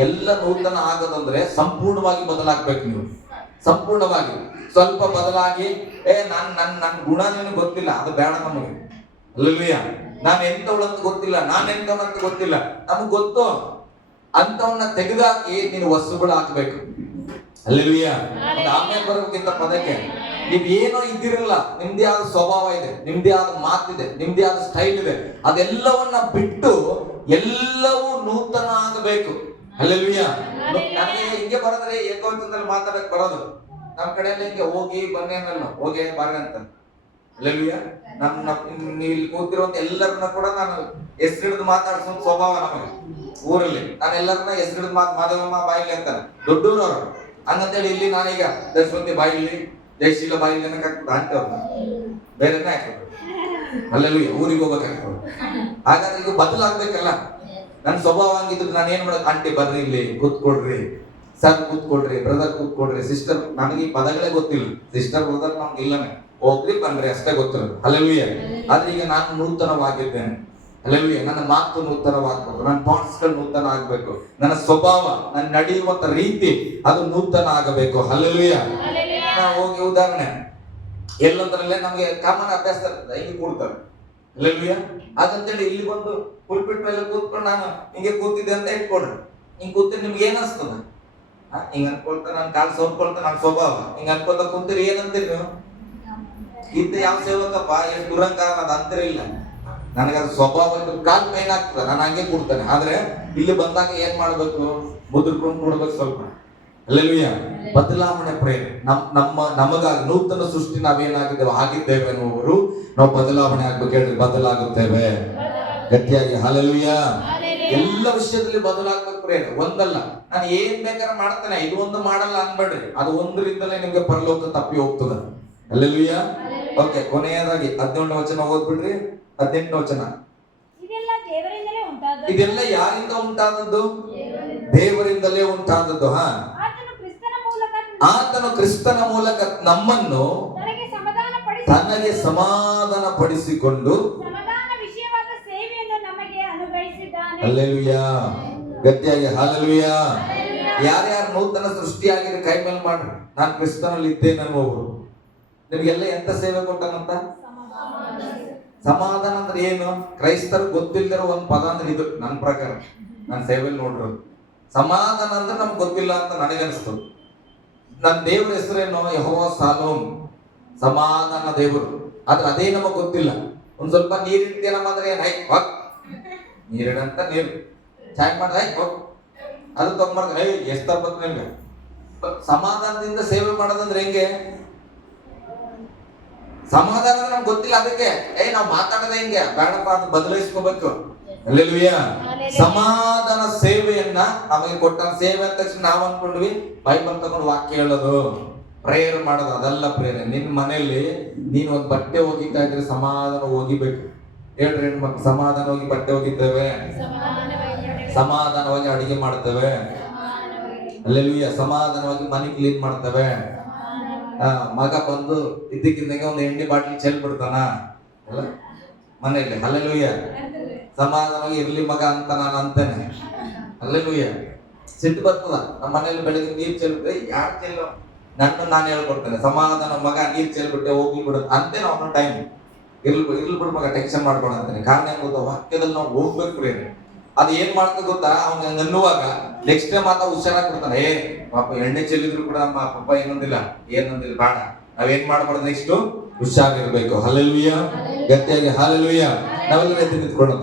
ಎಲ್ಲ ನೂತನ ಆಗೋದಂದ್ರೆ ಸಂಪೂರ್ಣವಾಗಿ ಬದಲಾಗ್ಬೇಕು. ನೀವು ಸಂಪೂರ್ಣವಾಗಿ ಸ್ವಲ್ಪ ಬದಲಾಗಿ ನನ್ ಗುಣ ನಿನಗೆ ಗೊತ್ತಿಲ್ಲ, ಅದು ಬೇಡ ನಮಗೆ. ಹಲ್ಲೆಲೂಯಾ. ನಾನು ಎಂತವಳಂತ ಗೊತ್ತಿಲ್ಲ, ನಾನು ಎಂತವನಂತ ಗೊತ್ತಿಲ್ಲ, ನಮಗ್ ಗೊತ್ತು. ಅಂತವನ್ನ ತೆಗೆದಾಕಿ ನೀನು ವಸ್ತುಗಳು ಹಾಕ್ಬೇಕು. ಹಲ್ಲೆಲೂಯಾ. ಆಮೇಲೆ ಬರೋಕ್ಕಿಂತ ಪದಕ್ಕೆ ನೀವ್ ಏನೋ ಇದ್ದಿರಲ್ಲ, ನಿಮ್ದೇ ಆದ ಸ್ವಭಾವ ಇದೆ, ನಿಮ್ದೇ ಆದ ಮಾತಿದೆ, ನಿಮ್ದೇ ಆದ ಸ್ಟೈಲ್ ಇದೆ. ಅದೆಲ್ಲವನ್ನ ಬಿಟ್ಟು ಎಲ್ಲವೂ ನೂತನ ಆಗಬೇಕು. ಹಲ್ಲೆಲೂಯಾ. ನನಗೆ ಹಿಂಗೆ ಬರೋದ್ರೆ ಏಕವಚನದಲ್ಲಿ ಮಾತಾಡಕ್ ಬರೋದು. ನಮ್ ಕಡೆಯಲ್ಲಿ ಹಿಂಗೆ ಹೋಗಿ ಬನ್ನಿ ಅನ್ನಲ್ಲ, ಹೋಗಿ ಬಾರಿ ಅಂತ. ಹಲ್ಲೆಲೂಯಾ. ನೀವು ಇಲ್ಲಿ ಕೂತಿರುವಂತ ಎಲ್ಲರನ್ನ ಕೂಡ ನಾನು ಹೆಸರು ಹಿಡಿದು ಮಾತಾಡ್ಸೋ ಸ್ವಭಾವ ನಮಗೆ ಊರಲ್ಲಿ. ನಾನು ಎಲ್ಲರನ್ನ ಹೆಸರು ಹಿಡಿದು ಮಾಧವಮ್ಮ ಬಾಯಿಲಿ ಅಂತಾನೆ, ದೊಡ್ಡೂರವ್ರು ಹಂಗಂತೇಳಿ. ಇಲ್ಲಿ ನಾನೀಗ ದಶವಂತಿ ಬಾಯಿಲಿ, ಜಯಶೀಲ ಬಾಯಿಲಿ ಅನ್ನಕ್ಕಾಗ್ತದ ಅಂತೇವ್ರು, ಬೇರೆನೇ ಹಾಕ್ಬೋದು. ಹಲ್ಲೆಲೂಯಾ. ಊರಿಗೆ ಹೋಗ್ಬೇಕಾಗ್ತದೆ. ಹಾಗಾದ್ರೆ ಈಗ ಬದಲಾಗ್ಬೇಕಲ್ಲ. ನನ್ನ ಸ್ವಭಾವ ಹಂಗಿದ್ರು ನಾನು ಏನ್ ಮಾಡೋದು? ಆಂಟಿ ಬರ್ರಿ, ಇಲ್ಲಿ ಕೂತ್ಕೊಡ್ರಿ, ಸರ್ ಕೂತ್ಕೊಡ್ರಿ, ಬ್ರದರ್ ಕೂತ್ಕೊಡ್ರಿ, ಸಿಸ್ಟರ್. ನನಗೆ ಈ ಪದಗಳೇ ಗೊತ್ತಿಲ್ಲ. ಸಿಸ್ಟರ್ ಬ್ರದರ್ ನಮ್ಗೆ ಇಲ್ಲನೇ, ಹೋಗ್ರಿ ಬನ್ರಿ ಅಷ್ಟೇ ಗೊತ್ತಿರೋದು. ಹಲ್ಲೆಲೂಯಾ. ಆದ್ರೆ ಈಗ ನಾನು ನೂತನವಾಗಿದ್ದೇನೆ. ಹಲ್ಲೆಲೂಯಾ. ನನ್ನ ಮಾತು ನೂತನವಾಗಬೇಕು, ನನ್ನ ಥಾಟ್ಸ್ ಗಳು ನೂತನ ಆಗ್ಬೇಕು, ನನ್ನ ಸ್ವಭಾವ, ನನ್ನ ನಡೆಯುವಂತ ರೀತಿ ಅದು ನೂತನ ಆಗಬೇಕು. ಹಲ್ಲೆಲೂಯಾ. ನಾವು ಹೋಗಿ ಉದಾಹರಣೆ ಎಲ್ಲಂದ್ರಲ್ಲೇ ನಮ್ಗೆ ಕಾಮನ್ ಅಭ್ಯಾಸ ಇರ್ತದೆ, ಹಿಂಗೆ ಕೂಡ್ತಾರೆ. ಹಲ್ಲೆಲೂಯಾ. ಹಾಗಂತೇಳಿ ಇಲ್ಲಿ ಬಂದು ಪುಲ್ಪಿಟ್ ಮೇಲೆ ಕೂತ್ಕೊಂಡು ನಾನು ಹಿಂಗೆ ಕೂತಿದ್ದೆ ಅಂತ ಇಟ್ಕೊಳ್ರಿ. ಹಿಂಗ್ ಕೂತಿದ್ರೆ ನಿಮ್ಗೆ ಏನ್ ಅನ್ಸ್ತದ? ಹಿಂಗ ಅನ್ಕೊಳ್ತಾ ನಾನು ಕಾಲ್ ಸೋರ್ಕೊಳ್ತಾ ನನ್ನ ಸ್ವಭಾವ ಹಿಂಗ ಅನ್ಕೊಳ್ತಾ ಕುಂತೀರಿ, ಏನಂತೀರಿ ನೀವು? ಇದ್ದ ಯಾವ ಸೇವಕಪ್ಪ ಎಷ್ಟು ದುರಂಕಾರ ಅದ ಅಂತಿರಿಲ್ಲ. ನನಗದು ಸ್ವಭಾವ ಕಾಲ್ ಪೈನ್ ಆಗ್ತದೆ, ನಾನು ಹಂಗೆ ಕೊಡ್ತೇನೆ. ಆದ್ರೆ ಇಲ್ಲಿ ಬಂದಾಗ ಏನ್ ಮಾಡ್ಬೇಕು? ಮುದ್ರಕೊಂಡು ಕೊಡ್ಬೇಕು ಸ್ವಲ್ಪ. ಹಲ್ಲೆಲೂಯಾ. ಬದಲಾವಣೆ ಪ್ರೇರಣೆ ನಮಗಾಗಿ ನೂತನ ಸೃಷ್ಟಿ ನಾವೇನಾಗಿದ್ದೇವೆ ಆಗಿದ್ದೇವೆ ಅನ್ನುವರು ನಾವು ಬದಲಾವಣೆ ಆಗ್ಬೇಕು. ಹೇಳ್ರಿ, ಬದಲಾಗುತ್ತೇವೆ ಗಟ್ಟಿಯಾಗಿ. ಹಲ್ಲೆಲೂಯಾ. ಎಲ್ಲ ವಿಷಯದಲ್ಲಿ ಬದಲಾಗ್ಬೇಕು ಪ್ರೇರಣೆ. ಒಂದಲ್ಲ, ನಾನು ಏನ್ ಬೇಕಾದ್ರೆ ಮಾಡ್ತೇನೆ, ಇದು ಒಂದು ಮಾಡಲ್ಲ ಅನ್ಬೇಡ್ರಿ. ಅದು ಒಂದರಿಂದಲೇ ನಿಮ್ಗೆ ಪರಲೋಕ ತಪ್ಪಿ ಹೋಗ್ತದೆ. ಹಲ್ಲೆಲೂಯಾ. ಓಕೆ, ಕೊನೆಯದಾಗಿ 17ನೇ ವಚನ ಓದ್ಬಿಡ್ರಿ. 18ನೇ ವಚನ. ಇದೆಲ್ಲ ಯಾರಿಂದ ಉಂಟಾದದ್ದು? ದೇವರಿಂದಲೇ ಉಂಟಾದದ್ದು. ಆತನು ಕ್ರಿಸ್ತನ ಮೂಲಕ ನಮ್ಮನ್ನು ತನಗೆ ಸಮಾಧಾನ ಪಡಿಸಿಕೊಂಡು ಹಲ್ಲೆಲೂಯಾ. ಗಟ್ಟಿಯಾಗಿ ಹಲ್ಲೆಲೂಯಾ. ಯಾರ್ಯಾರು ನೂತನ ಸೃಷ್ಟಿಯಾಗಿದ್ರೆ ಕೈ ಮೇಲೆ ಮಾಡ್ರಿ. ನಾನು ಕ್ರಿಸ್ತನಲ್ಲಿ ಇದ್ದೇನೆ ಅನ್ನುವರು. ನಿಮ್ಗೆಲ್ಲ ಎಂತ ಸೇವೆ ಕೊಟ್ಟನಂತ? ಸಮಾಧಾನ ಅಂದ್ರೆ ಏನು? ಕ್ರೈಸ್ತರು ಗೊತ್ತಿಲ್ಲದಿರೋ ಒಂದು ಪದ ಅಂದ್ರೆ ಇದು. ನನ್ನ ಪ್ರಕಾರ, ನನ್ನ ಸೇವೆಯಲ್ಲಿ ನೋಡ್ರು, ಸಮಾಧಾನ ಅಂದ್ರೆ ನಮ್ಗೆ ಗೊತ್ತಿಲ್ಲ ಅಂತ ನನಗನ್ನಿಸ್ತು. ನನ್ನ ದೇವ್ರ ಹೆಸರೇನು? ಯೆಹೋವ ಶಾಲೋಮ್, ಸಮಾಧಾನ ದೇವರು. ಆದ್ರೆ ಅದೇ ನಮಗ್ ಗೊತ್ತಿಲ್ಲ. ಒಂದ್ ಸ್ವಲ್ಪ ನೀರಿಡ್ತೇನಮ್ಮ ಅಂದ್ರೆ ಏನ್? ಹೈ ಹೋಗ್ ನೀರಿಡಂತ ನೀರು ಚಾಯ್ ಮಾಡಿ ಹೈ ಹೋಗ್ ಅದು ತಗೊಂಡ್ಬಾರ್ದು. ಹೈ ಎಷ್ಟ ತರ್ಬೇಕು ನಿಮ್ಗೆ? ಸಮಾಧಾನದಿಂದ ಸೇವೆ ಮಾಡೋದಂದ್ರೆ ಹೆಂಗೆ? ಸಮಾಧಾನ ನಮ್ಗೆ ಗೊತ್ತಿಲ್ಲ, ಅದಕ್ಕೆ ನಾವು ಮಾತಾಡೋದೇ ಹಿಂಗೆ. ಬೇಡಪ್ಪ, ಅದು ಬದಲಾಯಿಸ್ಕೋಬೇಕು. ಹಲ್ಲೆಲೂಯಾ. ಸಮಾಧಾನ ಸೇವೆಯನ್ನ ನಮಗೆ ಕೊಟ್ಟ ಸೇವೆ ಅಂದ ತಕ್ಷಣ ನಾವು ಅನ್ಕೊಂಡ್ವಿ ಬೈಬಲ್ ತಗೊಂಡು ವಾಕ್ಯ ಹೇಳೋದು, ಪ್ರೇಯರ್ ಮಾಡೋದು. ಅದೆಲ್ಲ ಪ್ರೇಯರ್. ನಿನ್ ಮನೆಯಲ್ಲಿ ನೀನ್ ಒಂದ್ ಬಟ್ಟೆ ಒಗಿತಾ ಇದ್ರೆ ಸಮಾಧಾನ ಒಗಿಬೇಕು. ಹೇಳ್ರಿ ಹೆಣ್ಮಕ್ಳು, ಸಮಾಧಾನವಾಗಿ ಬಟ್ಟೆ ಒಗಿತೇವೆ, ಸಮಾಧಾನವಾಗಿ ಅಡಿಗೆ ಮಾಡ್ತೇವೆ. ಹಲ್ಲೆಲೂಯಾ. ಸಮಾಧಾನವಾಗಿ ಮನೆ ಕ್ಲೀನ್ ಮಾಡ್ತೇವೆ. ಮಗ ಬಂದು ಇದ್ದಕ್ಕಿದ್ದಂಗೆ ಒಂದು ಎಣ್ಣೆ ಬಾಟ್ಲಿ ಚೆಲ್ ಬಿಡ್ತಾನ ಅಲ್ಲ ಮನೆಯಲ್ಲಿ. ಹಲ್ಲೆಲೂಯಾ. ಸಮಾಧಾನವಾಗಿ ಇರ್ಲಿ ಮಗ ಅಂತ ನಾನು ಅಂತೇನೆ. ಹಲ್ಲೆಲೂಯಾ. ಸಿಟ್ಟು ಬರ್ತದ. ನಮ್ಮ ಮನೇಲಿ ಬೆಳಗ್ಗೆ ನೀರ್ ಚೆಲ್ಬಿಟ್ಟೆ, ಯಾರು ಚೆಲ್ಲೋ ನಾನು ಹೇಳ್ಕೊಡ್ತೇನೆ. ಸಮಾಧಾನ ಮಗ ನೀರ್ ಚೆಲ್ಬಿಟ್ಟೆ ಹೋಗ್ಲಿ ಬಿಡು ಅಂತೇನೆ. ಅವನ ಟೈಮ್ ಇರ್ಲಿ ಬಿಡು ಮಗ, ಟೆನ್ಷನ್ ಮಾಡ್ಕೊಳ ಅಂತಾನೆ. ಕಾರಣ ಏನ್ ಗೊತ್ತಾ? ವಾಕ್ಯದಲ್ಲಿ ನಾವು ಹೋಗ್ಬೇಕು ರೀ. ಅದು ಏನ್ ಮಾಡ್ತದೆ ಗೊತ್ತಾ? ಅವ್ನ ಅನ್ನುವಾಗ ನೆಕ್ಸ್ಟ್ ಟೈಮ್ ಮಾತ್ರ ಹುಷಾರಾಗಿ ಕೊಡ್ತಾನೆ. ಪಾಪ ಎಣ್ಣೆ ಚೆಲ್ಲಿದ್ರು ಕೂಡ ನಮ್ಮ ಪಾಪ ಏನಂದಿಲ್ಲ ಬೇಡ. ನಾವೇನ್ ಮಾಡ್ಬಾರ್ದು? ನೆಕ್ಸ್ಟ್ ಹುಷಾರಿರ್ಬೇಕು. ಹಲ್ಲೆಲೂಯಾ. ಗಟ್ಟಿಯಾಗಿ ಹಲ್ಲೆಲೂಯಾ. ನಾವೆಲ್ಲರೂ ಎದ್ದು ನಿಂತ್ಕೊಂಡು